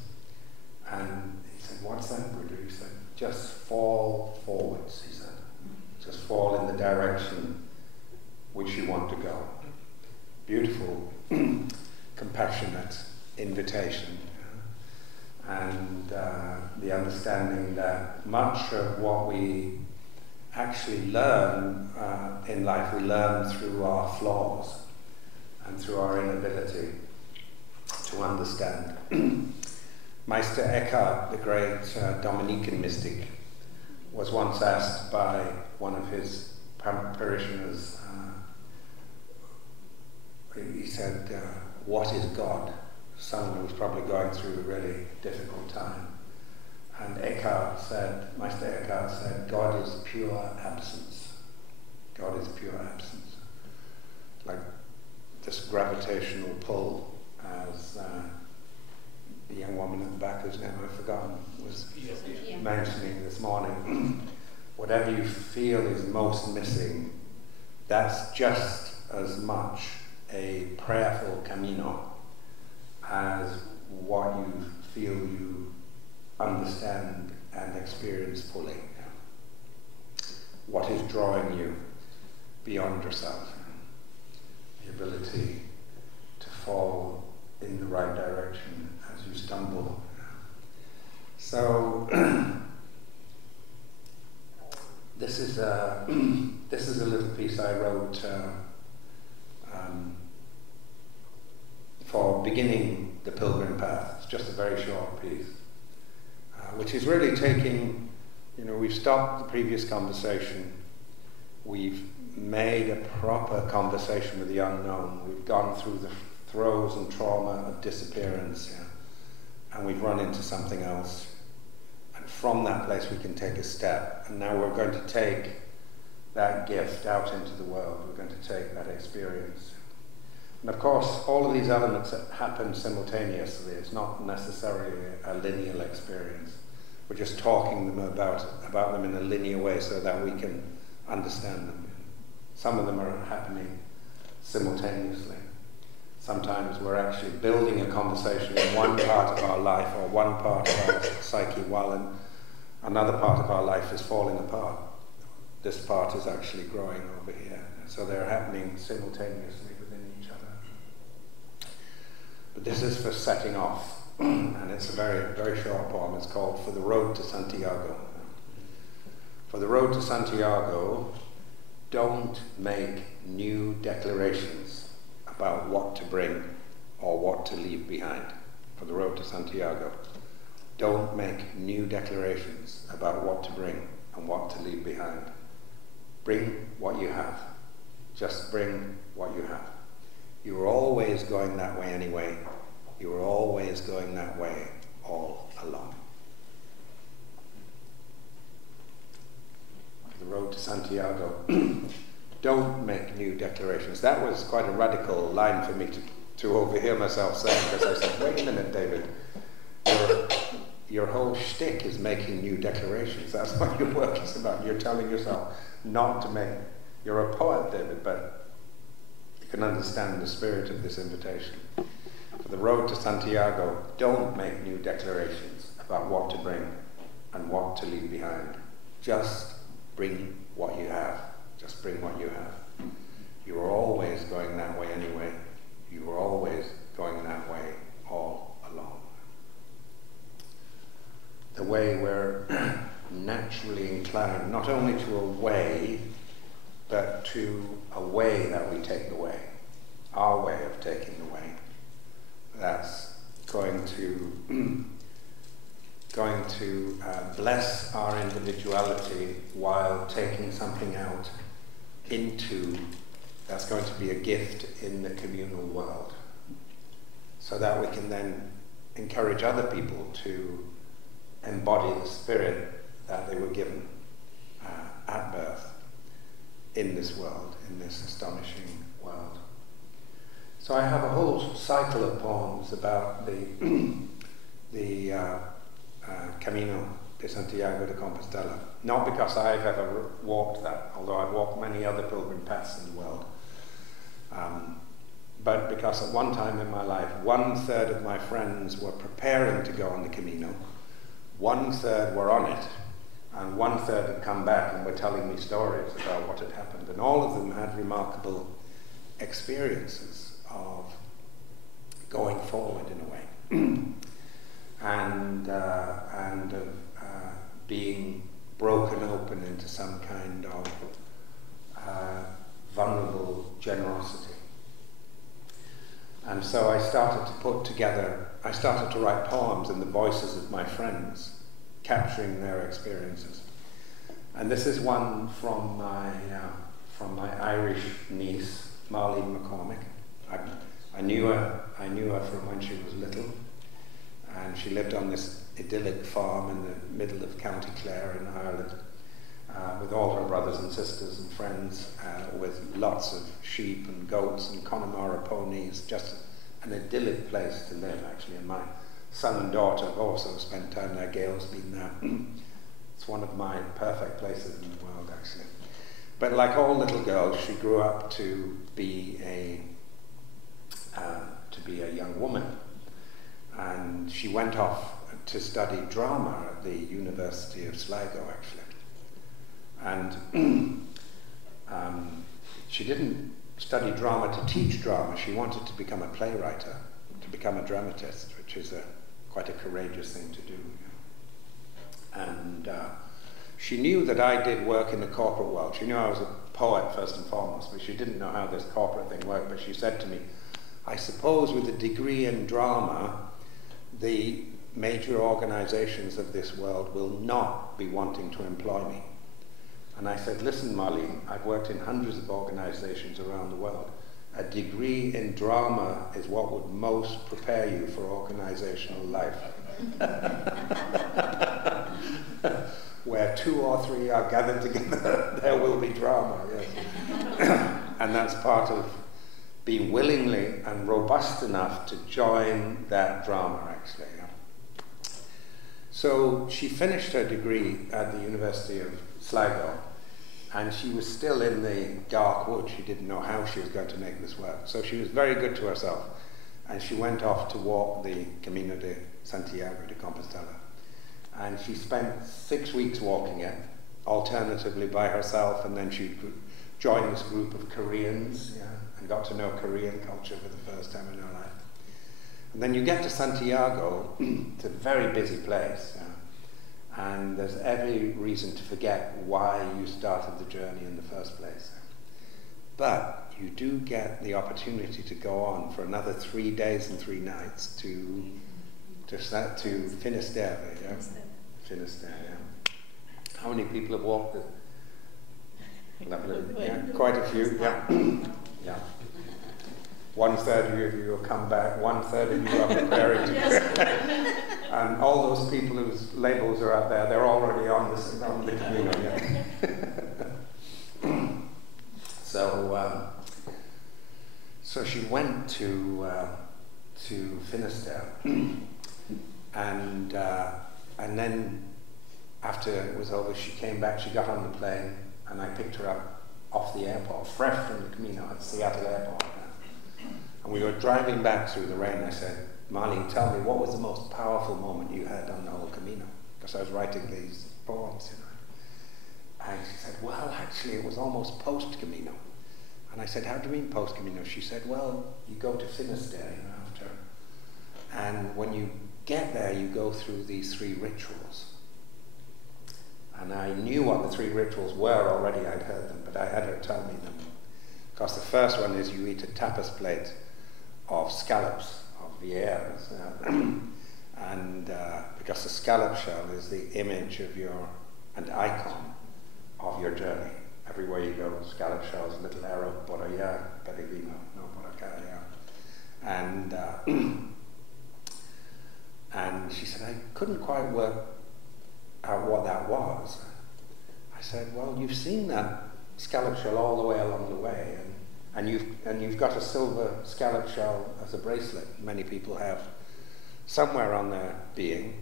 And he said, "What's that, Buddha?" He said, "Just fall forwards," he said. "Just fall in the direction which you want to go." Beautiful, compassionate invitation. And the understanding that much of what we actually learn in life, we learn through our flaws and through our inability to understand. Meister Eckhart, the great Dominican mystic, was once asked by one of his parishioners, he said, "What is God?" Someone who was probably going through a really difficult time. And Meister Eckhart said, "God is pure absence. God is pure absence." Like this gravitational pull, as the young woman at the back whose name I've forgotten was mentioning this morning. Whatever you feel is most missing, that's just as much a prayerful camino as what you feel you understand and experience fully. What is drawing you beyond yourself? The ability to fall in the right direction as you stumble. So this is a little piece I wrote for beginning the pilgrim path. It's just a very short piece, which is really taking, you know, we've stopped the previous conversation, we've made a proper conversation with the unknown, we've gone through the throes and trauma of disappearance, and we've run into something else, and from that place we can take a step, and now we're going to take that gift out into the world, we're going to take that experience. And of course, all of these elements happen simultaneously. It's not necessarily a linear experience. We're just talking them about them in a linear way so that we can understand them. Some of them are happening simultaneously. Sometimes we're actually building a conversation in one part of our life or one part of our psyche while another part of our life is falling apart. This part is actually growing over here. So they're happening simultaneously within each other. But this is for setting off, and it's a very, very short poem. It's called For the Road to Santiago. For the road to Santiago, don't make new declarations about what to bring or what to leave behind. For the road to Santiago, don't make new declarations about what to bring and what to leave behind. Bring what you have. Just bring what you have. You were always going that way anyway. You were always going that way all along. The road to Santiago. Don't make new declarations. That was quite a radical line for me to overhear myself saying, because I said, wait a minute, David, your whole shtick is making new declarations. That's what your work is about. You're telling yourself not to make. You're a poet, David, but you can understand the spirit of this invitation. For the road to Santiago, don't make new declarations about what to bring and what to leave behind. Just bring what you have. Just bring what you have. You were always going that way anyway. You were always going that way all along. The way we're naturally inclined, not only to a way, but to a way that we take the way. Our way of taking the way. That's going to bless our individuality while taking something out that's going to be a gift in the communal world, so that we can then encourage other people to embody the spirit that they were given at birth in this world, in this astonishing world. So I have a whole cycle of poems about the Camino de Santiago de Compostela. Not because I've ever walked that, although I've walked many other pilgrim paths in the world, but because at one time in my life, 1/3 of my friends were preparing to go on the Camino, 1/3 were on it, and 1/3 had come back and were telling me stories about what had happened, and all of them had remarkable experiences of going forward in a way, and of being broken open into some kind of vulnerable generosity. And so I started to write poems in the voices of my friends, capturing their experiences. And this is one from my Irish niece, Marlene McCormick. I knew her from when she was little, and she lived on this idyllic farm in the middle of County Clare in Ireland, with all her brothers and sisters and friends, with lots of sheep and goats and Connemara ponies, just an idyllic place to live, actually. And my son and daughter have also spent time there. Gayle's been there. It's one of my perfect places in the world, actually. But like all little girls, she grew up to be a young woman. And she went off to study drama at the University of Sligo, actually. And she didn't study drama to teach drama. She wanted to become a playwright, to become a dramatist, which is quite a courageous thing to do. And she knew that I did work in the corporate world. She knew I was a poet first and foremost, but she didn't know how this corporate thing worked. But she said to me, I suppose with a degree in drama, the major organizations of this world will not be wanting to employ me. And I said, listen, Marlene, I've worked in hundreds of organizations around the world. A degree in drama is what would most prepare you for organizational life. Where 2 or 3 are gathered together, there will be drama, yes. And that's part of being willingly and robust enough to join that drama, actually. So she finished her degree at the University of Sligo, and she was still in the dark woods. She didn't know how she was going to make this work. So she was very good to herself, and she went off to walk the Camino de Santiago de Compostela. And she spent 6 weeks walking it, alternatively by herself, and then she joined this group of Koreans, and got to know Korean culture for the first time in her life. And then you get to Santiago, it's a very busy place, and there's every reason to forget why you started the journey in the first place. But you do get the opportunity to go on for another 3 days and 3 nights to Finisterre. Finisterre, yeah. How many people have walked it? Lovely. Yeah, quite a few. Yeah. Yeah. 1/3 of you will come back. 1/3 of you are preparing to. And all those people whose labels are out there, they're already on the Camino. Yeah. So she went to Finisterre, and then after it was over, she came back. She got on the plane, and I picked her up off the airport, fresh from the Camino at Seattle Airport. And we were driving back through the rain. I said, Marlene, tell me, what was the most powerful moment you had on the whole Camino? Because I was writing these poems, And she said, well, actually, it was almost post-Camino. And I said, how do you mean post-Camino? She said, well, you go to Finisterre, after. And when you get there, you go through these 3 rituals. And I knew what the 3 rituals were already. I'd heard them, but I had her tell me them. Because the first one is you eat a tapas plate of scallops, of vieras, and because the scallop shell is the image of and icon of your journey. Everywhere you go, scallop shells, little arrow, por allá, peregrino, no por acá, and she said, I couldn't quite work out what that was. I said, well, you've seen that scallop shell all the way along the way, and you've got a silver scallop shell as a bracelet. Many people have somewhere on their being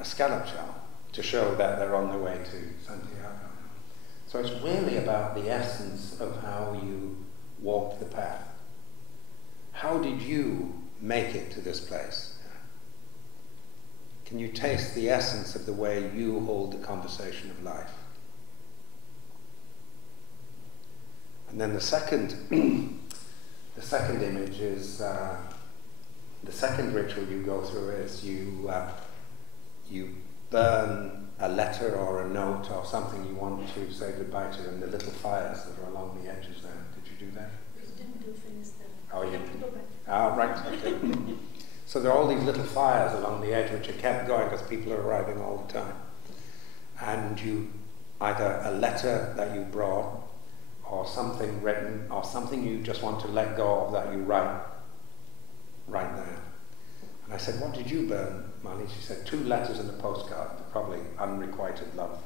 a scallop shell to show that they're on their way to Santiago. So it's really about the essence of how you walk the path. How did you make it to this place? Can you taste the essence of the way you hold the conversation of life? And then the second image is the second ritual you go through is you burn a letter or a note or something you want to say goodbye to in the little fires that are along the edges there. Did you do that? We didn't do Finisterre. Oh, you didn't? Ah, right. Okay. So there are all these little fires along the edge which are kept going because people are arriving all the time. And you either a letter that you brought, or something written, or something you just want to let go of that you write right there. And I said, what did you burn, Marlene? She said, 2 letters and a postcard, probably unrequited love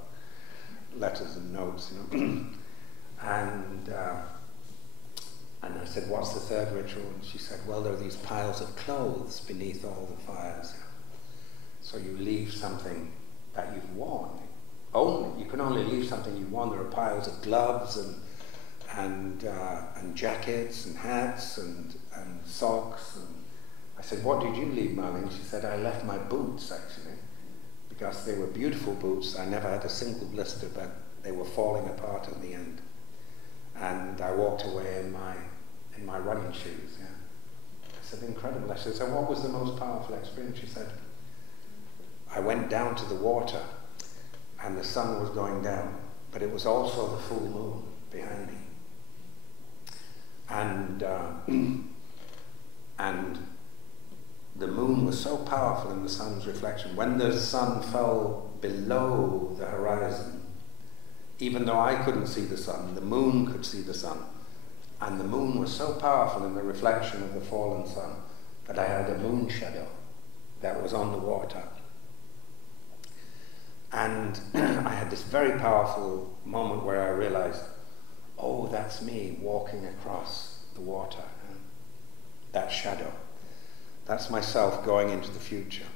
letters and notes, And I said, what's the 3rd ritual? And she said, well, there are these piles of clothes beneath all the fires. So you leave something that you've worn. You can only leave something you've worn. There are piles of gloves and jackets and hats and socks. And I said, what did you leave, Marlene? She said, I left my boots, actually, because they were beautiful boots. I never had a single blister, but they were falling apart in the end. And I walked away in my running shoes. Yeah. I said, incredible. I said, so what was the most powerful experience? She said, I went down to the water and the sun was going down, but it was also the full moon behind me. And the moon was so powerful in the sun's reflection. When the sun fell below the horizon, even though I couldn't see the sun, the moon could see the sun. And the moon was so powerful in the reflection of the fallen sun that I had a moon shadow that was on the water. And I had this very powerful moment where I realized, oh, that's me walking across the water. That shadow. That's myself going into the future.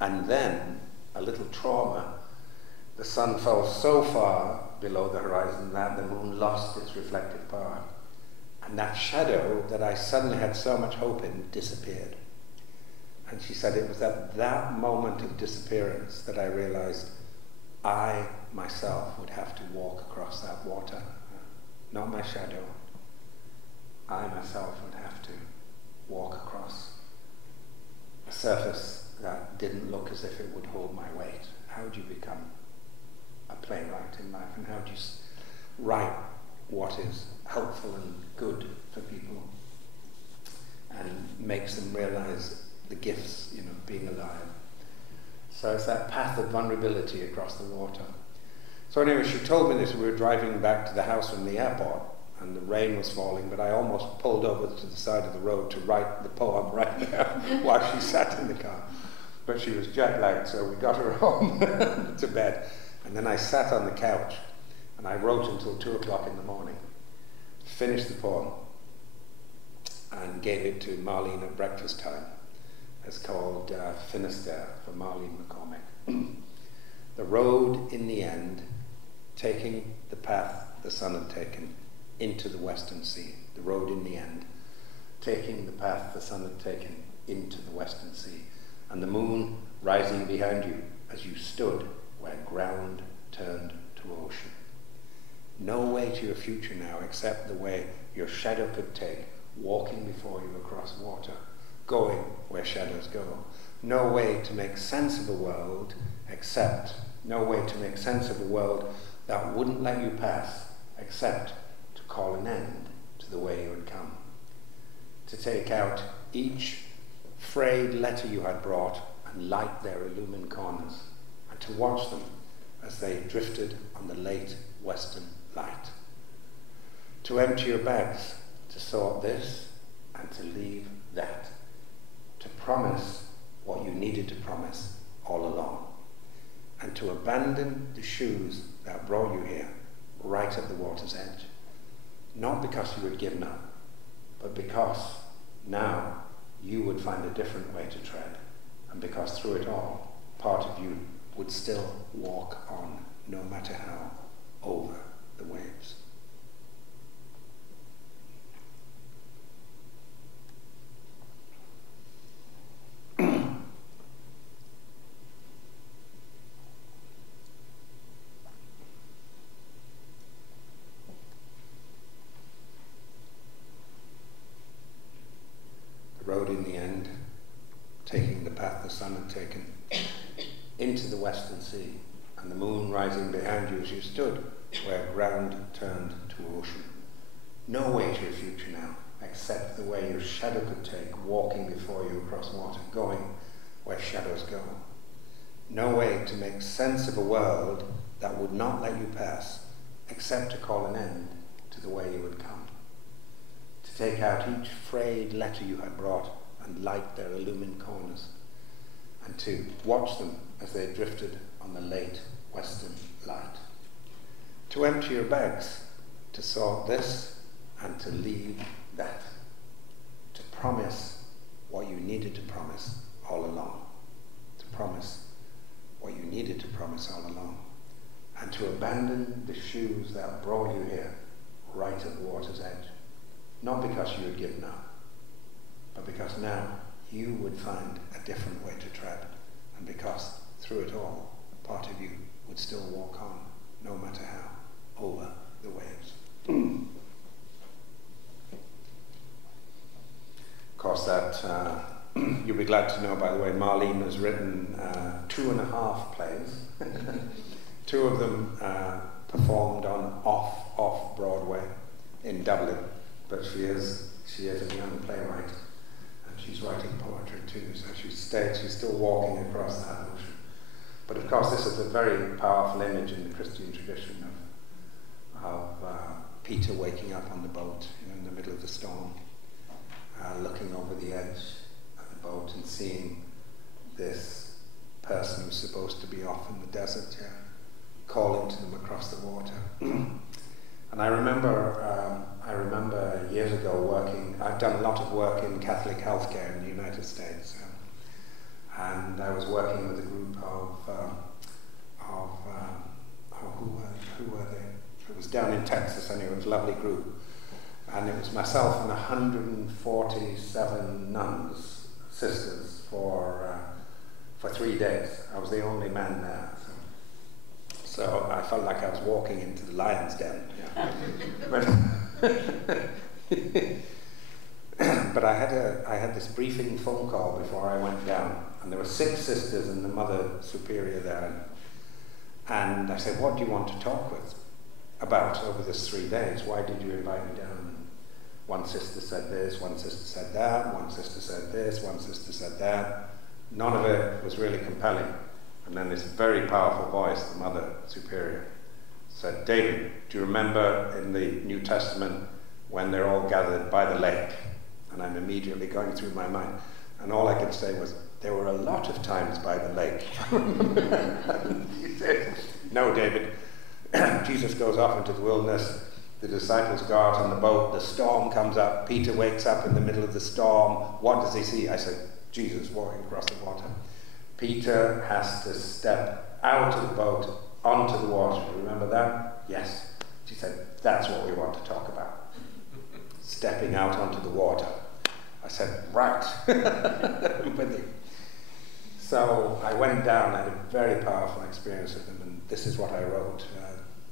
And then, a little trauma, the sun fell so far below the horizon that the moon lost its reflective power. And that shadow that I suddenly had so much hope in disappeared. And she said it was at that moment of disappearance that I realized I myself would have to walk across that water. Not my shadow. I myself would have to walk across a surface that didn't look as if it would hold my weight. How do you become a playwright in life, and how do you write what is helpful and good for people and makes them realize the gifts, of being alive? So it's that path of vulnerability across the water. So anyway, she told me this. We were driving back to the house from the airport, and the rain was falling, but I almost pulled over to the side of the road to write the poem right there while she sat in the car. But she was jet lagged, so we got her home to bed. And then I sat on the couch, and I wrote until 2 o'clock in the morning, finished the poem, and gave it to Marlene at breakfast time. It's called Finisterre for Marlene McCormick. The road in the end, taking the path the sun had taken into the Western Sea. The road in the end, taking the path the sun had taken into the Western Sea. And the moon rising behind you as you stood where ground turned to ocean. No way to your future now except the way your shadow could take, walking before you across water, going where shadows go. No way to make sense of a world except, no way to make sense of a world that wouldn't let you pass except to call an end to the way you had come. To take out each frayed letter you had brought and light their illumined corners, and to watch them as they drifted on the late western light. To empty your bags, to sort this and to leave that. To promise what you needed to promise all along. And to abandon the shoes that brought you here, right at the water's edge. Not because you had given up, but because now you would find a different way to tread, and because through it all, part of you would still walk on, no matter how, over the waves. Road in the end, taking the path the sun had taken into the Western Sea, and the moon rising behind you as you stood where ground turned to ocean. No way to your future now, except the way your shadow could take, walking before you across water, going where shadows go. No way to make sense of a world that would not let you pass, except to call an end to the way you had come. To take out each frayed letter you had brought and light their illumined corners, and to watch them as they drifted on the late western light. To empty your bags, to sort this and to leave that. To promise what you needed to promise all along. To promise what you needed to promise all along. And to abandon the shoes that brought you here, right at the water's edge. Not because you had given up, but because now you would find a different way to tread, and because through it all, part of you would still walk on, no matter how, over the waves. Of course, that you'll be glad to know, by the way, Marlene has written 2.5 plays. 2 of them performed on off Broadway in Dublin. But she is a young playwright, and she's writing poetry too, so she's still walking across that ocean. But of course this is a very powerful image in the Christian tradition of Peter waking up on the boat in the middle of the storm, looking over the edge of the boat and seeing this person who's supposed to be off in the desert, calling to them across the water. And I remember years ago I've done a lot of work in Catholic healthcare in the United States, and I was working with a group of who were they? It was down in Texas anyway. It was a lovely group, and it was myself and 147 nuns, sisters, for 3 days. I was the only man there, so I felt like I was walking into the lion's den. Yeah. But I had this briefing phone call before I went down, and there were 6 sisters and the Mother Superior there. And I said, what do you want to talk about over this 3 days? Why did you invite me down? And one sister said this, one sister said that, one sister said this, one sister said that. None of it was really compelling. And then this very powerful voice, the Mother Superior, said, David, do you remember in the New Testament when they're all gathered by the lake? And I'm immediately going through my mind. And all I could say was, there were a lot of times by the lake. He said, no, David, Jesus goes off into the wilderness, the disciples go out on the boat, the storm comes up, Peter wakes up in the middle of the storm. What does he see? I said, Jesus walking across the water. Peter has to step out of the boat onto the water. Remember that? Yes. She said, that's what we want to talk about. Stepping out onto the water. I said, right. I'm with you. So I went down, I had a very powerful experience with them, and this is what I wrote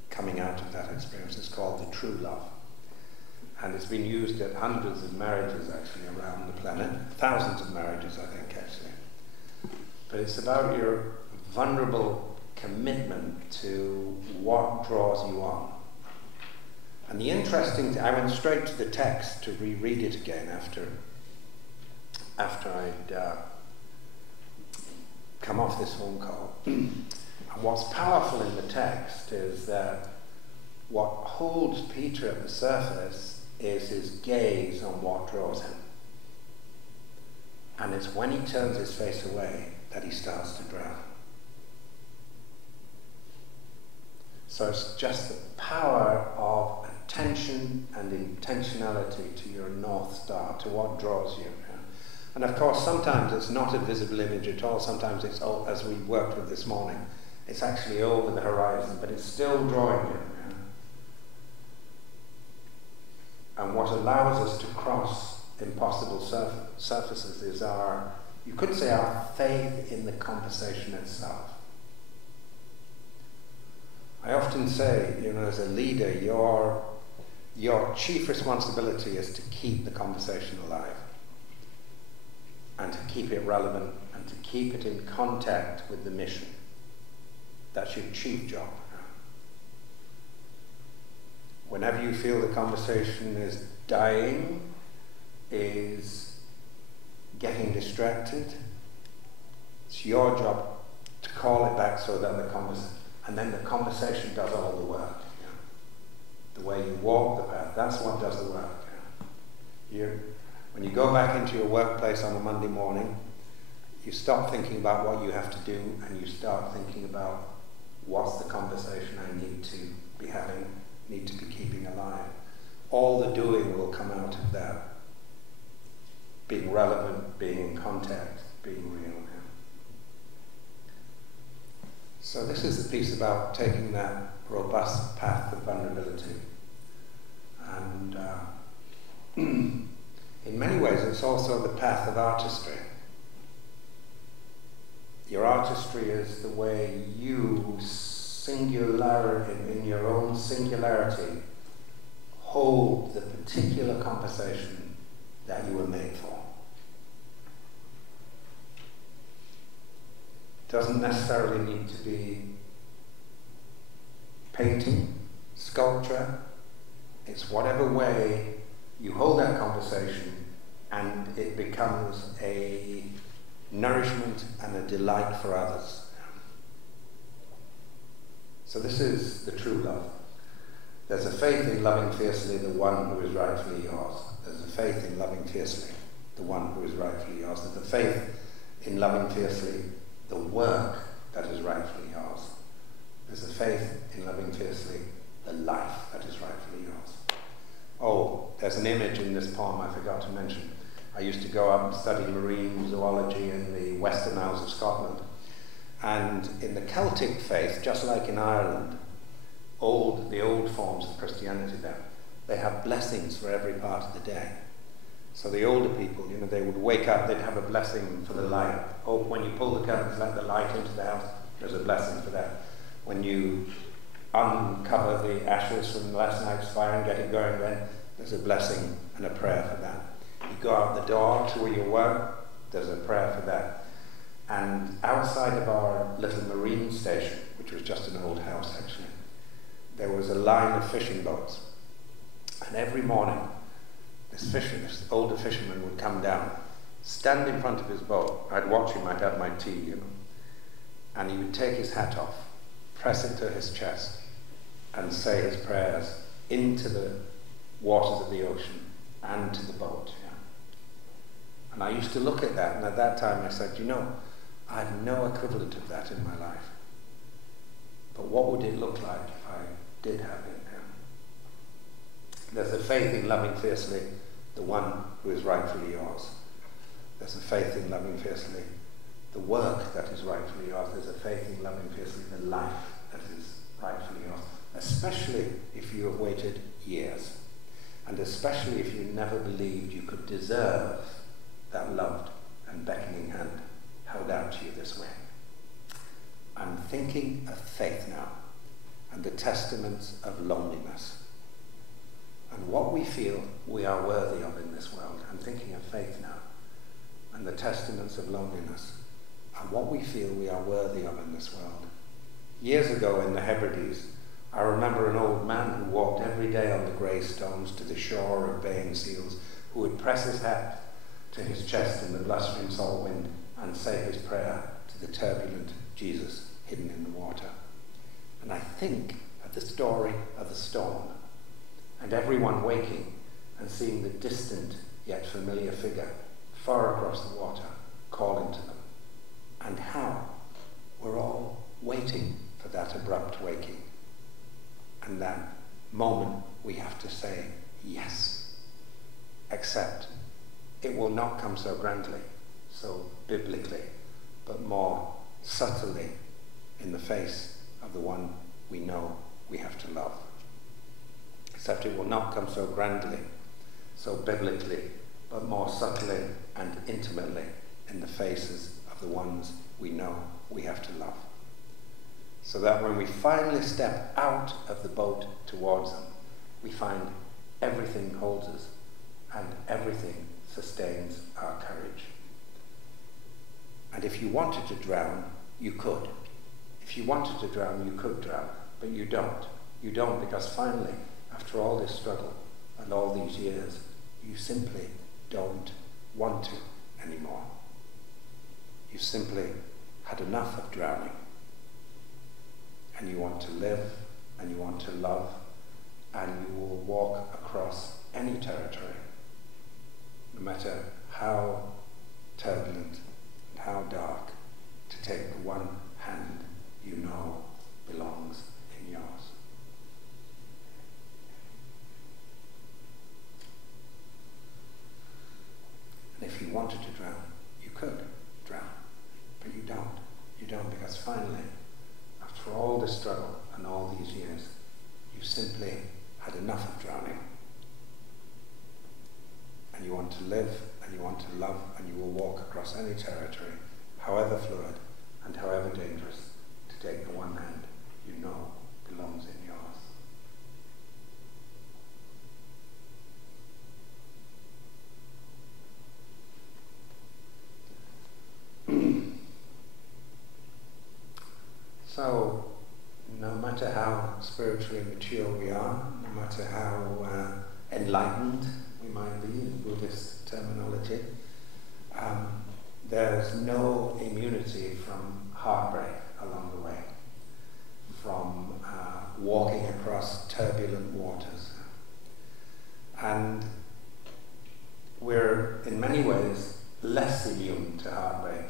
coming out of that experience. It's called The True Love. And it's been used at hundreds of marriages actually around the planet, thousands of marriages I think actually. But it's about your vulnerable commitment to what draws you on. And the interesting thing, I went straight to the text to reread it again after I'd come off this phone call. And what's powerful in the text is that what holds Peter at the surface is his gaze on what draws him. And it's when he turns his face away that he starts to drown. So it's just the power of attention and intentionality to your North Star, to what draws you. And of course, sometimes it's not a visible image at all. Sometimes it's, as we worked with this morning, it's actually over the horizon, but it's still drawing you. And what allows us to cross impossible surfaces is our, you could say, our faith in the conversation itself. I often say, as a leader, your chief responsibility is to keep the conversation alive, and to keep it relevant, and to keep it in contact with the mission. That's your chief job. Whenever you feel the conversation is dying, is getting distracted, it's your job to call it back so that and then the conversation does all the work. The way you walk the path, that's what does the work. When you go back into your workplace on a Monday morning, you stop thinking about what you have to do, and you start thinking about what's the conversation I need to be having, need to be keeping alive. All the doing will come out of that. Being relevant, being in contact, being real. So this is the piece about taking that robust path of vulnerability. And in many ways, it's also the path of artistry. Your artistry is the way you in your own singularity, hold the particular conversation that you were made for. Doesn't necessarily need to be painting, sculpture. It's whatever way you hold that conversation and it becomes a nourishment and a delight for others. So this is the true love. There's a faith in loving fiercely the one who is rightfully yours. There's a faith in loving fiercely the one who is rightfully yours. There's a faith in loving fiercely the work that is rightfully yours. There's a faith in loving fiercely the life that is rightfully yours. Oh, there's an image in this poem I forgot to mention. I used to go up and study marine zoology in the Western Isles of Scotland. And in the Celtic faith, just like in Ireland, the old forms of Christianity there, they have blessings for every part of the day. So the older people, they would wake up, they'd have a blessing for the light. Oh, when you pull the curtains, let the light into the house, there's a blessing for that. When you uncover the ashes from last night's fire and get it going then, there's a blessing and a prayer for that. You go out the door to where you work, there's a prayer for that. And outside of our little marine station, which was just an old house actually, there was a line of fishing boats. And every morning, this older fisherman would come down, stand in front of his boat. I'd watch him, I'd have my tea, and he would take his hat off, press it to his chest, and say his prayers into the waters of the ocean and to the boat. And I used to look at that, and at that time I said, I have no equivalent of that in my life. But what would it look like if I did have it? There's a faith in loving fiercely the one who is rightfully yours. There's a faith in loving fiercely the work that is rightfully yours. There's a faith in loving fiercely the life that is rightfully yours. Especially if you have waited years. And especially if you never believed you could deserve that loved and beckoning hand held out to you this way. I'm thinking of faith now and the testaments of loneliness and what we feel we are worthy of in this world. I'm thinking of faith now and the testaments of loneliness and what we feel we are worthy of in this world. Years ago in the Hebrides, I remember an old man who walked every day on the grey stones to the shore of baying seals, who would press his hat to his chest in the blustering salt wind and say his prayer to the turbulent Jesus hidden in the water. And I think of the story of the storm, and everyone waking and seeing the distant yet familiar figure far across the water calling to them, and how we're all waiting for that abrupt waking, and that moment we have to say yes, except it will not come so grandly, so biblically, but more subtly in the face of the one we know we have to love. Except it will not come so grandly, so biblically, but more subtly and intimately in the faces of the ones we know we have to love. So that when we finally step out of the boat towards them, we find everything holds us and everything sustains our courage. And if you wanted to drown, you could. If you wanted to drown, you could drown, but you don't. You don't, because finally, after all this struggle and all these years, you simply don't want to anymore. You've simply had enough of drowning. And you want to live, and you want to love, and you will walk across any territory, no matter how turbulent and how dark, to take the one hand you know belongs in yours. And if you wanted to drown, you could drown, but you don't. You don't, because finally, after all this struggle and all these years, you've simply had enough of drowning. And you want to live, and you want to love, and you will walk across any territory, however fluid and however dangerous, to take the one hand you know belongs in yours. So, no matter how spiritually mature we are, no matter how enlightened we might be in Buddhist terminology, there's no immunity from heartbreak along the way, from walking across turbulent waters. And we're, in many ways, less immune to heartbreak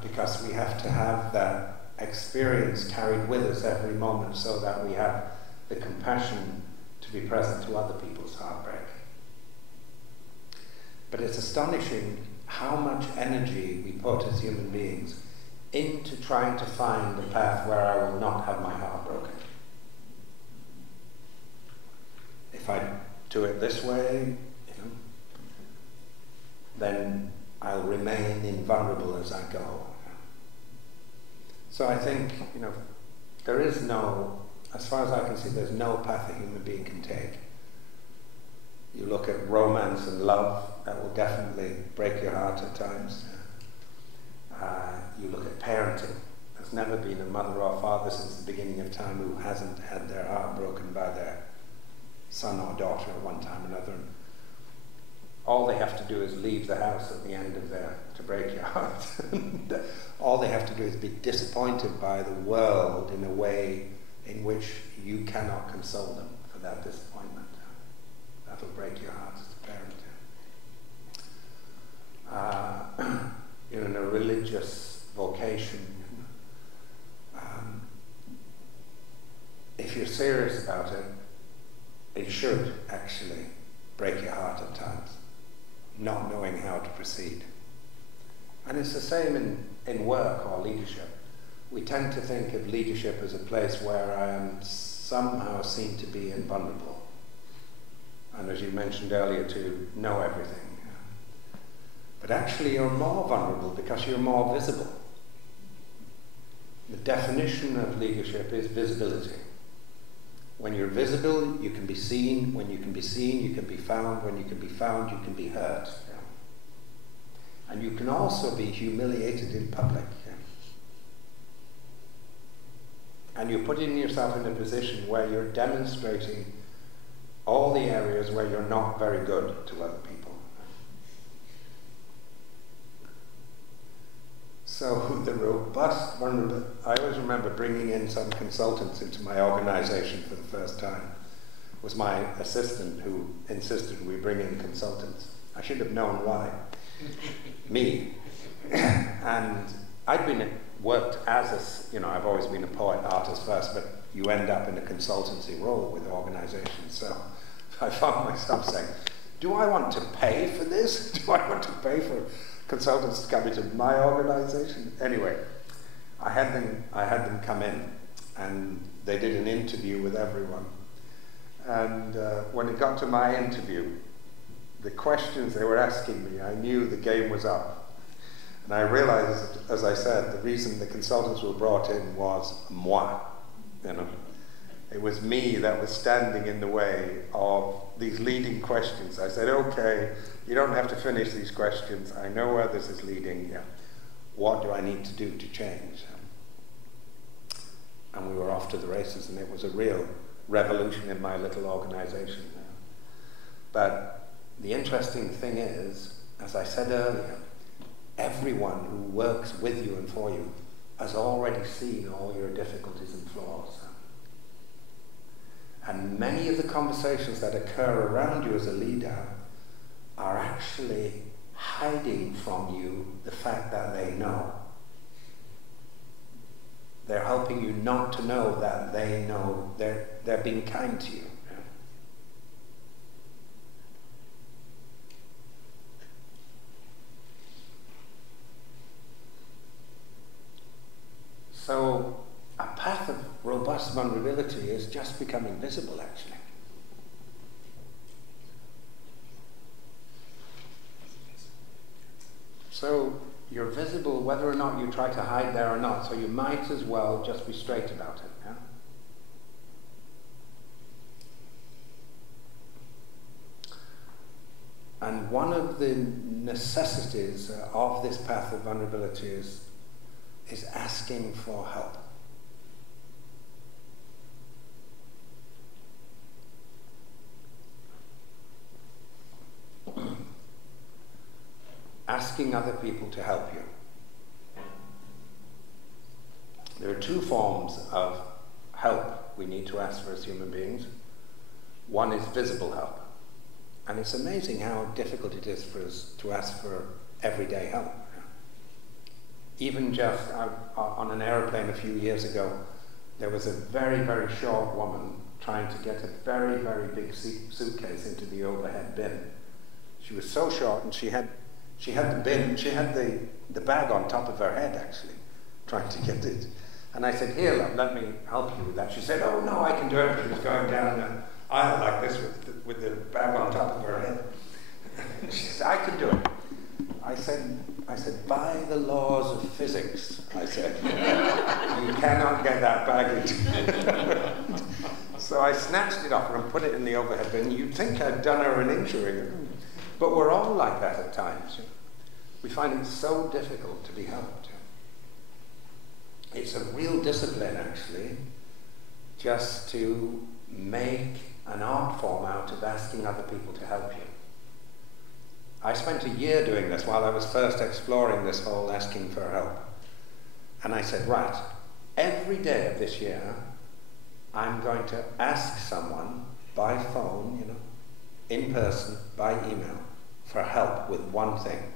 because we have to have that experience carried with us every moment so that we have the compassion to be present to other people's heartbreak. But it's astonishing how much energy we put as human beings into trying to find a path where I will not have my heart broken. If I do it this way, then I'll remain invulnerable as I go. So I think, there is no, as far as I can see, there's no path a human being can take. You look at romance and love, that will definitely break your heart at times. You look at parenting. There's never been a mother or father since the beginning of time who hasn't had their heart broken by their son or daughter at one time or another. And all they have to do is leave the house at the end of to break your heart. All they have to do is be disappointed by the world in a way in which you cannot console them for that disappointment. That'll break your heart as a parent. In a religious vocation, if you're serious about it, it should actually break your heart at times, not knowing how to proceed. And it's the same in work or leadership. We tend to think of leadership as a place where I am somehow seen to be invulnerable. And as you mentioned earlier, to know everything. But actually you're more vulnerable because you're more visible. The definition of leadership is visibility. When you're visible, you can be seen. When you can be seen, you can be found. When you can be found, you can be heard. And you can also be humiliated in public. And you're putting yourself in a position where you're demonstrating all the areas where you're not very good to other people. So the robust vulnerability, I always remember bringing in some consultants into my organization for the first time. It was my assistant who insisted we bring in consultants. I should have known why. Me. And I'd worked as I've always been a poet, artist first, but you end up in a consultancy role with organizations. So I found myself saying, do I want to pay for this? Do I want to pay for consultants to come into my organization? Anyway, I had them come in, and they did an interview with everyone. And when it got to my interview, the questions they were asking me, I knew the game was up. And I realized, as I said, the reason the consultants were brought in was moi. It was me that was standing in the way of these leading questions. I said, okay, you don't have to finish these questions. I know where this is leading. Yeah. What do I need to do to change? And we were off to the races, and it was a real revolution in my little organization. But the interesting thing is, as I said earlier, everyone who works with you and for you has already seen all your difficulties and flaws. And many of the conversations that occur around you as a leader are actually hiding from you the fact that they know. They're helping you not to know that they know. They're being kind to you. So a path of robust vulnerability is just becoming visible, actually. So you're visible whether or not you try to hide there or not, so you might as well just be straight about it. Yeah? And one of the necessities of this path of vulnerability is asking for help. Asking other people to help you. There are two forms of help we need to ask for as human beings. One is visible help. And it's amazing how difficult it is for us to ask for everyday help. Even just on an aeroplane a few years ago, there was a very, very short woman trying to get a very, very big suitcase into the overhead bin. She was so short, and she had the bin, she had the bag on top of her head, actually, trying to get it. And I said, here, love, let me help you with that. She said, oh, no, I can do it. She was going down the aisle like this with the bag on top of her head. She said, I can do it. I said, by the laws of physics, I said, you cannot get that baggage. So I snatched it off her and put it in the overhead bin. You'd think I'd done her an injury. But we're all like that at times. We find it so difficult to be helped. It's a real discipline, actually, just to make an art form out of asking other people to help you. I spent a year doing this while I was first exploring this whole asking for help. And I said, right, every day of this year, I'm going to ask someone by phone, in person, by email, for help with one thing,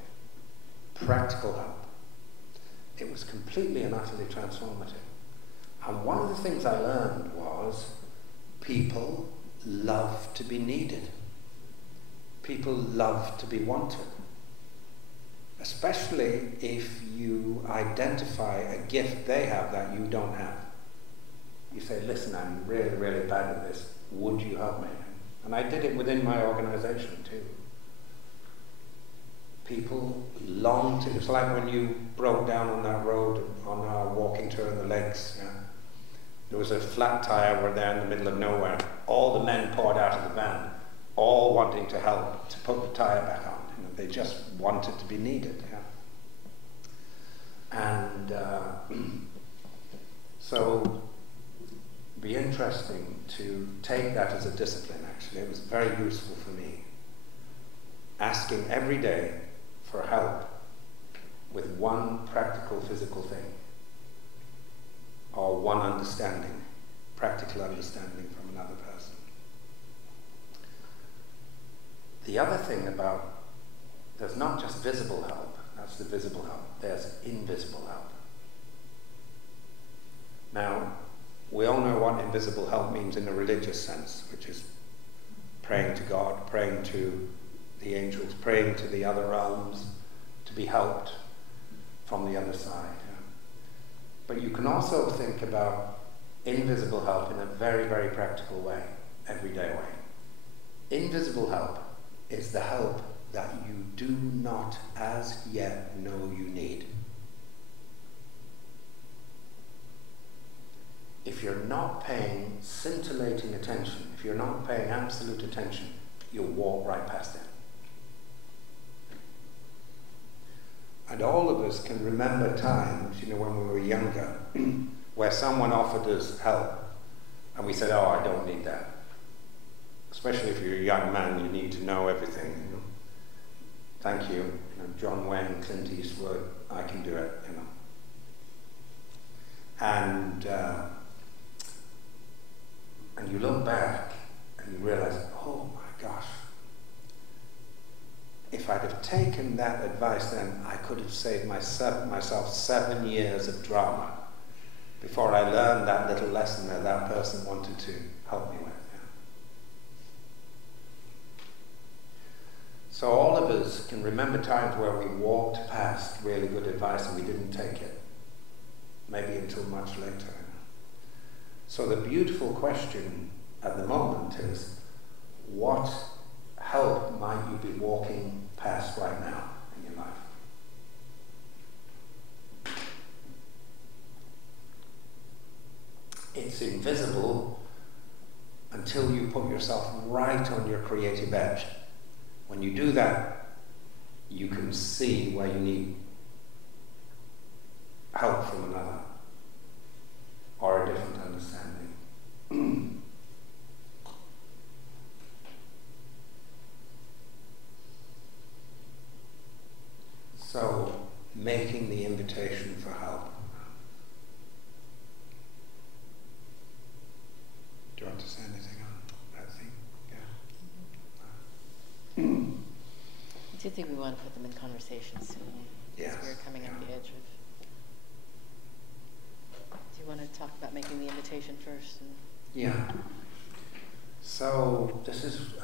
practical help. It was completely and utterly transformative. And one of the things I learned was people love to be needed. People love to be wanted. Especially if you identify a gift they have that you don't have. You say, listen, I'm really, really bad at this. Would you help me? And I did it within my organization too. People long to, it's like when you broke down on that road on our walking tour in the lakes. Yeah? There was a flat tire over there in the middle of nowhere. All the men poured out of the van, all wanting to help to put the tire back on. They just wanted to be needed. Yeah? And so it'd be interesting to take that as a discipline, actually. It was very useful for me. Asking every day for help with one practical physical thing, or one understanding, practical understanding from another person. The other thing about, there's not just visible help, that's the visible help, there's invisible help. Now, we all know what invisible help means in a religious sense, which is praying to God, praying to the angels, praying to the other realms to be helped from the other side. Yeah? But you can also think about invisible help in a very, very practical way, everyday way. Invisible help is the help that you do not as yet know you need. If you're not paying scintillating attention, if you're not paying absolute attention, you'll walk right past it. And all of us can remember times, when we were younger, where someone offered us help, and we said, oh, I don't need that. Especially if you're a young man, you need to know everything. Thank you. John Wayne, Clint Eastwood, I can do it. And you look back and you realize, oh my gosh, if I'd have taken that advice then, I could have saved myself 7 years of drama before I learned that little lesson that that person wanted to help me with. Yeah. So all of us can remember times where we walked past really good advice and we didn't take it, maybe until much later. So the beautiful question at the moment is, what help might you be walking past right now in your life? It's invisible until you put yourself right on your creative edge. When you do that, you can see where you need help from another or a different understanding. So, making the invitation for help. Do you want to say anything on that thing? Yeah. I do think we want to put them in conversation soon. Yes. We're coming on the edge of. Do you want to talk about making the invitation first? Yeah. So this is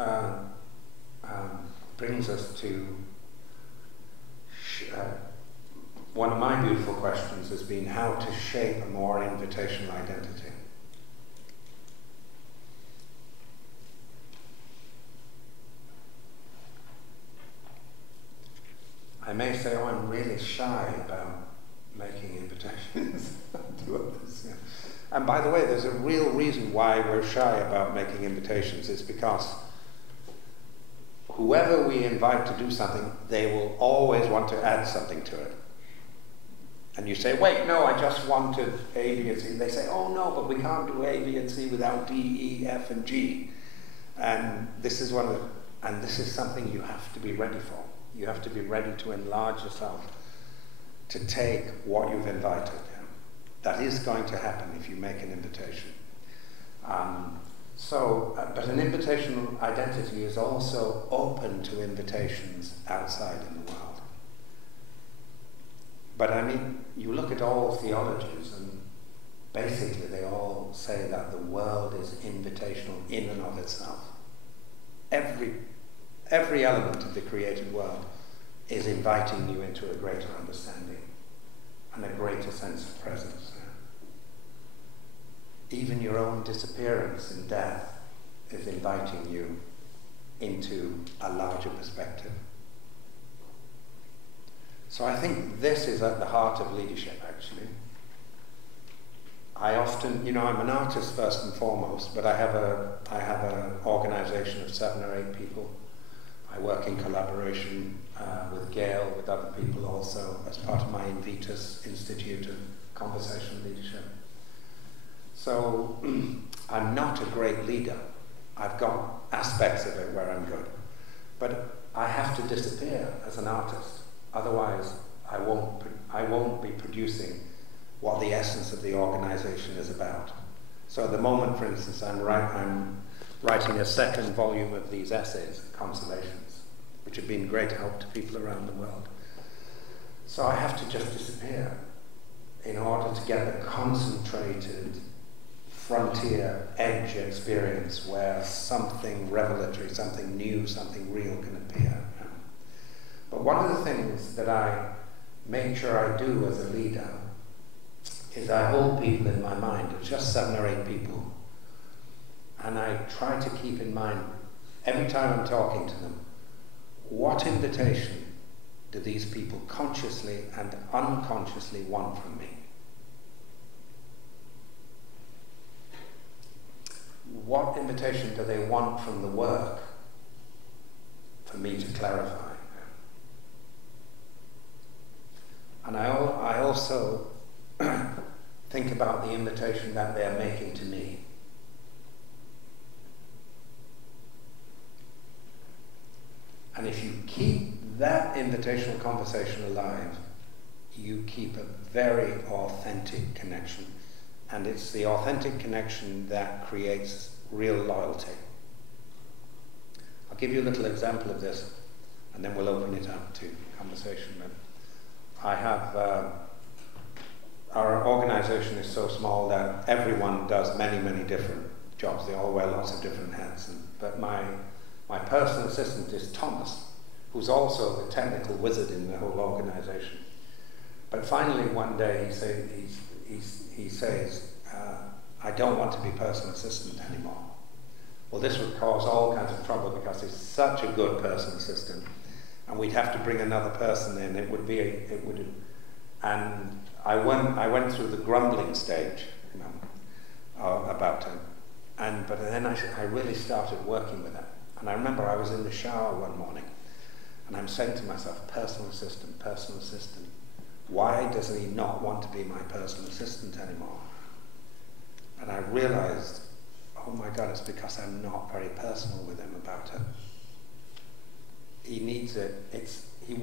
brings us to one of my beautiful questions has been how to shape a more invitational identity. I may say, oh, I'm really shy about making invitations to others. Yeah. And by the way, there's a real reason why we're shy about making invitations. It's because whoever we invite to do something, they will always want to add something to it. And you say, wait, no, I just wanted A, B, and C. They say, oh no, but we can't do A, B, and C without D, E, F, and G. And this is this is something you have to be ready for. You have to be ready to enlarge yourself, to take what you've invited. That is going to happen if you make an invitation. But an invitational identity is also open to invitations outside in the world. But I mean, you look at all theologies and basically they all say that the world is invitational in and of itself. Every element of the created world is inviting you into a greater understanding and a greater sense of presence. Even your own disappearance and death is inviting you into a larger perspective. So I think this is at the heart of leadership, actually. I often, I'm an artist first and foremost, but I have an organization of 7 or 8 people. I work in collaboration with Gayle, with other people also, as part of my Invitus Institute of Conversational Leadership. So I'm not a great leader. I've got aspects of it where I'm good. But I have to disappear as an artist. Otherwise, I won't be producing what the essence of the organization is about. So at the moment, for instance, I'm writing a 2nd volume of these essays, Consolations, which have been great help to people around the world. So I have to just disappear in order to get the concentrated frontier edge experience where something revelatory, something new, something real can appear. But one of the things that I make sure I do as a leader is I hold people in my mind. It's just 7 or 8 people. And I try to keep in mind, every time I'm talking to them, what invitation do these people consciously and unconsciously want from me? What invitation do they want from the work for me to clarify? And I also think about the invitation that they're making to me. And if you keep that invitational conversation alive, you keep a very authentic connection. And it's the authentic connection that creates real loyalty. I'll give you a little example of this, and then we'll open it up to conversation. I have, our organization is so small that everyone does many, many different jobs. They all wear lots of different hats. But my personal assistant is Thomas, who's also the technical wizard in the whole organization. But finally one day he says, I don't want to be personal assistant anymore. Well, this would cause all kinds of trouble because he's such a good personal assistant, and we'd have to bring another person in. And I went through the grumbling stage, about him, but then I really started working with him. And I remember I was in the shower one morning, and I'm saying to myself, personal assistant. Why does he not want to be my personal assistant anymore? And I realized, oh my God, it's because I'm not very personal with him about it. He needs it. He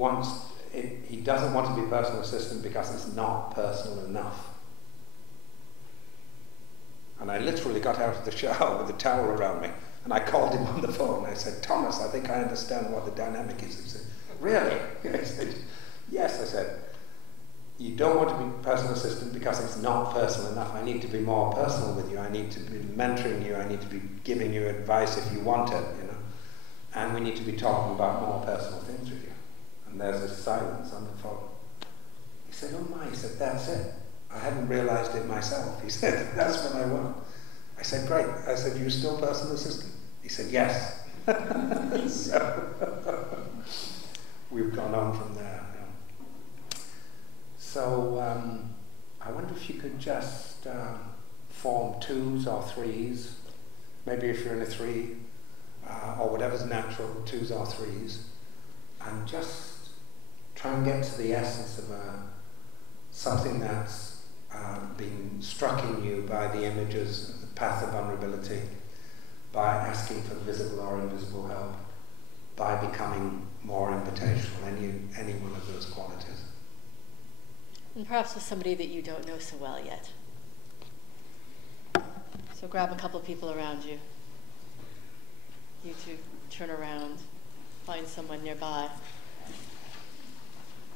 doesn't want to be personal assistant because it's not personal enough. And I literally got out of the shower with a towel around me, and I called him on the phone. I said, Thomas, I think I understand what the dynamic is. He said, really? I said, yes. I said, you don't want to be personal assistant because it's not personal enough. I need to be more personal with you. I need to be mentoring you. I need to be giving you advice if you want it, and we need to be talking about more personal things with you. And there's this silence on the phone. He said, oh my, he said, that's it. I hadn't realized it myself. He said, that's what I want. I said, great. I said, you still personal assistant? He said, yes. So we've gone on from there. Yeah. So I wonder if you could just form 2s or 3s, maybe if you're in a 3, or whatever's natural, 2s or 3s, and just try and get to the essence of something that's been struck in you by the images of the path of vulnerability, by asking for visible or invisible help, by becoming more invitational, any one of those qualities. And perhaps with somebody that you don't know so well yet. So grab a couple of people around you. You two turn around, find someone nearby,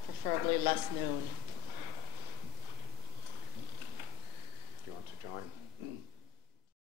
preferably less known.